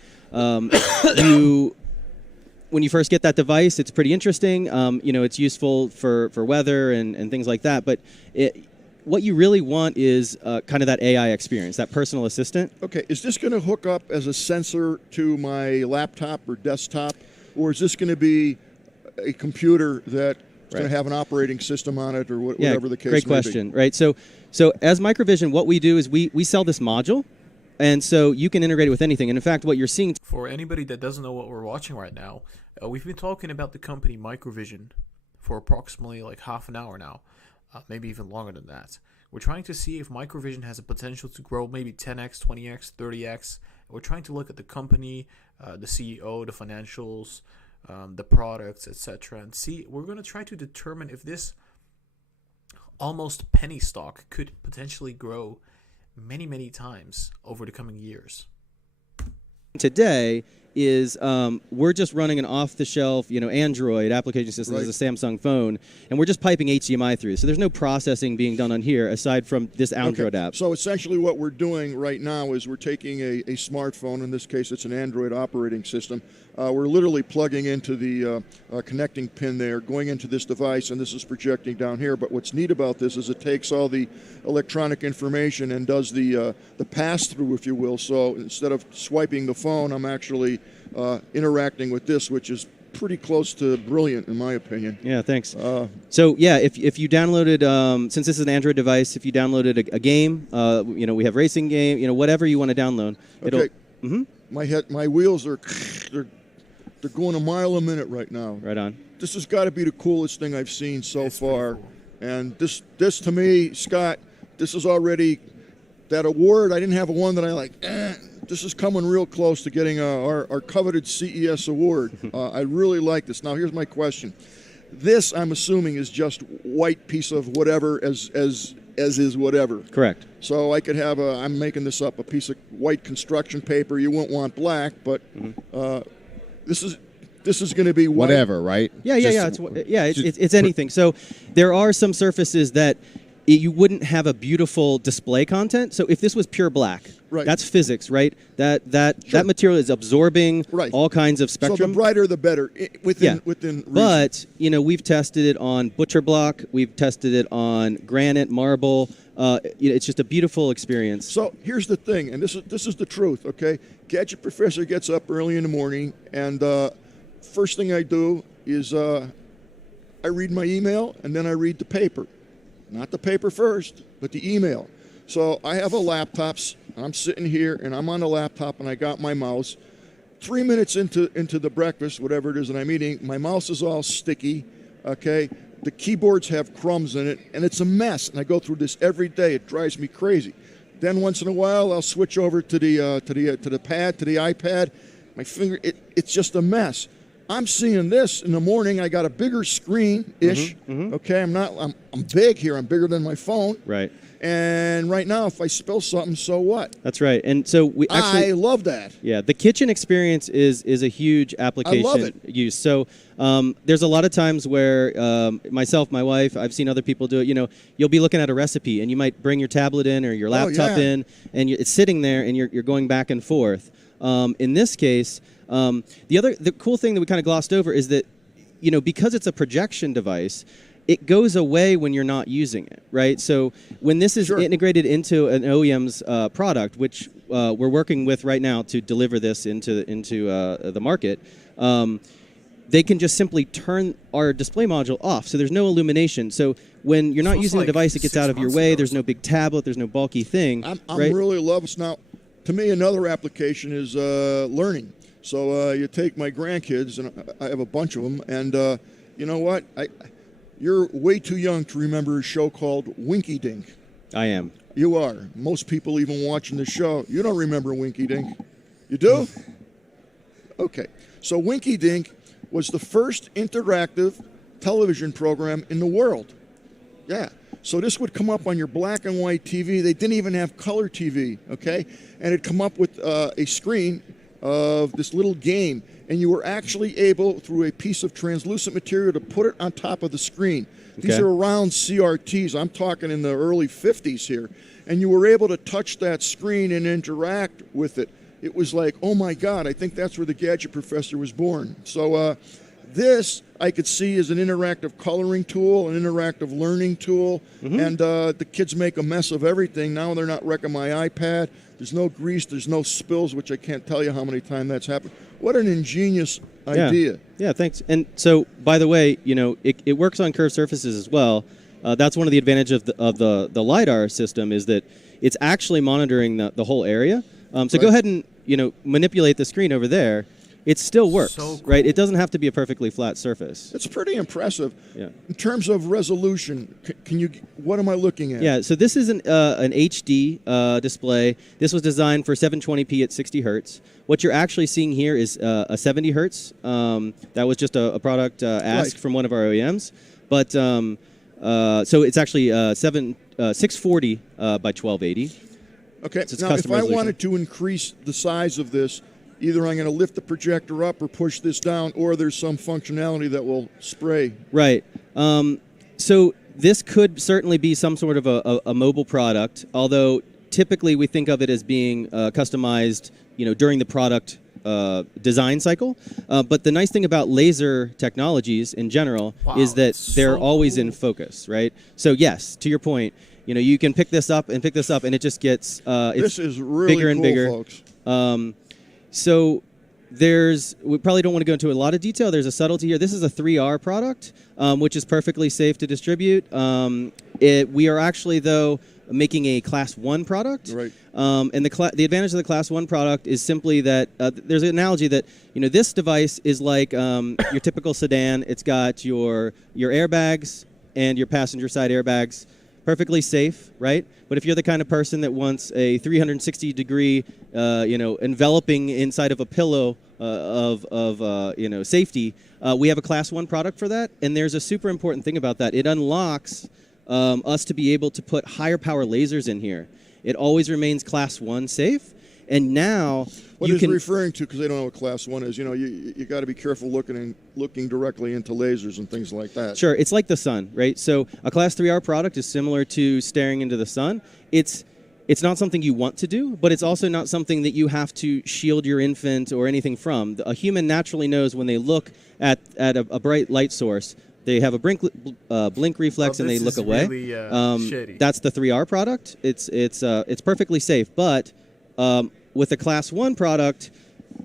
When you first get that device, it's pretty interesting. It's useful for weather and things like that. But what you really want is kind of that AI experience, that personal assistant. Okay, is this going to hook up as a sensor to my laptop or desktop, or is this going to be a computer that's going to have an operating system on it, or whatever the case may be? Great question, right? So as Microvision, what we do is we sell this module. And so you can integrate it with anything. And in fact, what you're seeing... For anybody that doesn't know what we're watching right now, we've been talking about the company Microvision for approximately like half an hour now, maybe even longer than that. We're trying to see if Microvision has a potential to grow maybe 10x, 20x, 30x. We're trying to look at the company, the CEO, the financials, the products, etc. And see, we're going to try to determine if this almost penny stock could potentially grow many, many times over the coming years. Today is we're just running an off-the-shelf, Android application system as a Samsung phone, and we're just piping HDMI through. So there's no processing being done on here aside from this Android app. So essentially what we're doing right now is we're taking a smartphone, in this case it's an Android operating system. We're literally plugging into the connecting pin there, going into this device, and this is projecting down here. But what's neat about this is it takes all the electronic information and does the pass-through, if you will. So instead of swiping the phone, I'm actually interacting with this, which is pretty close to brilliant, in my opinion. Yeah, thanks. So yeah, if you downloaded, since this is an Android device, if you downloaded a game, we have racing game, whatever you want to download. Okay. My wheels are they're going a mile a minute right now. Right on. This has got to be the coolest thing I've seen so far. Cool. And this to me, Scott, this is already that award. I didn't have one that I like. This is coming real close to getting our coveted CES award. I really like this. Now, here's my question. This, I'm assuming, is just white piece of whatever as as is whatever. Correct. So I could have I'm making this up, a piece of white construction paper. You wouldn't want black, but this is going to be white. Whatever, right? Yeah. It's anything. So there are some surfaces that you wouldn't have a beautiful display content. So if this was pure black, right. That's physics, right? That material is absorbing all kinds of spectrum. So the brighter, the better within reason. But we've tested it on butcher block. We've tested it on granite, marble. It's just a beautiful experience. So here's the thing, and this is the truth. Okay, Gadget Professor gets up early in the morning, and first thing I do is I read my email, and then I read the paper. Not the paper first, but the email. So I have a laptop. I'm sitting here, and I'm on the laptop, and I got my mouse. 3 minutes into the breakfast, whatever it is that I'm eating, my mouse is all sticky, okay? The keyboards have crumbs in it, and it's a mess. And I go through this every day. It drives me crazy. Then once in a while, I'll switch over to the pad, to the iPad. My finger, it's just a mess. I'm seeing this in the morning. I got a bigger screen-ish. Okay, I'm big here. I'm bigger than my phone. Right. And right now, if I spill something, so what? That's right. And so I love that. Yeah, the kitchen experience is a huge application I love it. use. So there's a lot of times where myself, my wife, I've seen other people do it. You'll be looking at a recipe, and you might bring your tablet in or your laptop in, and it's sitting there, and you're going back and forth. In this case, the cool thing that we kind of glossed over is that, because it's a projection device, it goes away when you're not using it, right? So when this is integrated into an OEM's product, which we're working with right now to deliver this into the market, they can just simply turn our display module off. So there's no illumination. So when you're not using the device, it gets out of your way. There's no big tablet. There's no bulky thing. I'm really loving this. Now, to me, another application is learning. So you take my grandkids, and I have a bunch of them, and you know what? You're way too young to remember a show called Winky Dink. I am. You are. Most people even watching the show, you don't remember Winky Dink. You do? Okay. So Winky Dink was the first interactive television program in the world. Yeah. So this would come up on your black and white TV. They didn't even have color TV, okay? And it'd come up with a screen of this little game, and you were actually able, through a piece of translucent material, to put it on top of the screen. Okay. These are round CRTs. I'm talking in the early 50s here. And you were able to touch that screen and interact with it. It was like, oh my God, I think that's where the Gadget Professor was born. So this I could see as an interactive coloring tool, an interactive learning tool, and the kids make a mess of everything. Now they're not wrecking my iPad. There's no grease, there's no spills, which I can't tell you how many times that's happened. What an ingenious idea. Yeah, thanks. And so, by the way, it works on curved surfaces as well. That's one of the advantages of the LiDAR system, is that it's actually monitoring the whole area. So go ahead and manipulate the screen over there. It still works, so cool. Right? It doesn't have to be a perfectly flat surface. It's pretty impressive. Yeah. In terms of resolution, what am I looking at? Yeah, so this is an HD display. This was designed for 720p at 60 hertz. What you're actually seeing here is a 70 hertz. That was just a product asked from one of our OEMs. But so it's actually 640 by 1280. Okay, so now if I wanted to increase the size of this, either I'm going to lift the projector up or push this down, or there's some functionality that will spray. Right. So this could certainly be some sort of a mobile product, although typically we think of it as being customized, during the product design cycle. But the nice thing about laser technologies in general is that they're always in focus, right? So yes, to your point, you can pick this up, and it just gets this is really bigger and bigger, folks. So we probably don't want to go into a lot of detail. There's a subtlety here. This is a 3R product, which is perfectly safe to distribute. We are actually, though, making a Class 1 product. Right. And the advantage of the Class 1 product is simply that there's an analogy that, this device is like your typical sedan. It's got your airbags and your passenger side airbags. Perfectly safe, right? But if you're the kind of person that wants a 360-degree, enveloping inside of a pillow of safety, we have a Class 1 product for that. And there's a super important thing about that. It unlocks us to be able to put higher power lasers in here. It always remains Class 1 safe. And now what you he's can referring to, because they don't know what Class 1 is, you got to be careful looking directly into lasers and things like that. Sure, it's like the sun, right? So a Class 3R product is similar to staring into the sun. It's not something you want to do, but it's also not something that you have to shield your infant or anything from. A human naturally knows when they look at a bright light source, they have a blink reflex and they look away. Really, shitty. That's the 3R product. It's perfectly safe, but with a Class 1 product,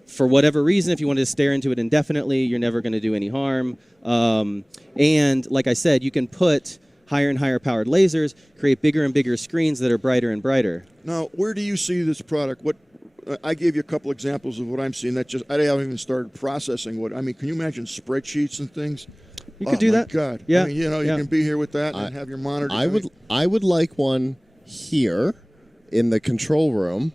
for whatever reason, if you wanted to stare into it indefinitely, you're never going to do any harm. And like I said, you can put higher and higher powered lasers, create bigger and bigger screens that are brighter and brighter. Now, where do you see this product? I gave you a couple examples of what I'm seeing. I haven't even started processing what. I mean, can you imagine spreadsheets and things? You could do that. God. Yeah. I mean, you can be here with that and have your monitor. I would like one here in the control room.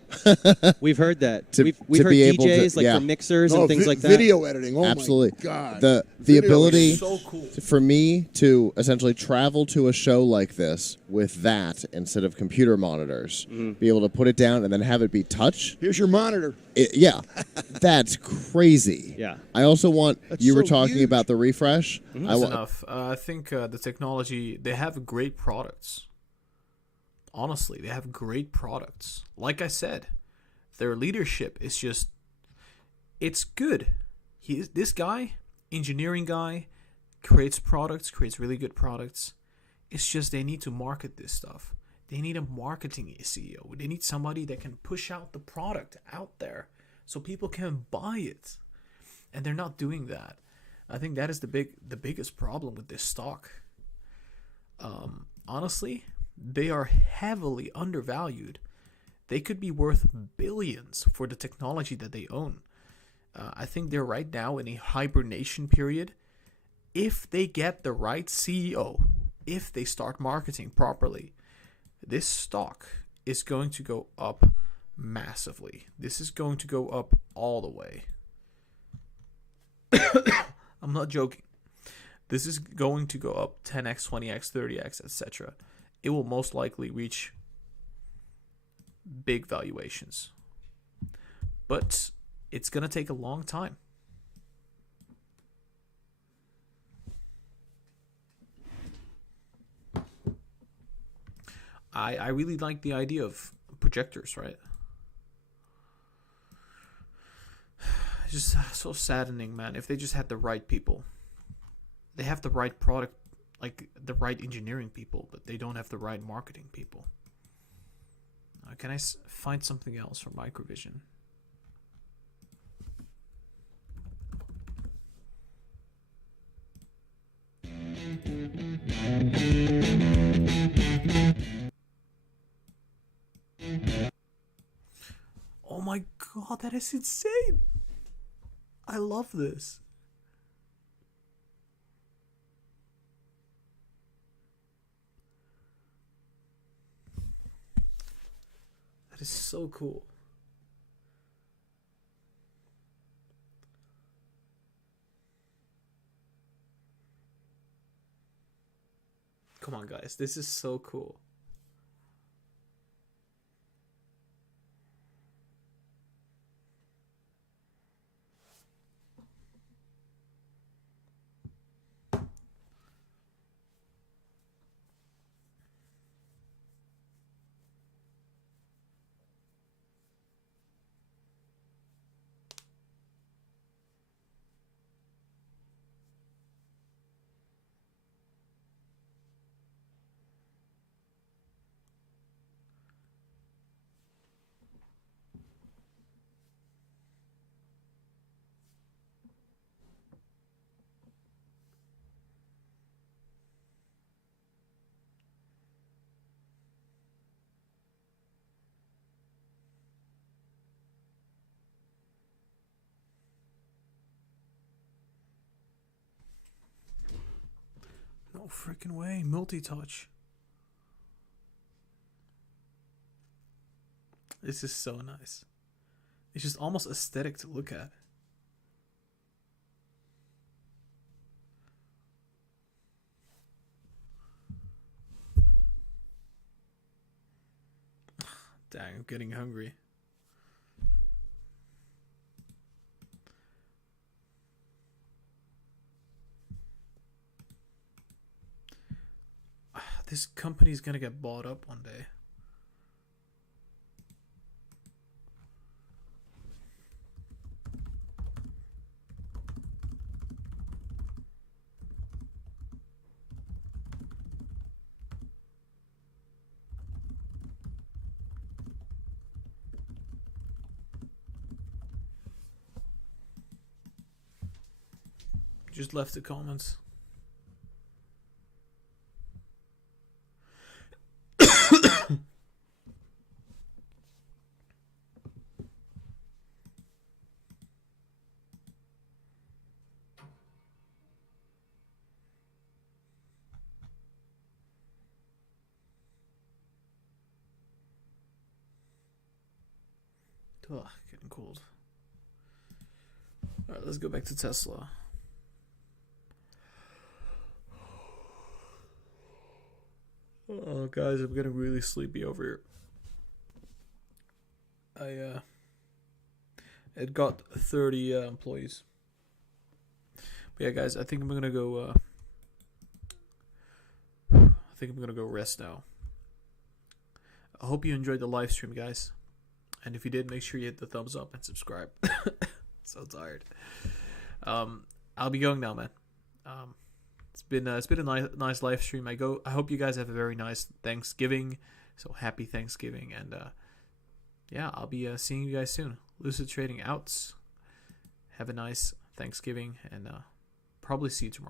We've heard that. We've to heard be able to- DJs yeah. for mixers and things like that. Video editing. Oh Absolutely. my God. The Video ability is so cool. for me to essentially travel to a show like this with that instead of computer monitors, be able to put it down and then have it be touch. Here's your monitor. Yeah, that's crazy. Yeah. I also want, That's you were so talking huge. about the refresh. That's enough. I think the technology, they have great products. Honestly, they have great products. Like I said, their leadership is just, it's good. This guy, engineering guy, creates really good products. It's just they need to market this stuff. They need a marketing CEO. They need somebody that can push out the product out there so people can buy it. And they're not doing that. I think that is the biggest problem with this stock. Honestly, they are heavily undervalued. They could be worth billions for the technology that they own. I think they're right now in a hibernation period. If they get the right CEO, if they start marketing properly, this stock is going to go up massively. This is going to go up all the way. I'm not joking. This is going to go up 10x, 20x, 30x, etc. It will most likely reach big valuations. But it's going to take a long time. I really like the idea of projectors, right? It's just so saddening, man. If they just had the right people. They have the right product, like the right engineering people, but they don't have the right marketing people. Can I find something else for Microvision? Oh my god, that is insane! I love this. That is so cool. Come on, guys. This is so cool. No freaking way. Multi-touch. This is so nice. It's just almost aesthetic to look at. Dang, I'm getting hungry. This company's gonna get bought up one day. Just left the comments. Ugh, getting cold. Alright, let's go back to Tesla. Oh, guys, I'm getting really sleepy over here. It got 30 employees. But yeah, guys, I think I'm gonna go. I think I'm gonna go rest now. I hope you enjoyed the live stream, guys. And if you did, make sure you hit the thumbs up and subscribe. So tired. I'll be going now, man. It's been a nice live stream. I hope you guys have a very nice Thanksgiving. So happy Thanksgiving, and yeah, I'll be seeing you guys soon. Lucid Trading out. Have a nice Thanksgiving, and probably see you tomorrow.